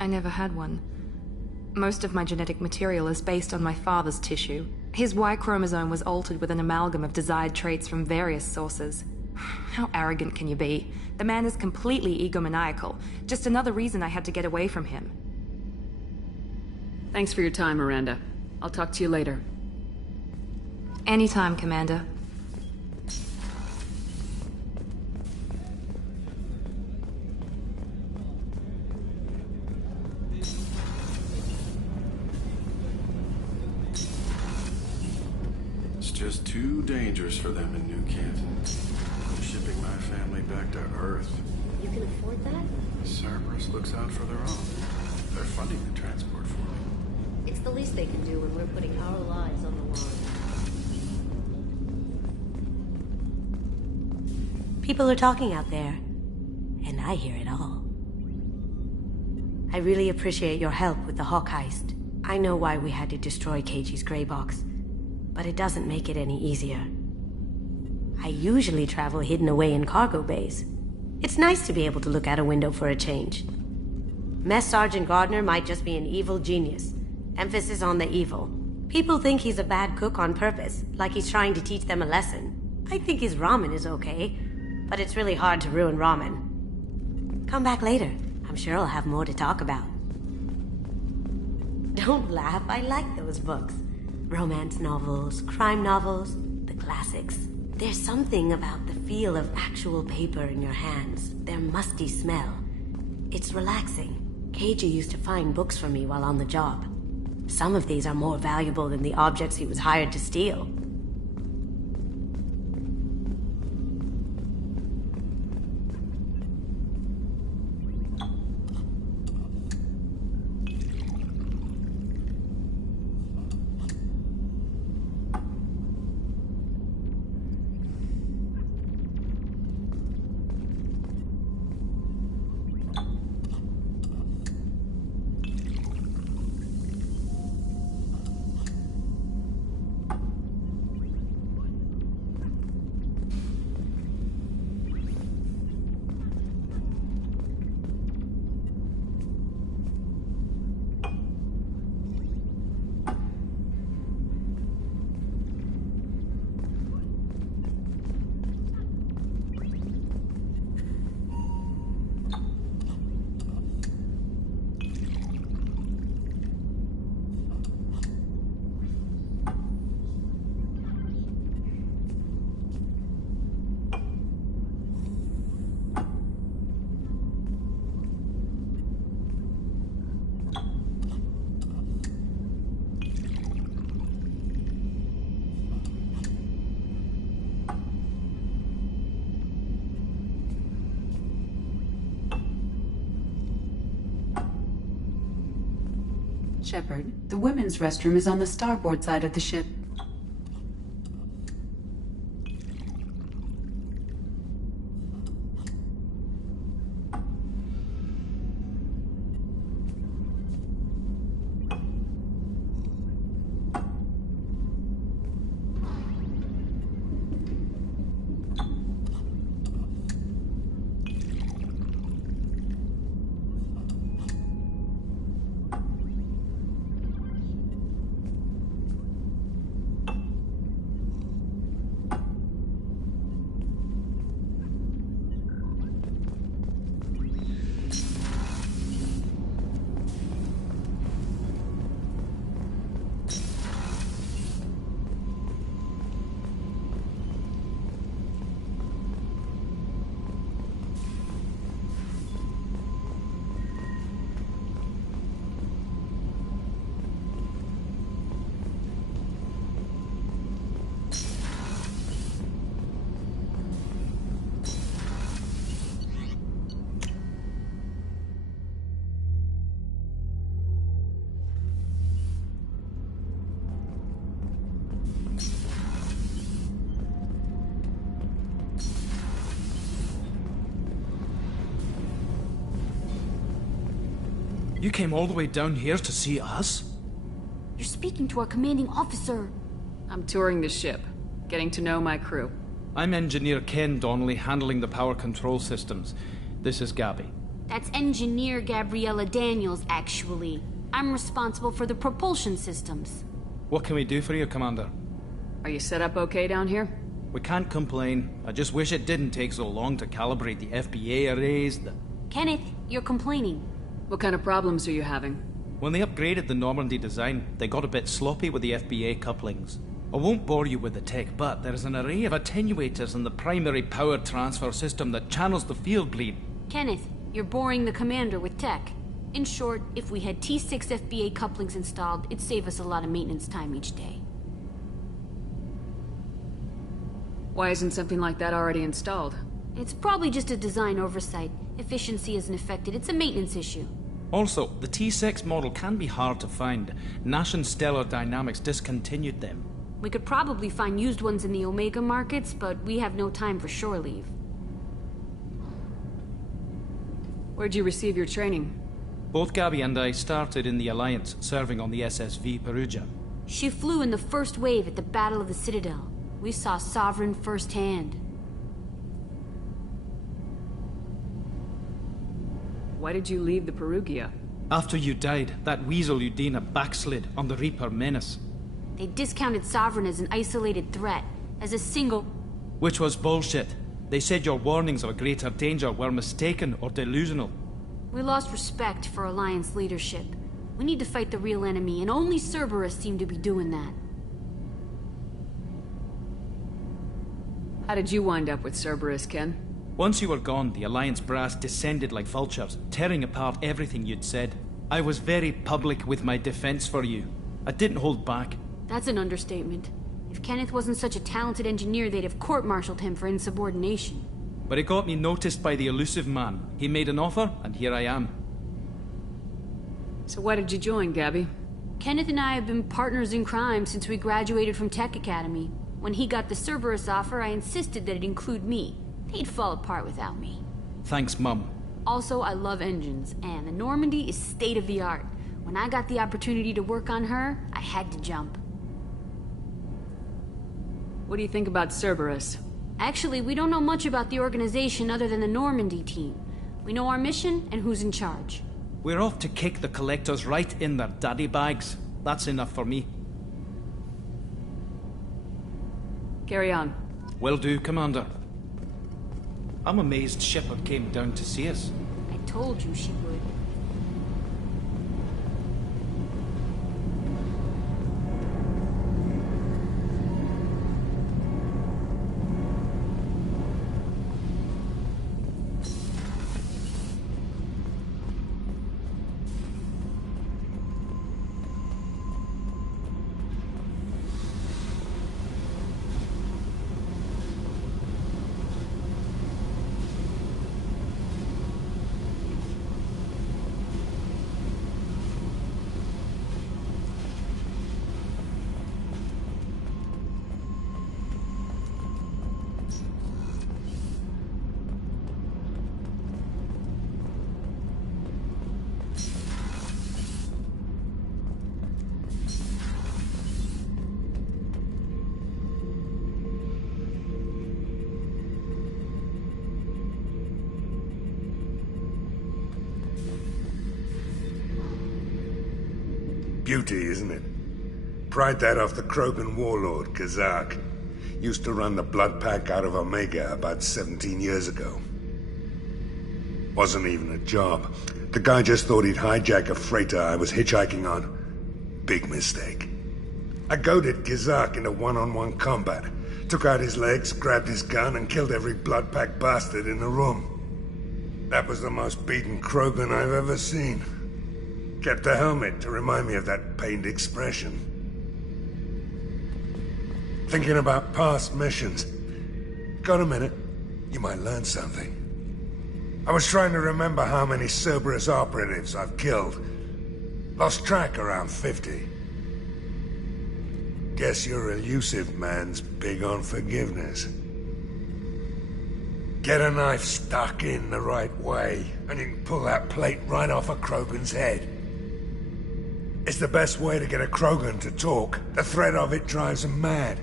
I never had one. Most of my genetic material is based on my father's tissue. His Y chromosome was altered with an amalgam of desired traits from various sources. How arrogant can you be? The man is completely egomaniacal. Just another reason I had to get away from him. Thanks for your time, Miranda. I'll talk to you later. Anytime, Commander. It's just too dangerous for them in New Canton. I'm shipping my family back to Earth. You can afford that? Cerberus looks out for their own. They're funding the transport for me. It's the least they can do when we're putting our lives on the line. People are talking out there, and I hear it all. I really appreciate your help with the Hawk heist. I know why we had to destroy Keiji's gray box, but it doesn't make it any easier. I usually travel hidden away in cargo bays. It's nice to be able to look out a window for a change. Mess Sergeant Gardner might just be an evil genius. Emphasis on the evil. People think he's a bad cook on purpose, like he's trying to teach them a lesson. I think his ramen is okay, but it's really hard to ruin ramen. Come back later. I'm sure I'll have more to talk about. Don't laugh, I like those books. Romance novels, crime novels, the classics. There's something about the feel of actual paper in your hands, their musty smell. It's relaxing. Keiji used to find books for me while on the job. Some of these are more valuable than the objects he was hired to steal. Shepard, the women's restroom is on the starboard side of the ship. You came all the way down here to see us? You're speaking to our commanding officer. I'm touring the ship, getting to know my crew. I'm Engineer Ken Donnelly, handling the power control systems. This is Gabby. That's Engineer Gabriella Daniels, actually. I'm responsible for the propulsion systems. What can we do for you, Commander? Are you set up okay down here? We can't complain. I just wish it didn't take so long to calibrate the FBA arrays. Kenneth, you're complaining. What kind of problems are you having? When they upgraded the Normandy design, they got a bit sloppy with the FBA couplings. I won't bore you with the tech, but there is an array of attenuators in the primary power transfer system that channels the field bleed. Kenneth, you're boring the commander with tech. In short, if we had T6 FBA couplings installed, it'd save us a lot of maintenance time each day. Why isn't something like that already installed? It's probably just a design oversight. Efficiency isn't affected. It's a maintenance issue. Also, the T6 model can be hard to find. Nash and Stellar Dynamics discontinued them. We could probably find used ones in the Omega markets, but we have no time for shore leave. Where'd you receive your training? Both Gabby and I started in the Alliance, serving on the SSV Perugia. She flew in the first wave at the Battle of the Citadel. We saw Sovereign firsthand. Why did you leave the Perugia? After you died, that weasel Udina backslid on the Reaper Menace. They discounted Sovereign as an isolated threat, as a single... Which was bullshit. They said your warnings of a greater danger were mistaken or delusional. We lost respect for Alliance leadership. We need to fight the real enemy, and only Cerberus seemed to be doing that. How did you wind up with Cerberus, Ken? Once you were gone, the Alliance brass descended like vultures, tearing apart everything you'd said. I was very public with my defense for you. I didn't hold back. That's an understatement. If Kenneth wasn't such a talented engineer, they'd have court-martialed him for insubordination. But it got me noticed by the elusive man. He made an offer, and here I am. So why did you join, Gabby? Kenneth and I have been partners in crime since we graduated from Tech Academy. When he got the Cerberus offer, I insisted that it include me. They'd fall apart without me. Thanks, Mum. Also, I love engines, and the Normandy is state-of-the-art. When I got the opportunity to work on her, I had to jump. What do you think about Cerberus? Actually, we don't know much about the organization other than the Normandy team. We know our mission and who's in charge. We're off to kick the Collectors right in their daddy bags. That's enough for me. Carry on. Will do, Commander. I'm amazed Shepard came down to see us. I told you she would. beauty, isn't it? Pried that off the Krogan warlord, Kazak. Used to run the Blood Pack out of Omega about 17 years ago. Wasn't even a job. The guy just thought he'd hijack a freighter I was hitchhiking on. Big mistake. I goaded Kazak into one-on-one combat. Took out his legs, grabbed his gun, and killed every Blood Pack bastard in the room. That was the most beaten Krogan I've ever seen. Kept a helmet to remind me of that pained expression. Thinking about past missions. Got a minute? You might learn something. I was trying to remember how many Cerberus operatives I've killed. Lost track around 50. Guess your elusive man's big on forgiveness. Get a knife stuck in the right way, and you can pull that plate right off a Krogan's head. It's the best way to get a Krogan to talk. The threat of it drives him mad.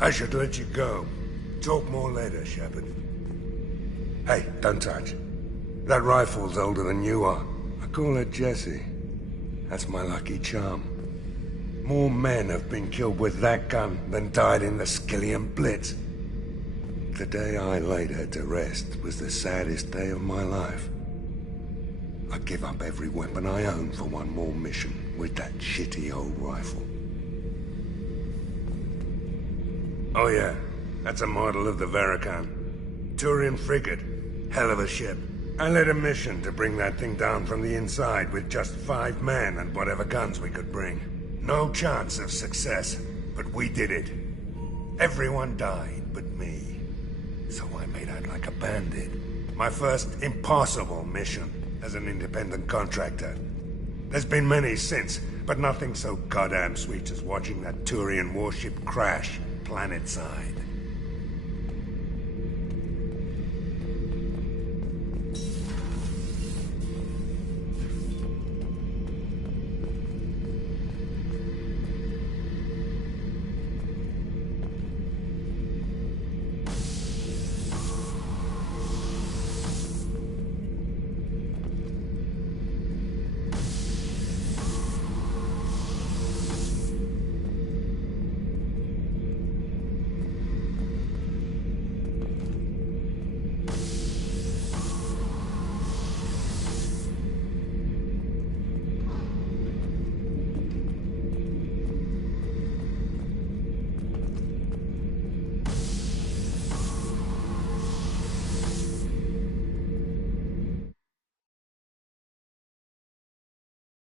I should let you go. Talk more later, Shepard. Hey, don't touch. That rifle's older than you are. I call it Jesse. That's my lucky charm. More men have been killed with that gun than died in the Skillian Blitz. The day I laid her to rest was the saddest day of my life. I'd give up every weapon I own for one more mission with that shitty old rifle. Oh yeah, that's a model of the Verican. Turian frigate. Hell of a ship. I led a mission to bring that thing down from the inside with just 5 men and whatever guns we could bring. No chance of success, but we did it. Everyone died but me. So I made out like a bandit. My first impossible mission as an independent contractor. There's been many since, but nothing so goddamn sweet as watching that Turian warship crash planetside.